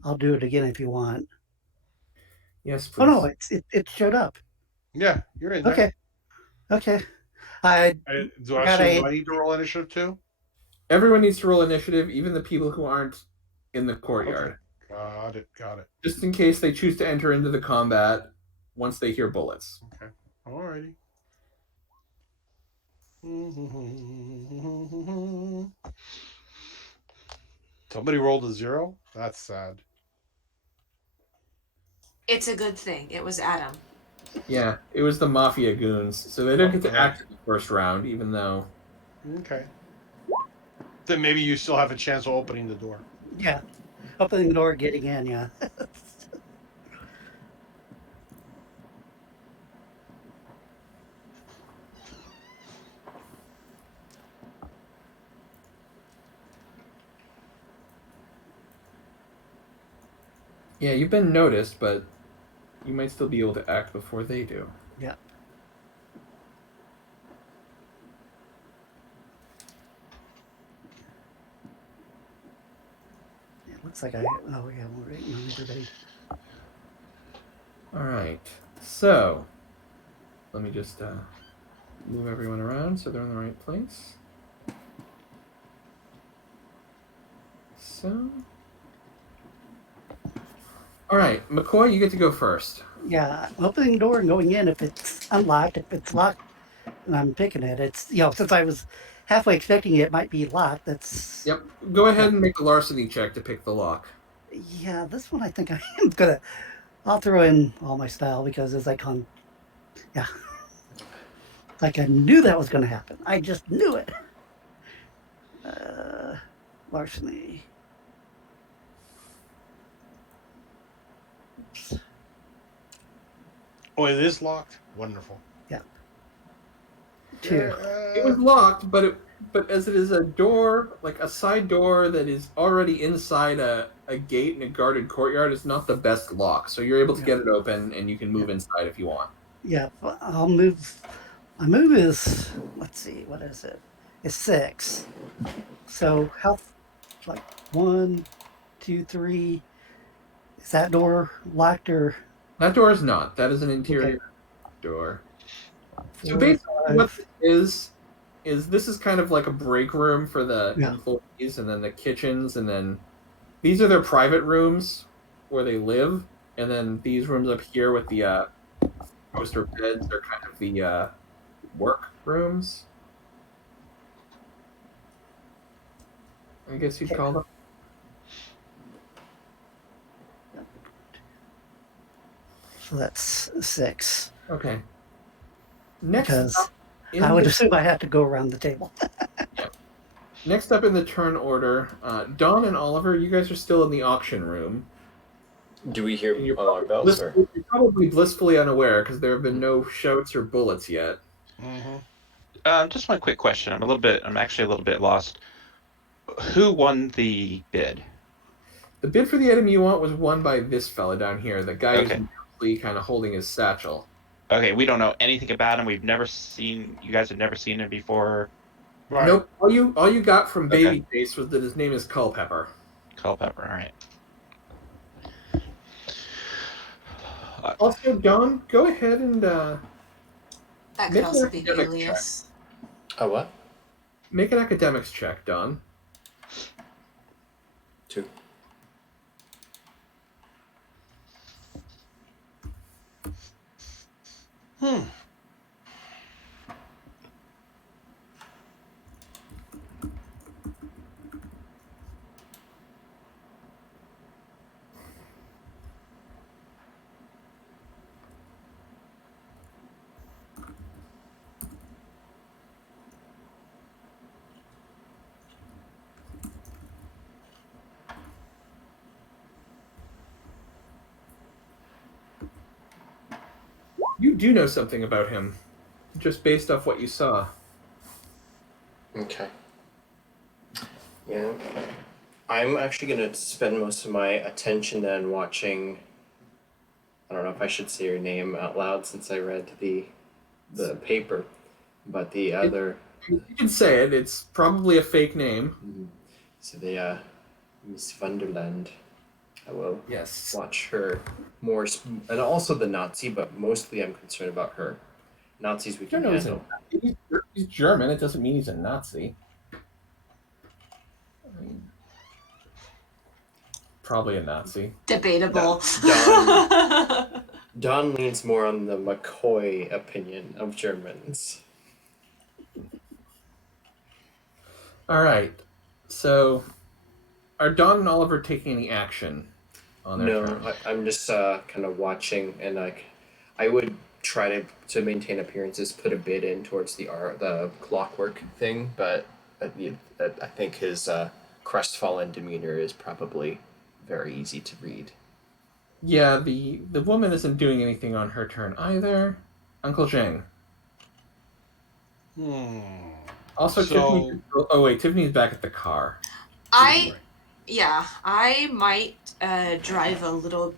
I'll do it again if you want. Yes, please. Oh no, it showed up. Yeah, you're in there. Okay. Do I need to roll initiative too? Everyone needs to roll initiative, even the people who aren't in the courtyard. Okay. Got it. Just in case they choose to enter into the combat once they hear bullets. Okay. Alrighty. Somebody rolled a 0? That's sad. It's a good thing. It was Adam. Yeah, it was the Mafia goons, so they don't get to act in the first round, even though... Okay. Then maybe you still have a chance of opening the door. Yeah. Opening the door, getting in, yeah. Yeah, you've been noticed, but you might still be able to act before they do. Yeah. It looks like we're waiting on everybody. Alright, so let me just move everyone around so they're in the right place. So... Alright, McCoy, you get to go first. Yeah, opening the door and going in if it's unlocked. If it's locked and I'm picking it, it's, since I was halfway expecting it might be locked, that's... Yep, go ahead and make a larceny check to pick the lock. Yeah, this one I think I am gonna I'll throw in all my style because it's like on, yeah. Like I knew that was going to happen. I just knew it. Larceny. Oops. Oh, it is locked? Wonderful. Yeah. 2. It was locked, but as it is a door, like a side door that is already inside a gate in a guarded courtyard, it's not the best lock. So you're able to get it open, and you can move inside if you want. Yeah, I'll move. My move is, let's see, what is it? It's 6. So how, like 1, 2, 3. Is that door locked or? That door is not. That is an interior door. 4, So basically, 5. what this is this is kind of like a break room for the employees, and then the kitchens, and then these are their private rooms where they live, and then these rooms up here with the poster beds are kind of the work rooms. I guess you'd call them. So that's 6. Okay. Next Because up in I would the- assume I have to go around the table. Next up in the turn order, Don and Oliver, you guys are still in the auction room. Do we hear You're alarm bells? Or? You're probably blissfully unaware because there have been no shouts or bullets yet. Mm-hmm. Just one quick question. I'm actually a little bit lost. Who won the bid? The bid for the item you want was won by this fella down here, the guy Okay. who's kind of holding his satchel. Okay, we don't know anything about him. You guys have never seen him before. Right. Nope. All you got from Okay. Babyface was that his name is Culpepper. Culpepper, all right. Also, Don, go ahead and That Make could an also be academic alias. A what? make an academics check, Don. 2. You do know something about him, just based off what you saw. Okay. Yeah. I'm actually going to spend most of my attention then watching. I don't know if I should say your name out loud since I read the paper, but the other. You can say it. It's probably a fake name. So the Miss Wonderland. I will Yes. watch her more, and also the Nazi, but mostly I'm concerned about her. Nazis we can No, handle. he's German. It doesn't mean he's a Nazi. I mean, probably a Nazi. Debatable. Don leans more on the McCoy opinion of Germans. All right. So, are Don and Oliver taking any action on their turn? I'm just kind of watching, and I would try to maintain appearances, put a bid in towards the clockwork thing, but I think his crestfallen demeanor is probably very easy to read. Yeah, the woman isn't doing anything on her turn either. Uncle Zheng. Also, So- Tiffany's back at the car. I might drive a little.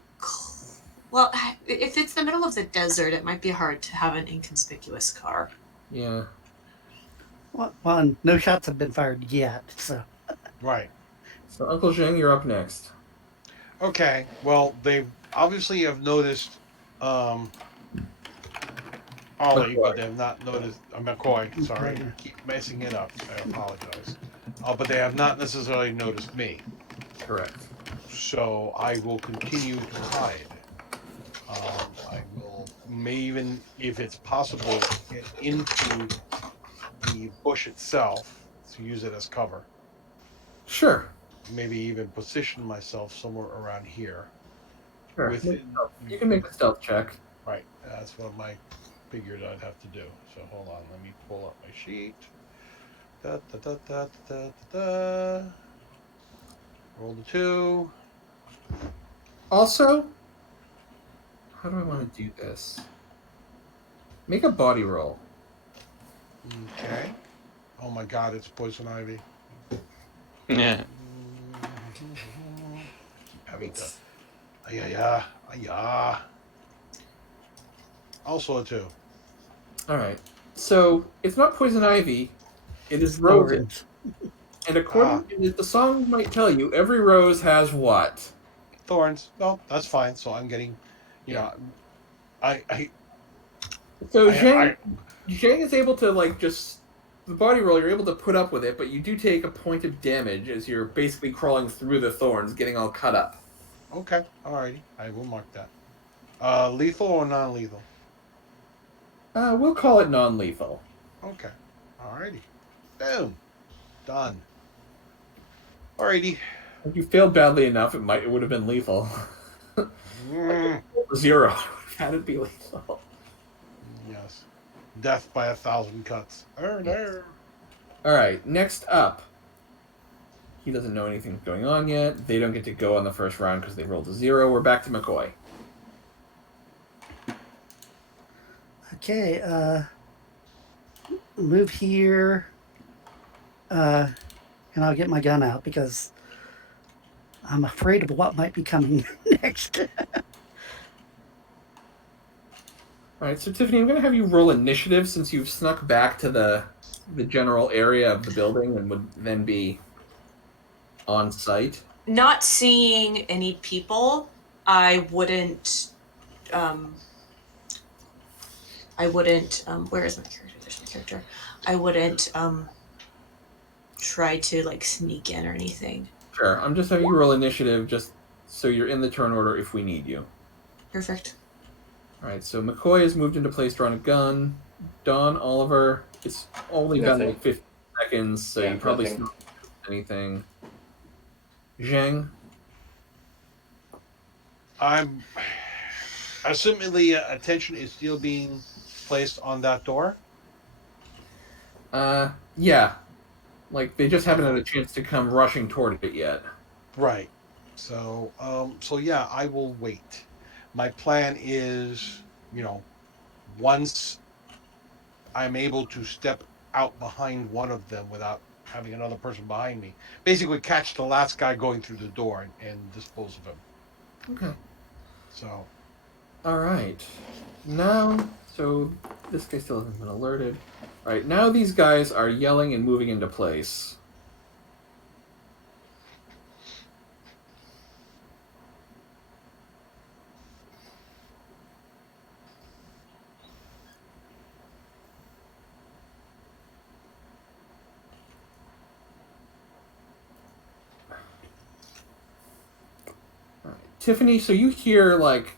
Well, if it's the middle of the desert, it might be hard to have an inconspicuous car. Yeah. Well, no shots have been fired yet, so. Right. So, Uncle Zheng, you're up next. Okay. Well, they obviously have noticed Ollie, but they have not noticed McCoy. Sorry, McCoy. keep messing it up. I apologize. But they have not necessarily noticed me. Correct. So I will continue to hide. I may even, if it's possible, get into the bush itself to use it as cover. Sure. Maybe even position myself somewhere around here. Sure. within. You can make a stealth check. Right. That's what I figured I'd have to do. So hold on. Let me pull up my sheet. Da, da, da, da, da, da, da. Roll the 2. Also, how do I want to do this? Make a body roll. Okay. Oh my God, it's poison ivy. Yeah. Keep having to. Ayah. Also a 2. All right. So it's not poison ivy. It is roses. Thorns. And according to the song might tell you, every rose has what? Thorns. No, that's fine. So I'm getting, you know, I So I- Zheng is able to like just the body roll. You're able to put up with it, but you do take a point of damage as you're basically crawling through the thorns, getting all cut up. Okay. Alrighty. I will mark that. Lethal or non-lethal? We'll call it non-lethal. Okay. Alrighty. Boom. Done. Alrighty. If you failed badly enough, it would have been lethal. Mm, 0. Had it be lethal. yes. Death by 1,000 cuts. No. All right. Next up, he doesn't know anything's going on yet. They don't get to go on the first round because they rolled a 0. We're back to McCoy. Okay, move here, and I'll get my gun out because I'm afraid of what might be coming next. All right, so Tiffany, I'm going to have you roll initiative since you've snuck back to the general area of the building and would then be on site. Not seeing any people, I wouldn't. Where is my character? There's my character. I wouldn't try to like sneak in or anything. Sure, I'm just having you roll initiative just so you're in the turn order if we need you. Perfect. All right, so McCoy has moved into place drawing a gun. Don, Oliver, it's only been Nothing. like 15 seconds, so Yeah, you probably nothing. snuck anything. Zheng, I'm assuming the attention is still being placed on that door. yeah, like they just haven't had a chance to come rushing toward it yet. Right. So, yeah, I will wait. My plan is, once I'm able to step out behind one of them without having another person behind me, basically catch the last guy going through the door and dispose of him. Okay. So, All right. Now, so this guy still hasn't been alerted. All right, now these guys are yelling and moving into place. All right. Tiffany, so you hear like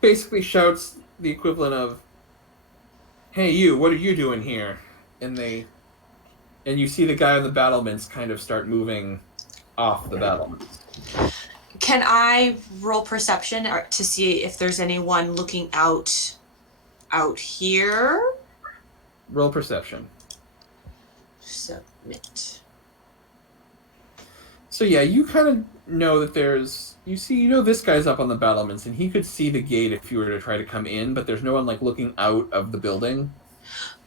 basically shouts the equivalent of "Hey you, what are you doing here?" And you see the guy on the battlements kind of start moving off the battlements. Can I roll perception to see if there's anyone looking out here? Roll perception. Submit. So yeah, you kind of know that this guy's up on the battlements, and he could see the gate if you were to try to come in, but there's no one like looking out of the building.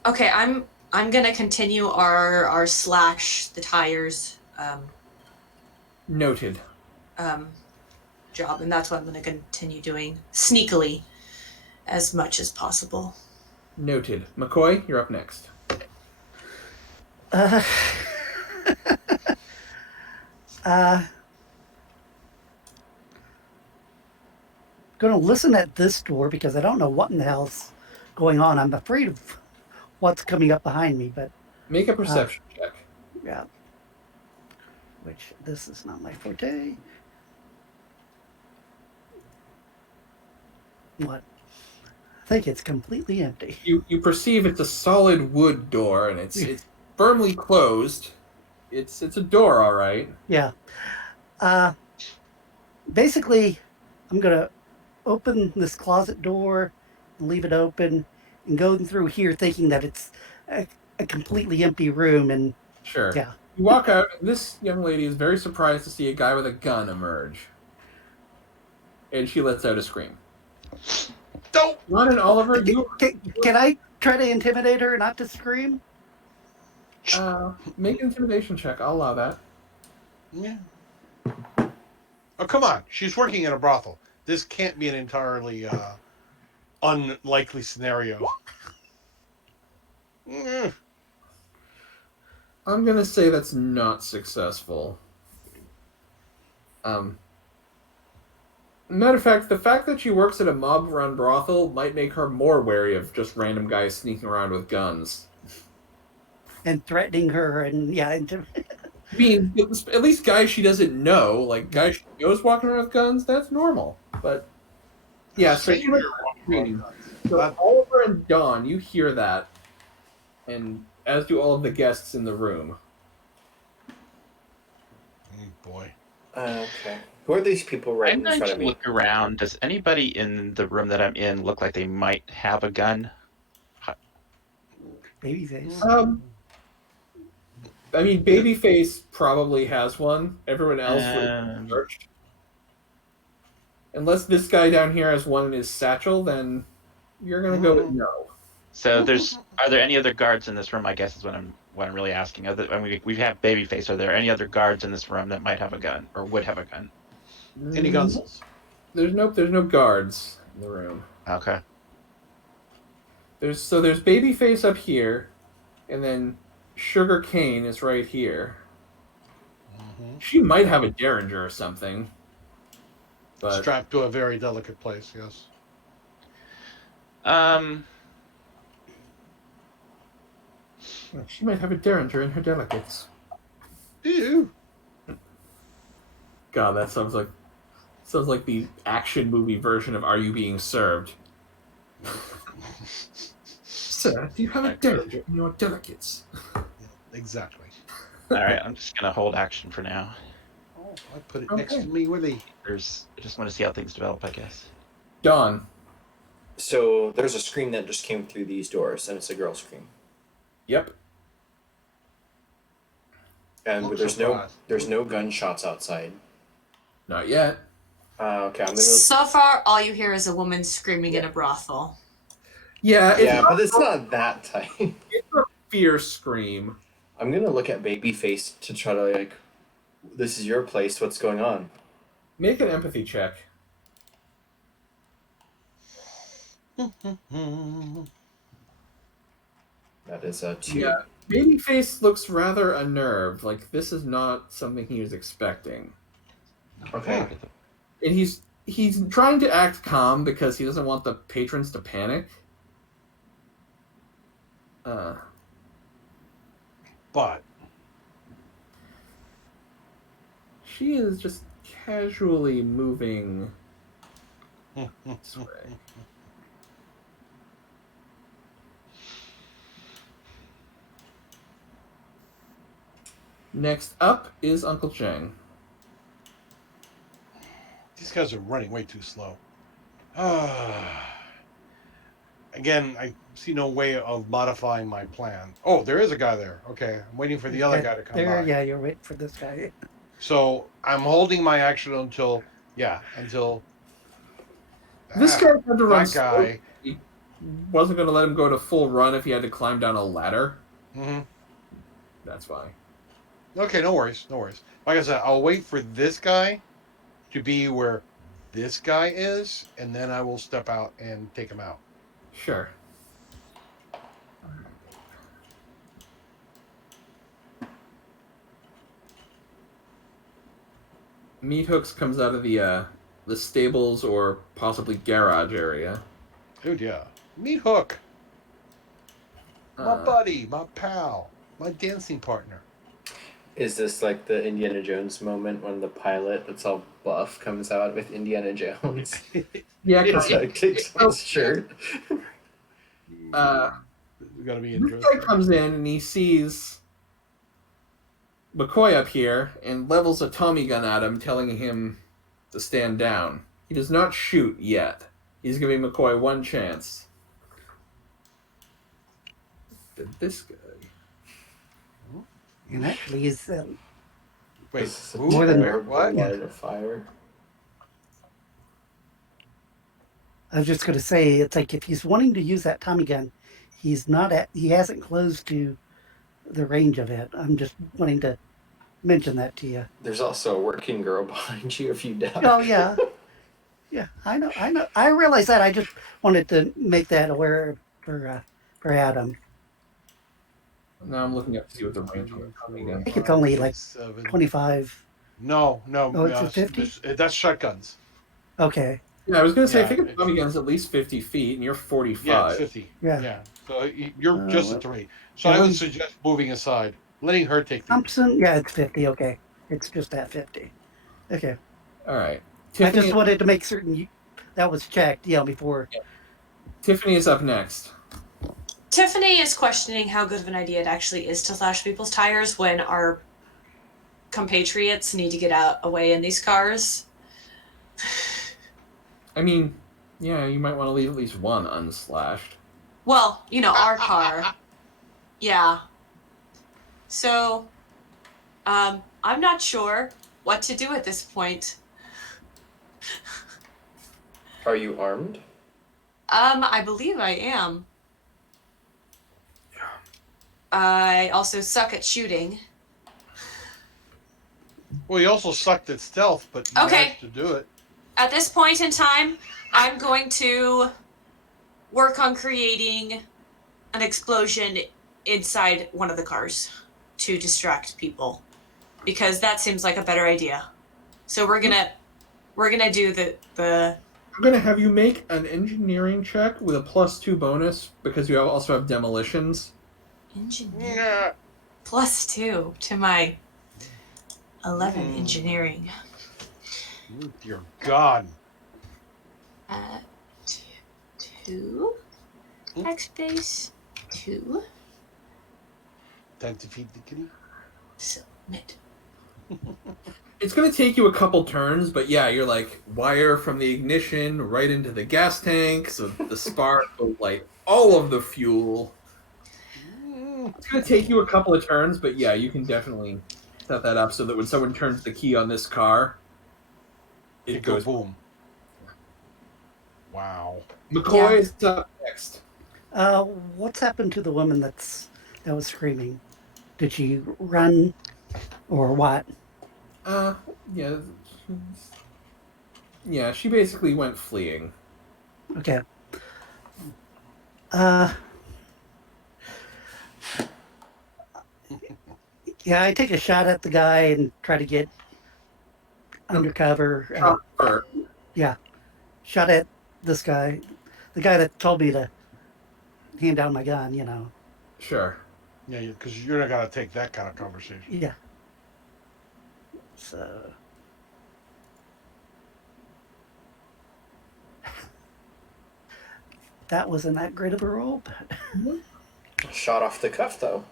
Okay, I'm gonna continue our slash the tires Noted. job, and that's what I'm gonna continue doing sneakily as much as possible. Noted. McCoy, you're up next. Going to listen at this door because I don't know what in the hell's going on. I'm afraid of what's coming up behind me, but Make a perception check. yeah. Which this is not my forte. What? I think it's completely empty. You perceive it's a solid wood door, and it's firmly closed. It's a door, all right. Yeah. Basically, I'm gonna open this closet door, and leave it open, and go through here thinking that it's a completely empty room. And Sure. yeah, You walk out, and this young lady is very surprised to see a guy with a gun emerge. And she lets out a scream. Don't. Ron and Oliver, you can I try to intimidate her not to scream? make an intimidation check. I'll allow that. Yeah. Oh, come on. She's working in a brothel. This can't be an entirely unlikely scenario. Mm. I'm gonna say that's not successful. Matter of fact, the fact that she works at a mob-run brothel might make her more wary of just random guys sneaking around with guns. And threatening her, and yeah, I mean, at least guys she doesn't know, like guys she knows walking around with guns, that's normal. But yeah, so she was screaming. So Oliver and Dawn, you hear that, and as do all of the guests in the room. Oh, boy. Okay. Who are these people right I'm in going front to of me? look around. Does anybody in the room that I'm in look like they might have a gun? babyface. I mean, Babyface probably has one. Everyone else was searched. Unless this guy down here has one in his satchel, then you're gonna go with no. So are there any other guards in this room? I guess is what I'm really asking. We have Babyface. Are there any other guards in this room that might have a gun or would have a gun? Any guns? There's no guards in the room. Okay. There's Babyface up here, and then Sugar Cane is right here. Mm-hmm. She might have a Derringer or something. But Strapped to a very delicate place, yes. She might have a Derringer in her delicates. Ew. God, that sounds like the action movie version of Are You Being Served? Sir, do you have a Derringer in your delicates? Exactly. All right. I'm just gonna hold action for now. Oh, I put it next to me, Willie. I just want to see how things develop, I guess. Dawn. So there's a scream that just came through these doors, and it's a girl scream. Yep. And there's no gunshots outside. Not yet. Okay, I'm gonna. So far, all you hear is a woman screaming in a brothel. Yeah, But it's not that tight. It's a fierce scream. I'm gonna look at Babyface to try to this is your place. What's going on? Make an empathy check. That is a 2. Yeah. Babyface looks rather unnerved. Like this is not something he was expecting. Okay. And he's trying to act calm because he doesn't want the patrons to panic. But she is just casually moving this way. Next up is Uncle Zheng. these guys are running way too slow. Again, I see no way of modifying my plan. Oh, there is a guy there. Okay, I'm waiting for the other guy to come by. Yeah, you're waiting for this guy. So I'm holding my action until This guy had to run. that guy. He wasn't going to let him go to full run if he had to climb down a ladder. Mm-hmm. That's why. Okay, no worries. Like I said, I'll wait for this guy to be where this guy is, and then I will step out and take him out. Sure. Meat Hooks comes out of the stables or possibly garage area. Dude, yeah. Meat Hook. My buddy, my pal, my dancing partner. Is this like the Indiana Jones moment when the pilot that's all buff comes out with Indiana Jones? Yeah, It's like takes off his shirt. We gotta be this interested. guy comes in and he sees McCoy up here and levels a Tommy gun at him, telling him to stand down. He does not shoot yet. He's giving McCoy one chance. Did this guy? And actually, he's Wait, This is a who? More than- terrible What? line of fire. I was just going to say, it's like if he's wanting to use that Tommy gun, he hasn't closed to the range of it. I'm just wanting to mention that to you. There's also a working girl behind you if you die. Oh yeah, yeah. I know. I realize that. I just wanted to make that aware for Adam. Now I'm looking up to see what the range on the Tommy gun. I think it's only like 7. 25. No. Oh, it's a 50? That's shotguns. Okay. Yeah, I was going to say, I Yeah, think a it's- Tommy gun's at least 50 feet, and you're 45. Yeah, it's 50. Yeah. So you're just at the rate. So I would suggest moving aside, letting her take the. Thompson. Yeah, it's 50. Okay. It's just at 50. Okay. All right. I just wanted to make certain that was checked. Before. Tiffany is up next. Tiffany is questioning how good of an idea it actually is to slash people's tires when our compatriots need to get away in these cars. I mean, yeah, you might want to leave at least one unslashed. Well, our car. Yeah. So, I'm not sure what to do at this point. Are you armed? I believe I am. I also suck at shooting. Well, you also sucked at stealth, but you Okay. managed to do it. At this point in time, I'm going to work on creating an explosion inside one of the cars to distract people, because that seems like a better idea. So we're gonna do the I'm going to have you make an engineering check with a +2 bonus because you also have demolitions. engineering Yeah. +2 to my 11 engineering. Oh, dear God. 2 X base 2 Time to feed the kitty. submit. It's going to take you a couple turns, but yeah, you're like wire from the ignition right into the gas tank, so the spark will light all of the fuel. It's going to take you a couple of turns, but yeah, you can definitely set that up so that when someone turns the key on this car, it goes boom. Wow. McCoy is up next. What's happened to the woman that was screaming? Did she run, or what? Yeah. Yeah, she basically went fleeing. Okay. Yeah, I take a shot at the guy and try to get undercover. Yeah, shot at this guy, the guy that told me to hand down my gun. Sure. Yeah, because you're not gonna take that kind of conversation. Yeah. So. That wasn't that great of a roll, but. Shot off the cuff, though.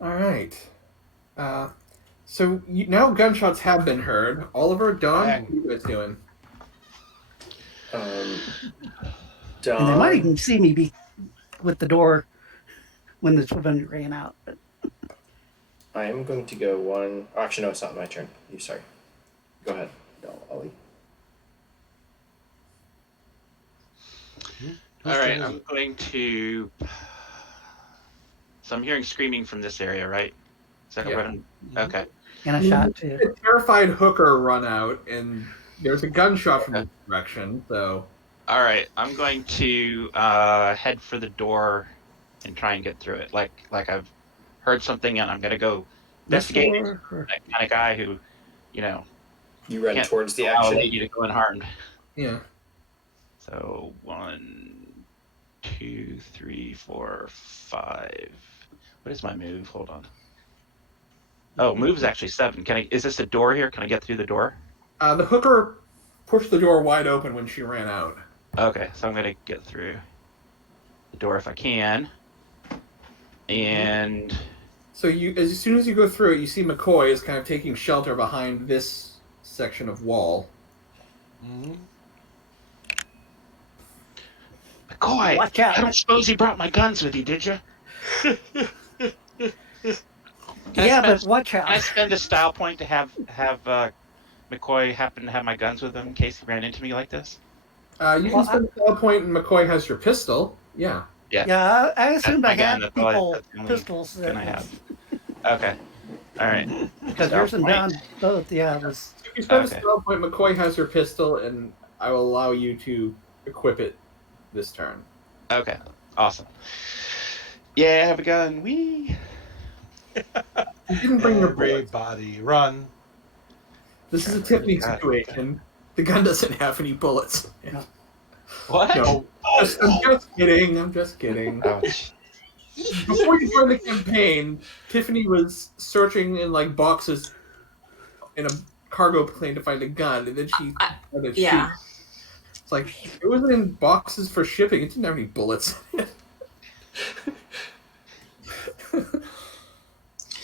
All right. So now gunshots have been heard. Oliver, Don, Bang. what are you guys doing? And they might even see me be with the door when this woman ran out. But I am going to go one. Oh, actually, no, it's not my turn. You sorry. Go ahead, Ollie. All right, I'm going to. So I'm hearing screaming from this area, right? Is that Yeah. what I'm? Okay. and a shot too. A terrified hooker run out, and there's a gunshot from the direction. So All right, I'm going to head for the door and try and get through it. Like I've heard something, and I'm gonna go investigate. Nestor, or- That kind of guy who, You run can't towards the allow a action. lady to go unharmed. yeah, So 1, 2, 3, 4, 5. What is my move? Hold on. Oh, move is actually 7. Is this a door here? Can I get through the door? the hooker pushed the door wide open when she ran out. Okay, so I'm gonna get through the door if I can. And So as soon as you go through it, you see McCoy is kind of taking shelter behind this section of wall. Mm-hmm. McCoy, Watch out. I don't suppose you brought my guns with you, did you? Yeah, but watch Can I out. spend a style point to have McCoy happen to have my guns with him in case he ran into me like this? You can spend a style point, and McCoy has your pistol. Yeah. Yeah, I assumed I my gun. had That's all people that's the only pistols gun I have. Okay. All right. because Style yours and point. Don both. Yeah, it was. If you spend Okay. a style point, McCoy has your pistol, and I will allow you to equip it this turn. Okay. Awesome. Yeah, I have a gun. Wee. You didn't bring your bullets. Everybody run. This is a Tiffany God. situation. The gun doesn't have any bullets. What? No. I'm just kidding. I'm just kidding. Ouch. Before you joined the campaign, Tiffany was searching in like boxes in a cargo plane to find a gun, and then she started Yeah. shooting. It's like it was in boxes for shipping. It didn't have any bullets in it.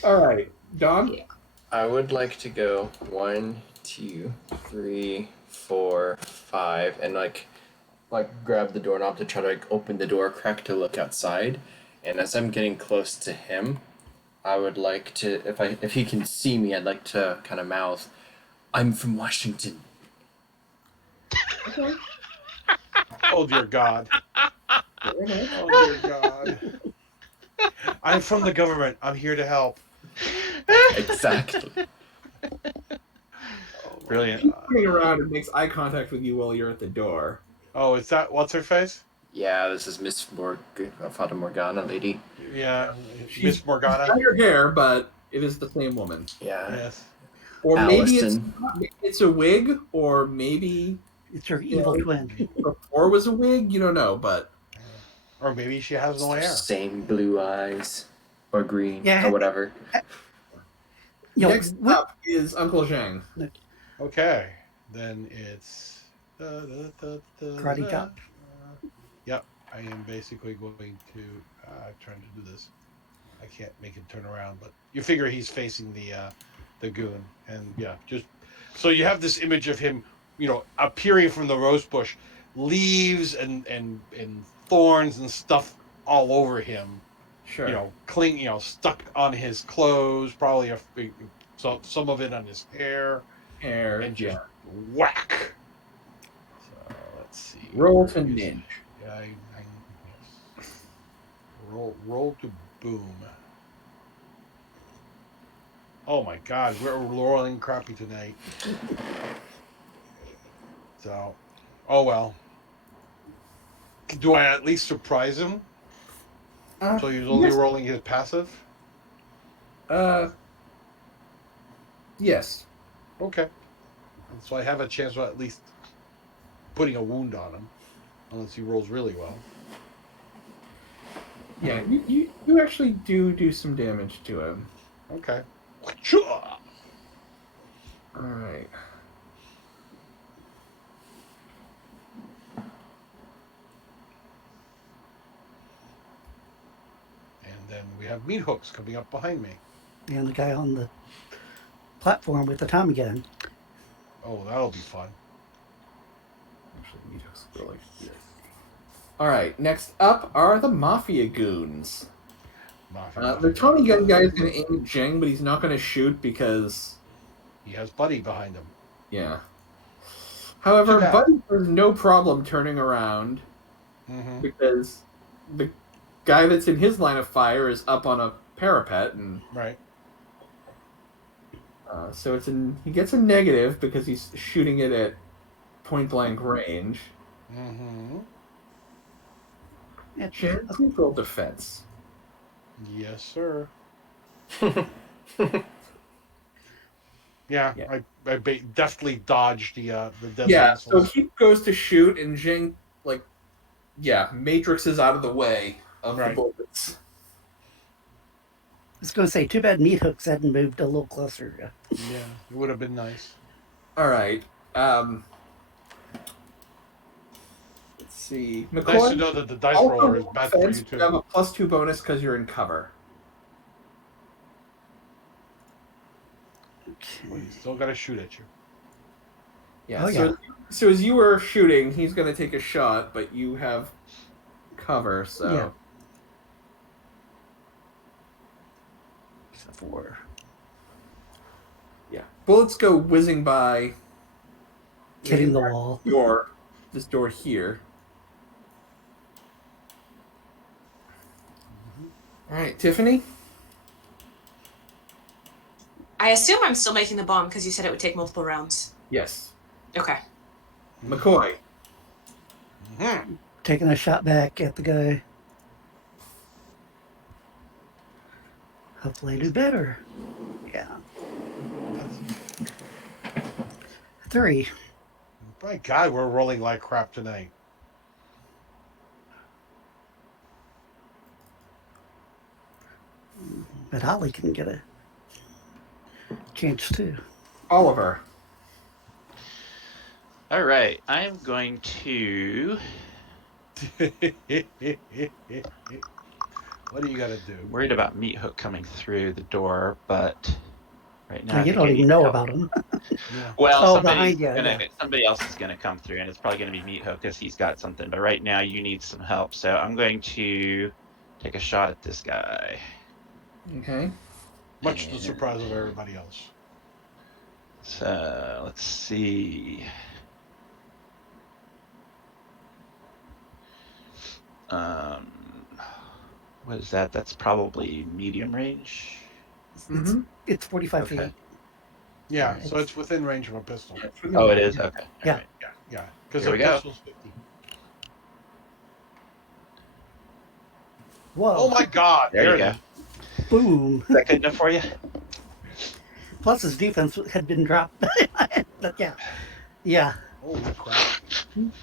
All right, Don. Yeah. I would like to go 1, 2, 3, 4, 5, and like grab the doorknob to try to like open the door crack to look outside. And as I'm getting close to him, I would like to, if he can see me, I'd like to kind of mouth, "I'm from Washington." Okay. Oh dear God. Oh dear God. I'm from the government. I'm here to help. Exactly. Brilliant. He's turning around and makes eye contact with you while you're at the door. Oh, is that what's her face? Yeah, this is Miss Fata Morgana lady. Yeah, She's Miss Morgana. Not your hair, but it is the same woman. Yeah. Yes. Or maybe Allison. it's a wig, or maybe It's your evil twin. before was a wig. You don't know, but Or maybe she has no hair. Same blue eyes, or green, Yeah. or whatever. You know, next up is Uncle Zheng. Okay, then it's Karate chop. Yep, I am basically going to trying to do this. I can't make him turn around, but you figure he's facing the goon, and yeah, just so you have this image of him, appearing from the rose bush, leaves and thorns and stuff all over him. Sure. Stuck on his clothes, probably so some of it on his hair, Hair. and just whack. So let's see. Roll to ninja. Yeah, yes. Roll to boom. Oh my God, we're rolling crappy tonight. So, oh well. Do I at least surprise him? So he's only rolling his passive? Yes. Okay. So I have a chance of at least putting a wound on him. Unless he rolls really well. Yeah, you actually do some damage to him. Okay. Alright. And then we have meat hooks coming up behind me. And the guy on the platform with the Tommy gun. Oh, that'll be fun. Actually, meat hooks go like this. Alright, next up are the Mafia goons. The Tommy gun guy is going to aim at Zheng, but he's not going to shoot because... He has Buddy behind him. Yeah. However, Too bad. Buddy has no problem turning around Mm-hmm. because the guy that's in his line of fire is up on a parapet, and Right. so he gets a negative because he's shooting it at point blank range. Mm-hmm. Chance control defense. Yes, sir. Yeah, Yeah. I deftly dodged the deadly Yeah, so missiles. he goes to shoot, and Zheng, matrixes out of the way of Right. the bullets. I was going to say, too bad meat hooks hadn't moved a little closer. Yeah, it would have been nice. All right. Let's see. Nice to McCoy, know that the dice also roller is bad for you defense, you have too. a +2 bonus because you're in cover. Well, he's still got to shoot at you. Yeah. Oh, so, yeah. so as you were shooting, he's going to take a shot, but you have cover, so. Yeah. 4. Yeah. Bullets go whizzing by. Hitting the wall. This door here. All right, Tiffany? I assume I'm still making the bomb because you said it would take multiple rounds. Yes. Okay. McCoy? Taking a shot back at the guy. Hopefully I do better. Yeah. 3. My God, we're rolling like crap tonight. But Ollie can get a chance too. Oliver? All right, I'm going to. What do you got to do? Worried about Meat Hook coming through the door, but right now I You think don't I even need know help. about him. Yeah. Well, Oh, somebody behind you, somebody else is gonna come through, and it's probably gonna be Meat Hook because he's got something. But right now, you need some help, so I'm going to take a shot at this guy. Okay. Much to the surprise of everybody else. So let's see. What is that? That's probably medium range. Mm-hmm. It's 45 Okay. feet. Yeah, so it's within range of a pistol. Oh, it is? Okay. Yeah. All right. Yeah, because Here a we go. pistol's 50. Whoa. Oh my God! There you it go. is. Boom. Is that good enough for you? Plus his defense had been dropped. But yeah. Yeah. Holy crap!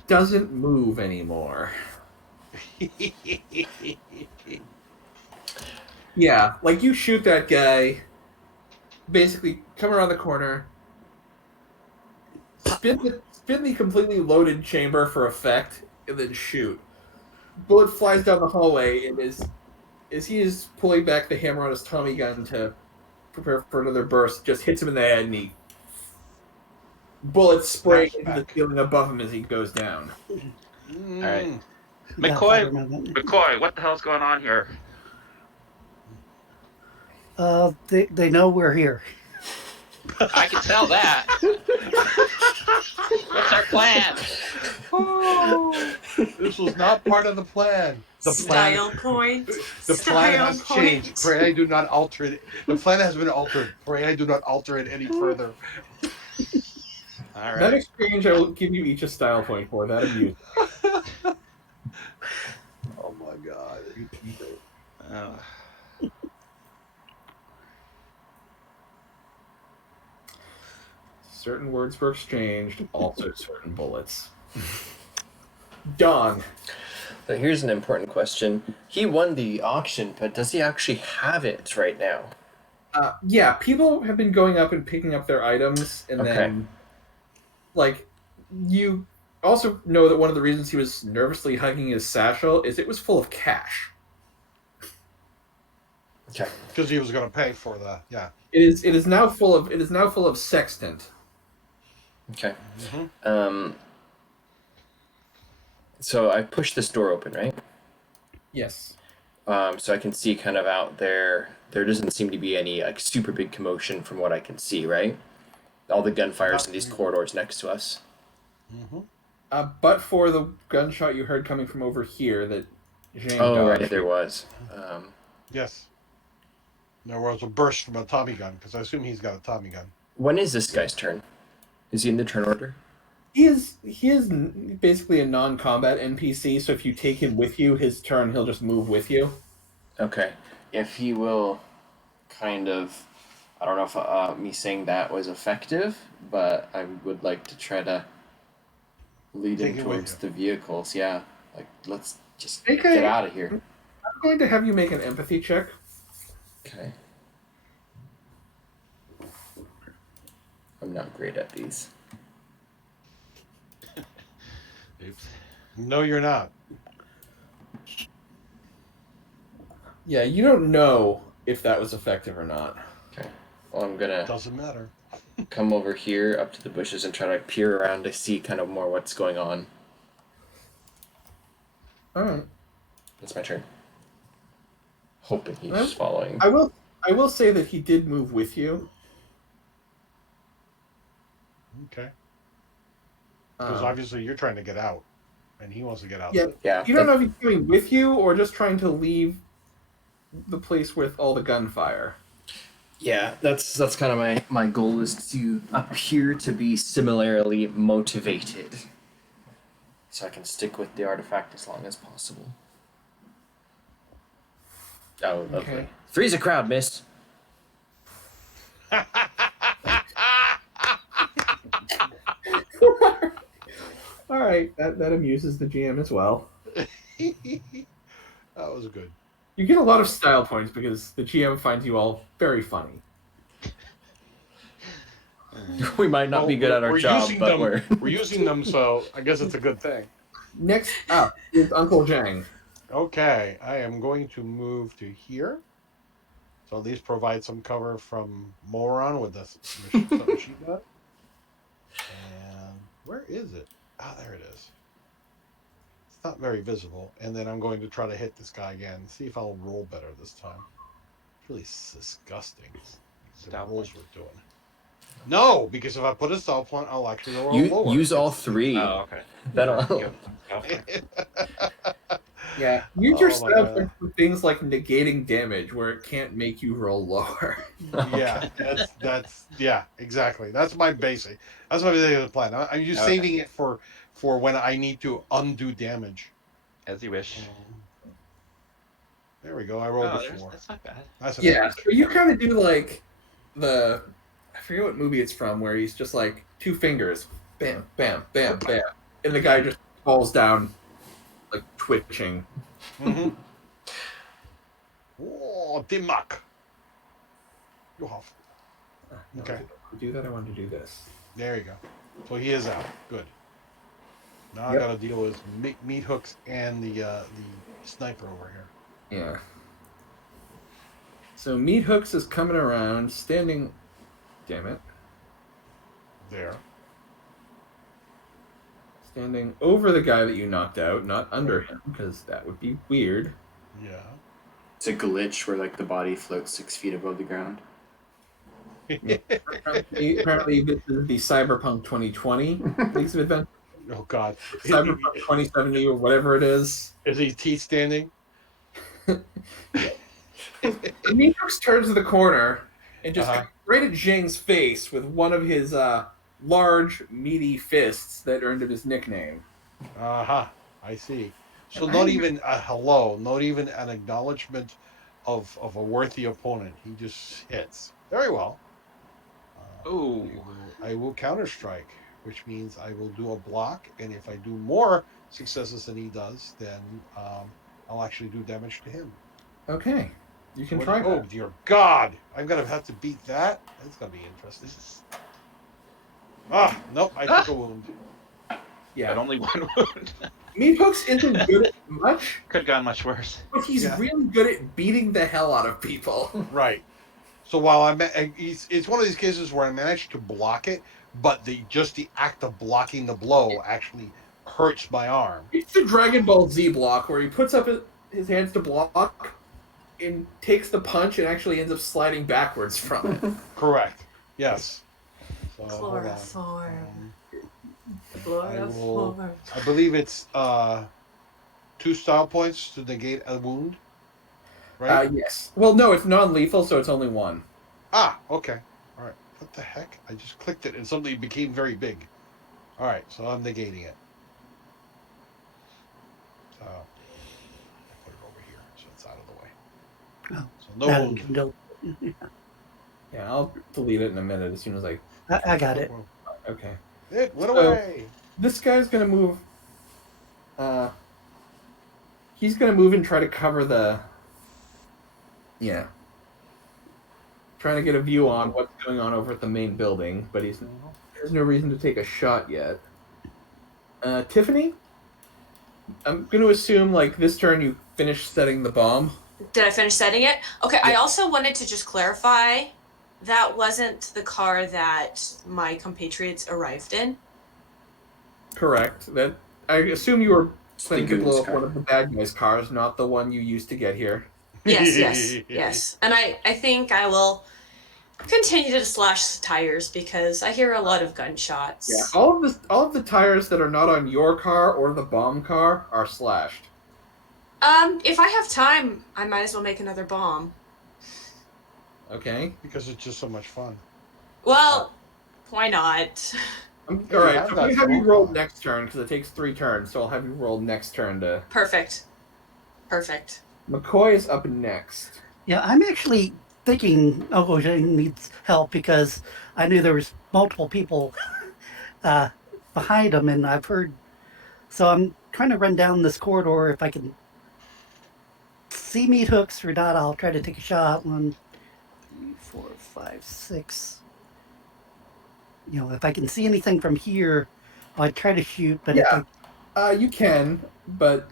Doesn't move anymore. Yeah, like you shoot that guy, basically come around the corner, spin the completely loaded chamber for effect, and then shoot. Bullet flies down the hallway, and as he is pulling back the hammer on his Tommy gun to prepare for another burst, just hits him in the head, and he bullets spray into the ceiling above him as he goes down. All right. Godfather McCoy, moment. McCoy, what the hell's going on here? They know we're here. I can tell that. What's our plan? This was not part of the plan. Style point. The plan has changed. Pray I do not alter it. The plan has been altered. Pray I do not alter it any further. All right. That exchange I will give you each a style point for. That amused. Oh my God. Certain words were exchanged, also certain bullets. Don. So here's an important question. He won the auction, but does he actually have it right now? Yeah, people have been going up and picking up their items, and then, like, you also know that one of the reasons he was nervously hugging his satchel is it was full of cash. Okay. Because he was going to pay for the It is now full of sextant. Okay. Mm-hmm. So I push this door open, right? Yes. So I can see kind of out there. There doesn't seem to be any like super big commotion from what I can see, right? All the gunfires in these corridors next to us. Mm-hmm. But for the gunshot you heard coming from over here that Zheng Oh, dodged. right, there was. Yes. There was a burst from a Tommy gun, because I assume he's got a Tommy gun. When is this guy's turn? Is he in the turn order? He is basically a non-combat NPC, so if you take him with you, his turn, he'll just move with you. Okay. If he will kind of... I don't know if me saying that was effective, but I would like to try to lead him towards the vehicles. Yeah. Like, let's just get out of here. I'm going to have you make an empathy check. Okay. I'm not great at these. Oops. No, you're not. Yeah, you don't know if that was effective or not. Okay. Well, I'm gonna Doesn't matter. come over here up to the bushes and try to peer around to see kind of more what's going on. All right. It's my turn. Hoping he's Well, following. I will say that he did move with you. Okay. Because obviously you're trying to get out, and he wants to get out. Yeah. Yeah. You don't know if he's coming with you or just trying to leave the place with all the gunfire. Yeah, that's kind of my goal is to appear to be similarly motivated, so I can stick with the artifact as long as possible. Oh, lovely. Okay. Freeze a crowd, miss. All right, that amuses the GM as well. That was good. You get a lot of style points because the GM finds you all very funny. We might not be good at our job, using but them, we're using them, so I guess it's a good thing. Next up is Uncle Zheng. Okay, I am going to move to here. So at least provide some cover from Moron with this machine gun. And where is it? Ah, there it is. It's not very visible. And then I'm going to try to hit this guy again. See if I'll roll better this time. It's really disgusting. The rolls we're doing. No, because if I put a style point, I'll actually roll lower. Use all three. Oh, okay. That'll. Yeah, use your Oh my style God. points for things like negating damage, where it can't make you roll lower. Yeah, that's yeah, exactly. That's my basic. That's my basic plan. I'm just saving it for when I need to undo damage. As you wish. There we go. I rolled a 4. That's not bad. That's Yeah, so you kind of do like I forget what movie it's from, where he's just like 2 fingers, bam, bam, bam, bam, and the guy just falls down, like twitching. Mm-hmm. Oh, Dimak. You have. No, Okay. To do that, I wanted to do this. There you go. So he is out. Good. Now Yep. I got to deal with meat hooks and the sniper over here. Yeah. So Meat Hooks is coming around, standing. Damn it. There. Standing over the guy that you knocked out, not under him, because that would be weird. Yeah. It's a glitch where like the body floats 6 feet above the ground. Apparently, this is the Cyberpunk 2020 Leagues of Adventure. Oh God. Cyberpunk 2070 or whatever it is. Is his teeth standing? Meat Hooks turns to the corner and just Uh-huh. right at Zheng's face with one of his large, meaty fists that earned him his nickname. Uh-huh. I see. So not even a hello, not even an acknowledgement of a worthy opponent. He just hits. Very well. Ooh. I will counter strike, which means I will do a block, and if I do more successes than he does, then I'll actually do damage to him. Okay. You can What- try Oh that. dear God! I'm gonna have to beat that. That's gonna be interesting. Nope, I took a wound. But Yeah. only one wound. Meat Hooks isn't good at much, Could have gone much worse. but he's Yeah. really good at beating the hell out of people. Right. So while it's one of these cases where I managed to block it, but the act of blocking the blow actually hurts my arm. It's the Dragon Ball Z block where he puts up his hands to block and takes the punch and actually ends up sliding backwards from it. Correct. Yes. So, hold on. Chloroform. I will- Chloroform. I believe it's 2 style points to negate a wound. Right? Yes. Well, no, it's non-lethal, so it's only 1. Okay. All right. What the heck? I just clicked it and suddenly it became very big. All right, so I'm negating it. So I put it over here, so it's out of the way. Oh. So no That wound. can do- Yeah, I'll delete it in a minute as soon as I got it. Okay. It went So- away. This guy's gonna move. He's gonna move and try to cover the. Yeah. Trying to get a view on what's going on over at the main building, but there's no reason to take a shot yet. Tiffany? I'm gonna assume like this turn you finished setting the bomb. Did I finish setting it? Okay, I also wanted to just clarify that wasn't the car that my compatriots arrived in. Correct. That I assume you were planning to goon's blow up car. one of the bad guys' cars, not the one you used to get here. Yes. And I think I will continue to slash tires because I hear a lot of gunshots. Yeah, all of the tires that are not on your car or the bomb car are slashed. If I have time, I might as well make another bomb. Okay. Because it's just so much fun. Well, why not? All Yeah, right. I've I'm got gonna have you smoke roll bomb. next turn because it takes 3 turns. So I'll have you roll next turn to. Perfect. McCoy is up next. Yeah, I'm actually thinking Uncle Zheng needs help because I knew there was multiple people behind him, and I've heard. So I'm trying to run down this corridor. If I can see meat hooks or not, I'll try to take a shot. 1, 3, 4, 5, 6. You know, if I can see anything from here, I'd try to shoot. But Yeah. if I You can, but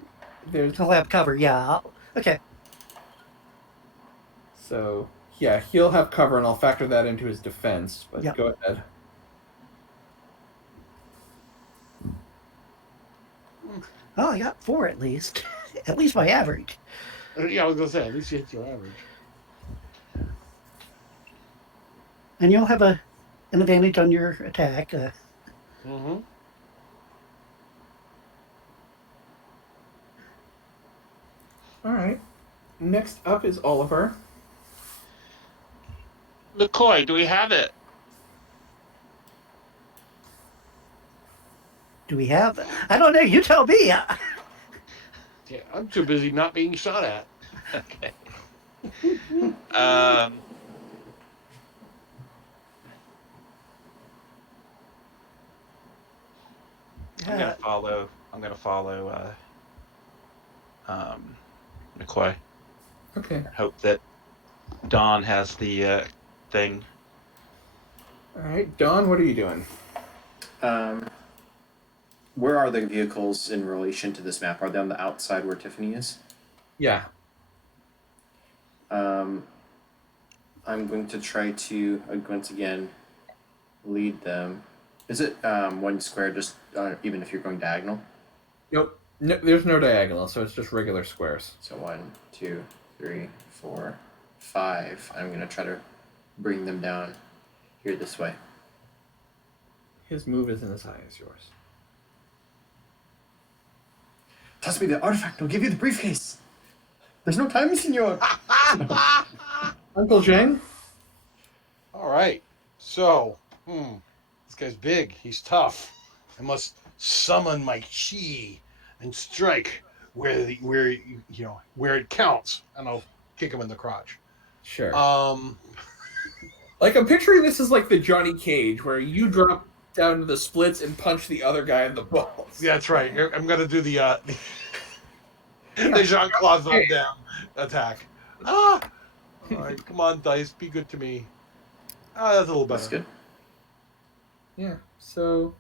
there's still have cover, yeah. Okay. so yeah, he'll have cover, and I'll factor that into his defense. But Yep. go ahead. Oh, I got 4 at least. At least my average. Yeah, I was gonna say at least you hit your average. And you'll have an advantage on your attack. Mm-hmm. All right. Next up is Oliver. McCoy, do we have it? Do we have? I don't know. You tell me. Yeah, I'm too busy not being shot at. Okay. I'm gonna follow. McCoy. Okay. Hope that Don has the thing. All right, Don, what are you doing? Where are the vehicles in relation to this map? Are they on the outside where Tiffany is? Yeah. I'm going to try to once again lead them. Is it one square just even if you're going diagonal? Nope. No, there's no diagonal, so it's just regular squares. So 1, 2, 3, 4, 5. I'm gonna try to bring them down here this way. His move isn't as high as yours. Toss me the artifact. I'll give you the briefcase. There's no time, senor. Uncle Zheng? All right. So, this guy's big. He's tough. I must summon my chi and strike where it counts, and I'll kick him in the crotch. Sure. Like I'm picturing this as like the Johnny Cage, where you drop down to the splits and punch the other guy in the balls. Yeah, that's right. I'm gonna do the Jean-Claude Van Damme attack. All right, come on, dice, be good to me. That's a little better. That's good. Yeah. So,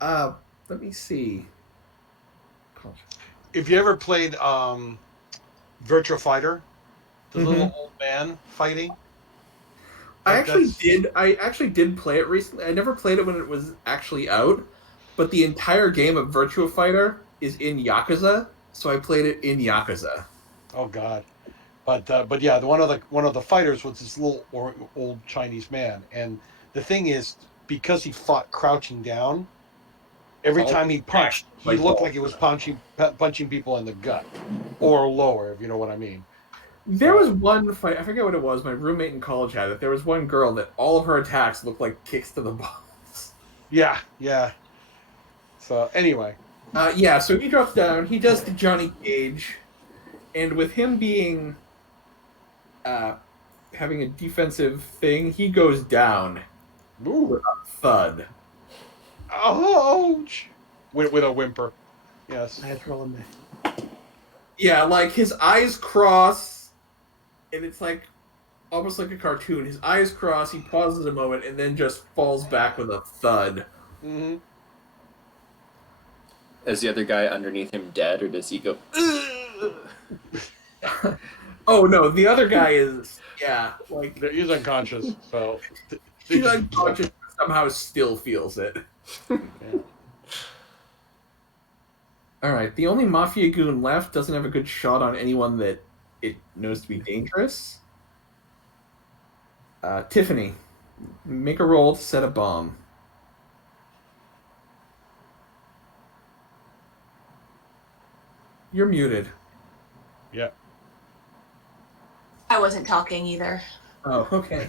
let me see. If you ever played Virtua Fighter, the little old man fighting. I actually did play it recently. I never played it when it was actually out, but the entire game of Virtua Fighter is in Yakuza, so I played it in Yakuza. Oh God, but yeah, one of the fighters was this little old Chinese man, and the thing is, because he fought crouching down, every time he punched, he looked like he was punching people in the gut or lower, if you know what I mean. There was one fight, I forget what it was, my roommate in college had it. There was one girl that all of her attacks looked like kicks to the balls. Yeah. So anyway. So he drops down, he does the Johnny Cage, and with him being having a defensive thing, he goes down with a thud. Ouch! With a whimper. Yes. I have to roll in there. Yeah, like his eyes cross, and it's like almost like a cartoon. His eyes cross, he pauses a moment, and then just falls back with a thud. Mm-hmm. Is the other guy underneath him dead, or does he go? Oh no, the other guy is Yeah, like He's unconscious, so she's unconscious, but somehow still feels it. Yeah. All right, the only mafia goon left doesn't have a good shot on anyone that it knows to be dangerous. Tiffany, make a roll to set a bomb. You're muted. Yeah. I wasn't talking either. Oh, okay.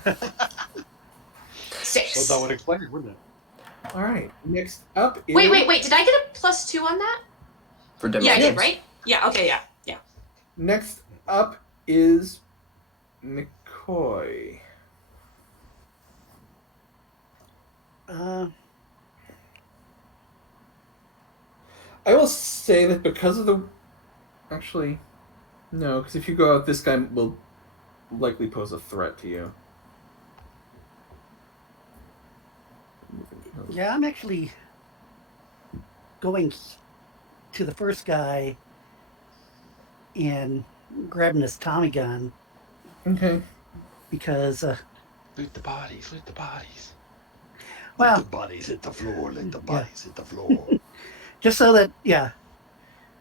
6. Well, that would explain it, wouldn't it? All right. Next up is Wait. Did I get a +2 on that? For Yeah, I demolitions. did, right? Yeah, okay, yeah. Next up is McCoy. Uh, I will say that because of the... Actually, no, because if you go out, this guy will likely pose a threat to you. yeah, I'm actually going to the first guy and grabbing his Tommy gun Okay. because, Loot the bodies. Loot the bodies. well, Let the bodies hit the floor. Let the Yeah. bodies hit the floor. just so that, yeah,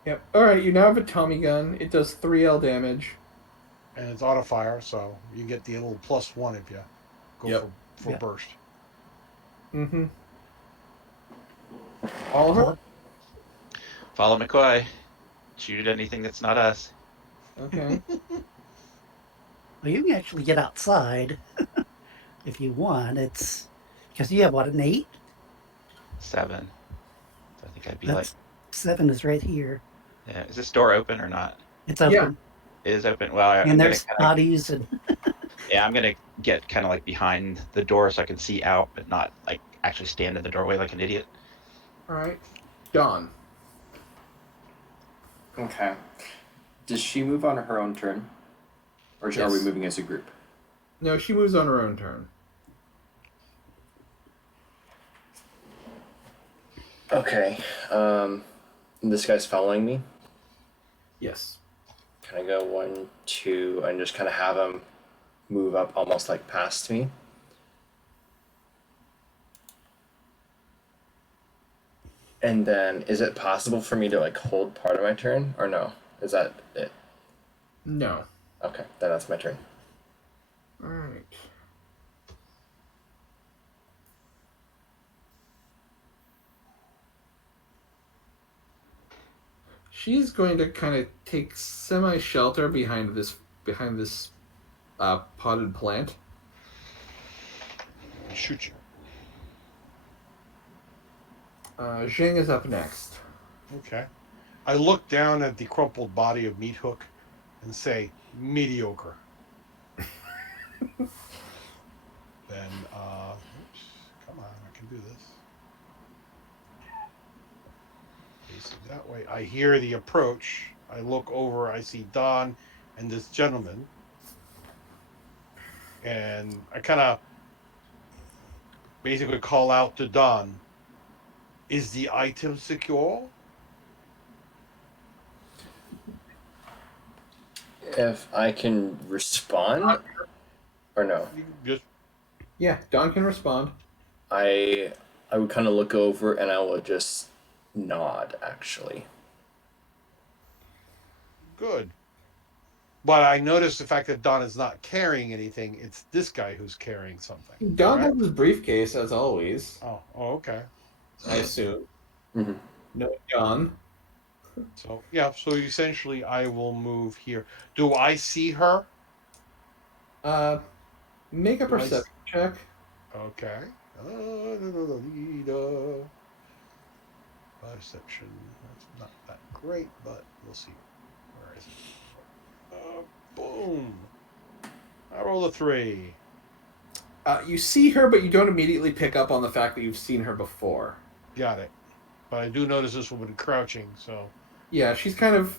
Yep. All right, you now have a Tommy gun. It does 3L damage. And it's auto fire, so you get the little +1 if you go Yep. for Yeah. burst. Mm-hmm. Oliver? Follow McCoy. Shoot anything that's not us. Okay. well, you can actually get outside if you want. It's because you have what, an 8? 7. So I think I'd be That's 7 is right here. yeah. Is this door open or not? It's open. Yeah. It is open. Well, I'm And gonna there's kinda, bodies and I'm gonna get kind of like behind the door so I can see out, but not like actually stand in the doorway like an idiot. All right. Dawn. Okay. Does she move on her own turn? Or are we Yes. moving as a group? No, she moves on her own turn. Okay. This guy's following me. Yes. Can I go 1, 2, and just kind of have him move up almost like past me? And then, is it possible for me to like hold part of my turn, or no? Is that it? No. Okay, then that's my turn. All right. She's going to kind of take semi-shelter behind this potted plant. Shoot you. Zheng is up next. Okay. I look down at the crumpled body of Meat Hook and say, mediocre. Then, oops, come on, I can do this. Facing that way. I hear the approach. I look over, I see Don and this gentleman. And I kind of basically call out to Don, is the item secure? If I can respond, or no? You just Yeah, Don can respond. I would kind of look over and I will just nod, actually. good. But I noticed the fact that Don is not carrying anything. It's this guy who's carrying something. Don has correct? his briefcase as always. Oh, okay. I assume. Mm-hmm. No, Don. So yeah, so essentially I will move here. Do I see her? Make a Do I perception check. Okay. Perception. That's not that great, but we'll see. Where is it? Boom. I roll a 3. You see her, but you don't immediately pick up on the fact that you've seen her before. Got it. But I do notice this woman crouching, so Yeah, she's kind of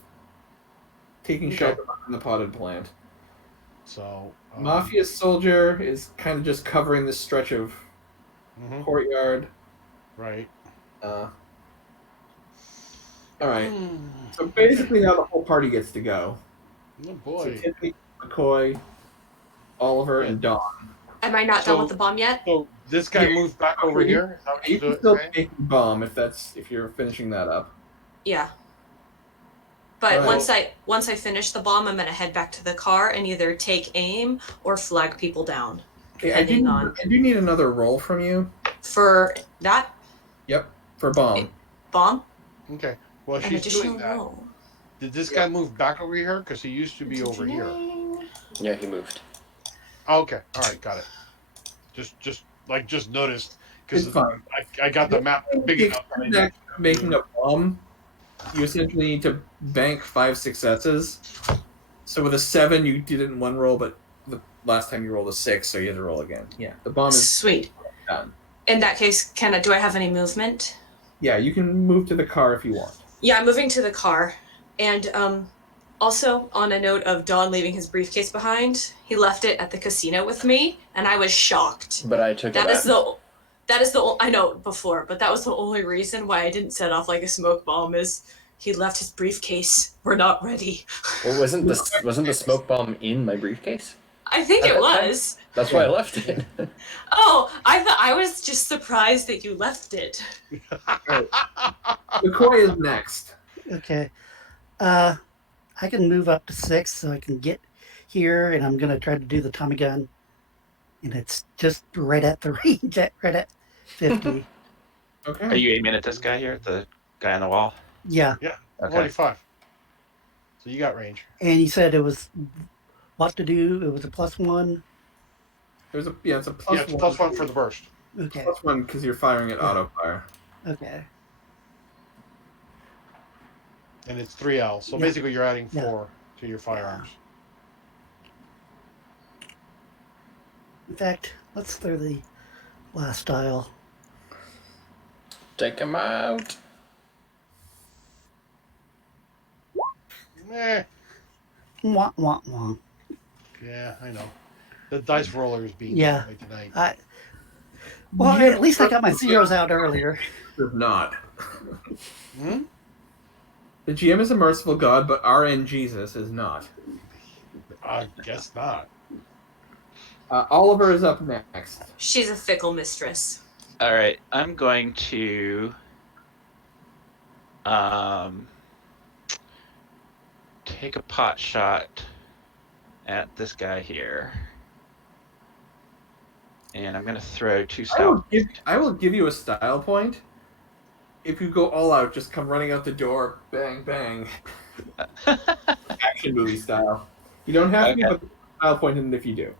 taking Okay. shelter behind the potted plant. so Mafia soldier is kind of just covering this stretch of mhm, courtyard. right. All right. So basically, now the whole party gets to go. Oh So boy. Tiffany, McCoy, Oliver, and Dawn. Am I not done with the bomb yet? So this guy Yeah. moved back over here. Is that what You you're can still saying? take the bomb if you're finishing that up. Yeah. But Alright. once I finish the bomb, I'm gonna head back to the car and either take aim or flag people down. Okay, I do need another roll from you. For that? Yep, for bomb. Bomb? Okay. Well, An she's additional doing that. roll. Did this guy move back over here? Because he used to be over here. Yeah, he moved. Oh, okay. All right. Got it. Just noticed because It's fine. I got the map big enough. Making a bomb, you essentially need to bank 5 successes. So with a 7, you did it in one roll, but the last time you rolled a 6, so you had to roll again. Yeah, the bomb is Sweet. done. In that case, do I have any movement? Yeah, you can move to the car if you want. Yeah, I'm moving to the car. And also, on a note of Don leaving his briefcase behind, he left it at the casino with me, and I was shocked. But I took That it is the I know before, but that was the only reason why I didn't set off like a smoke bomb is he left his briefcase. We're not ready. Well, wasn't the smoke bomb in my briefcase? I think it was. That's why I left it. Oh, I was just surprised that you left it. McCoy is next. Okay. I can move up to 6 so I can get here, and I'm going to try to do the Tommy gun. And it's just right at the range, right at 50. Okay. Are you aiming at this guy here, the guy on the wall? Yeah. Yeah. Okay. 45. So you got range. And he said it was what to do. It was a +1. It's a plus Yeah, it's one. +1 for the burst. Okay. +1 because you're firing at auto fire. Okay. And it's 3L. So basically you're adding 4 to your firearms. In fact, let's throw the last tile. Take him out. Eh. Wah, wah, wah. Yeah, I know. The dice roller is being played tonight. Well, at least I got my zeros out earlier. Does not. Hmm? The GM is a merciful God, but RN Jesus is not. I guess not. Oliver is up next. She's a fickle mistress. All right, I'm going to take a pot shot at this guy here. And I'm going to throw 2 stout. I will give you a style point. If you go all out, just come running out the door, bang, bang. Action movie style. You don't have to put the style point in if you do.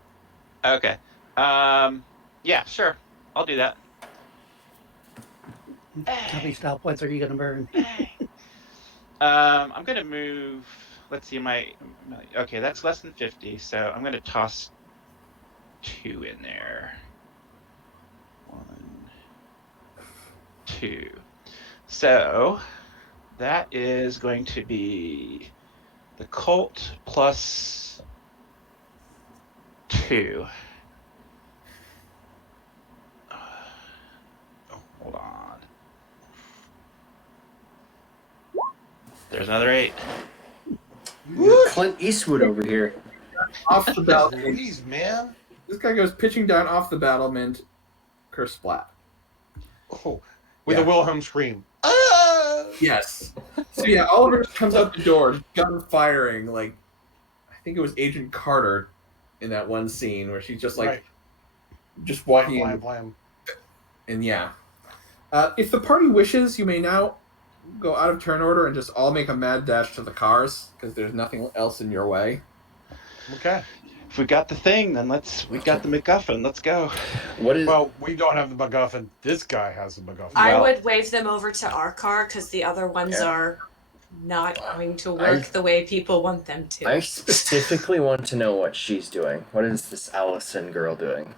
Okay. Yeah, sure. I'll do that. How many style points are you going to burn? I'm going to move. Let's see, okay, that's less than 50, so I'm going to toss 2 in there. 1, 2. So that is going to be the Colt plus 2. Hold on. There's another 8. Clint Eastwood over here. Off the battlement. Please, man. This guy goes pitching down off the battlement. Curse splat. Oh, with a Wilhelm scream. Yes. So yeah, Oliver just comes out the door, gun firing, like I think it was Agent Carter in that one scene where she's just like just walking in. Blam. And yeah. If the party wishes, you may now go out of turn order and just all make a mad dash to the cars, because there's nothing else in your way. Okay. If we got the thing, then we got the MacGuffin. Let's go. Well, we don't have the MacGuffin. This guy has the MacGuffin. I would wave them over to our car because the other ones are not going to work the way people want them to. I specifically want to know what she's doing. What is this Allison girl doing?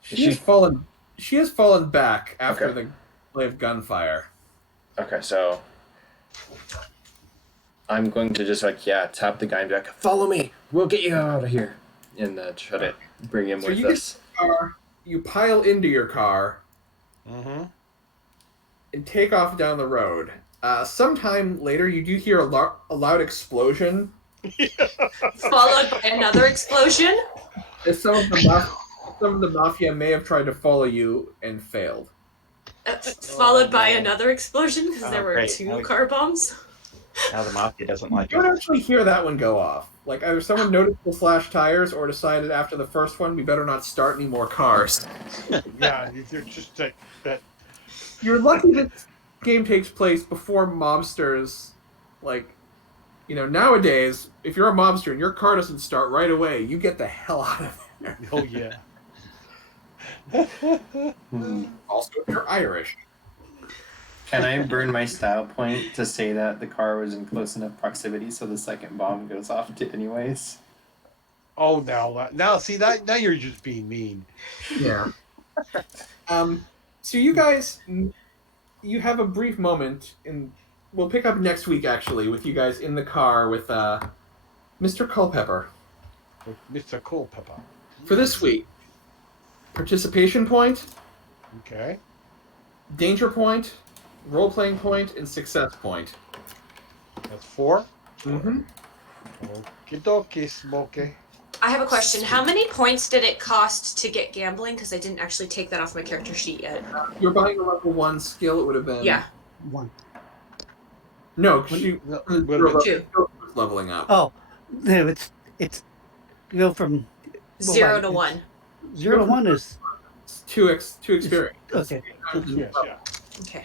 She has fallen back after the play of gunfire. Okay, so I'm going to just tap the guy and be like, "Follow me. We'll get you out of here," and try to bring him with us. You pile into your car, mm-hmm. and take off down the road. Sometime later, you do hear a loud explosion, followed by another explosion. As some of the mafia may have tried to follow you and failed. Followed by another explosion because there were great. 2 car bombs. Now the mafia doesn't like You don't us. actually hear that one go off. Like either someone noticed the slash tires or decided after the first one we better not start any more cars. Yeah, you're just that. You're lucky this game takes place before mobsters, like, nowadays, if you're a mobster and your car doesn't start right away, you get the hell out of there. Oh yeah. Also, if you're Irish. Can I burn my style point to say that the car was in close enough proximity so the second bomb goes off anyways? Oh, now see that now you're just being mean. Yeah. So you guys, you have a brief moment, and we'll pick up next week actually with you guys in the car with Mr. Culpepper. With Mr. Culpepper. For this week, participation point, Okay. danger point, role-playing point, and success point. That's 4. Mm-hmm. Okie dokie, Smokey. I have a question. How many points did it cost to get gambling? Because I didn't actually take that off my character sheet yet. You're buying a level 1 skill, it would have been... Yeah. 1. No, because you No, your Two. was leveling up. Oh, no, it's you go from 0 to 1. 0 to 1 is It's 2 experience. okay. Yes, yeah. Okay.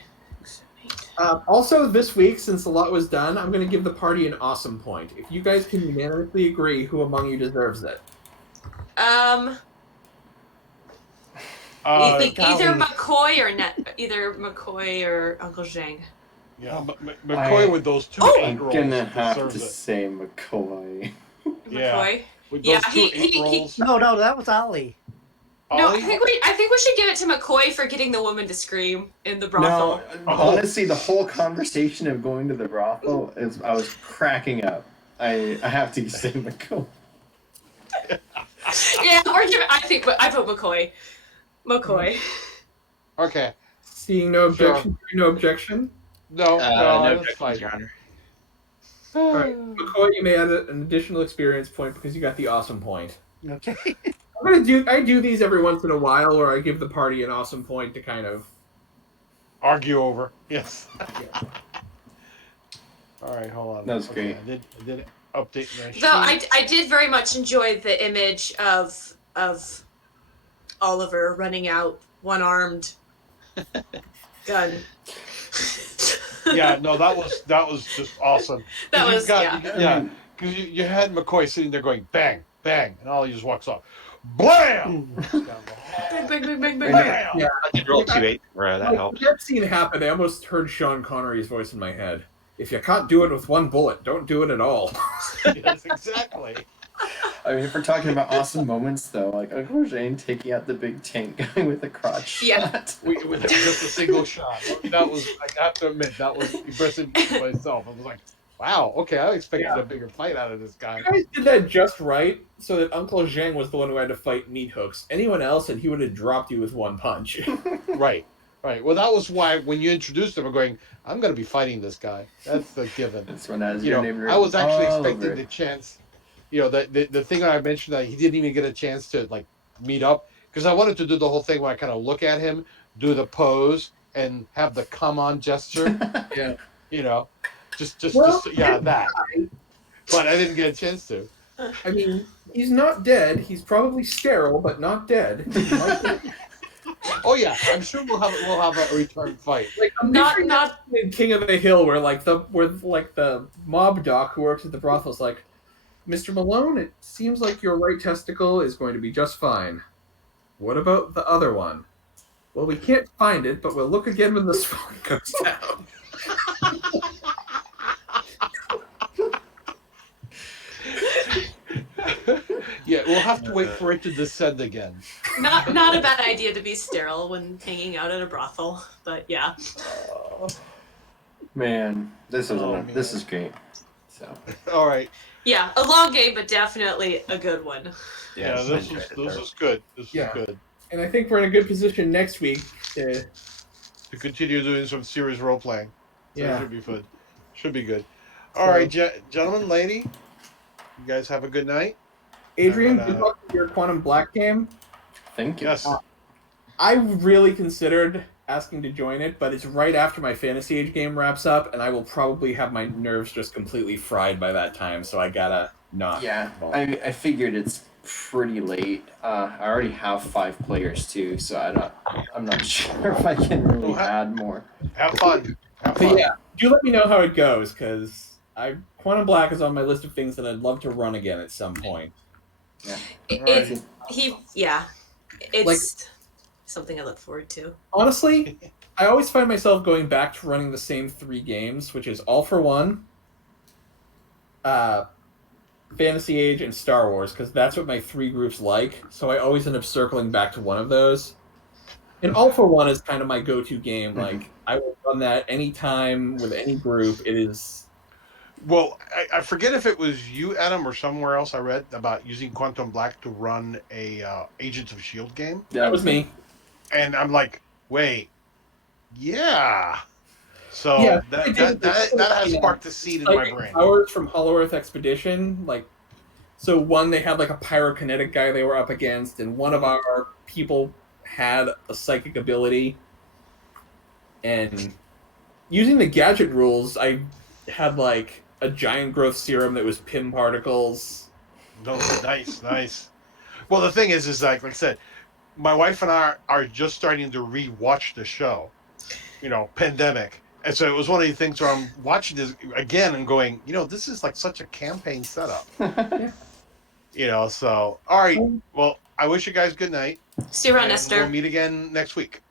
Also, this week, since a lot was done, I'm going to give the party an awesome point. If you guys can unanimously agree who among you deserves it. You think either McCoy or Uncle Zheng. Yeah, McCoy with those 2 Oh! 8-rolls I'm gonna have to deserves it. say McCoy. Yeah. McCoy. With Yeah, those 2 he- 8-rolls. No, that was Ollie. No, Ollie? I think we should give it to McCoy for getting the woman to scream in the brothel. No, honestly, the whole conversation of going to the brothel I was cracking up. I have to say McCoy. Yeah, I vote McCoy. McCoy. Okay. Seeing no objection, no objection. No, No that's objections, fine. Your Honor. All right, McCoy, you may add an additional experience point because you got the awesome point. Okay. I do these every once in a while, where I give the party an awesome point to kind of. Argue over. Yes. All right, hold on. That was great. I did update my sheet. Though I did very much enjoy the image of Oliver running out, one-armed, gun. Yeah, no, that was just awesome. That 'Cause was yeah, because you had McCoy sitting there going bang, bang, and Ollie just walks off, blam. Bang, bang, bang, bang, bang, bang. Bam! Yeah. I did roll 2 8 that Like, helps. that scene happened. I almost heard Sean Connery's voice in my head. If you can't do it with one bullet, don't do it at all. Yes, exactly. I mean, if we're talking about awesome moments, though, like Uncle Zheng taking out the big tank guy with a crotch Yeah. shot. With just a single shot. That was, I have to admit, that was impressive myself. I was like, wow, okay, I expected a bigger fight out of this guy. You guys did that just right, so that Uncle Zheng was the one who had to fight meat hooks. Anyone else, and he would have dropped you with one punch. Right. Well, that was why when you introduced him, I'm going, I'm going to be fighting this guy. That's the given. This one has You your know, name I was actually all expecting over the it. chance. You know, the thing I mentioned that he didn't even get a chance to like meet up because I wanted to do the whole thing where I kind of look at him, do the pose, and have the come on gesture. Yeah. You know, just that. But I didn't get a chance to. I mean, he's not dead. He's probably sterile, but not dead. Oh yeah, I'm sure we'll have a return fight. Like I'm Not picturing not in King of the Hill, where the mob doc who works at the brothel is like, Mr. Malone, it seems like your right testicle is going to be just fine. What about the other one? Well, we can't find it, but we'll look again when the swelling goes down. Yeah, we'll have to wait for it to descend again. not a bad idea to be sterile when hanging out at a brothel, but yeah. Man, this was Oh, this man. is great. So All right. Yeah, a long game, but definitely a good one. Yeah, this was good. This was Yeah. good. And I think we're in a good position next week to To continue doing some serious role playing. So Yeah. it should be fun. Should be good. All right, gentlemen, lady. You guys have a good night. Adrian, And, good luck with your Quantum Black game. Thank you. yes. I really considered asking to join it, but it's right after my Fantasy Age game wraps up, and I will probably have my nerves just completely fried by that time, so I gotta not. Yeah, I figured it's pretty late. I already have 5 players too, so I'm not sure if I can really add more. Have fun. Have But fun. yeah, do let me know how it goes, because Quantum Black is on my list of things that I'd love to run again at some point. Yeah. It's something I look forward to. Honestly, I always find myself going back to running the same 3 games, which is All for One, Fantasy Age, and Star Wars, because that's what my 3 groups like. So I always end up circling back to one of those. And All for One is kind of my go-to game. Like, I will run that anytime with any group. It is. Well, I forget if it was you, Adam, or somewhere else I read about using Quantum Black to run a Agents of S.H.I.E.L.D. game. That was me. And I'm like, wait, yeah. So Yeah, that has sparked a seed in my brain. Powers from Hollow Earth Expedition, so one, they had like a pyrokinetic guy they were up against, and one of our people had a psychic ability. And using the gadget rules, I had like a giant growth serum that was PIM particles. No, nice. Well, the thing is like I said, my wife and I are just starting to re-watch the show. Pandemic. And so it was one of the things where I'm watching this again and going, this is like such a campaign setup. So, all right. Well, I wish you guys good night. See you around, and Nestor. We'll meet again next week.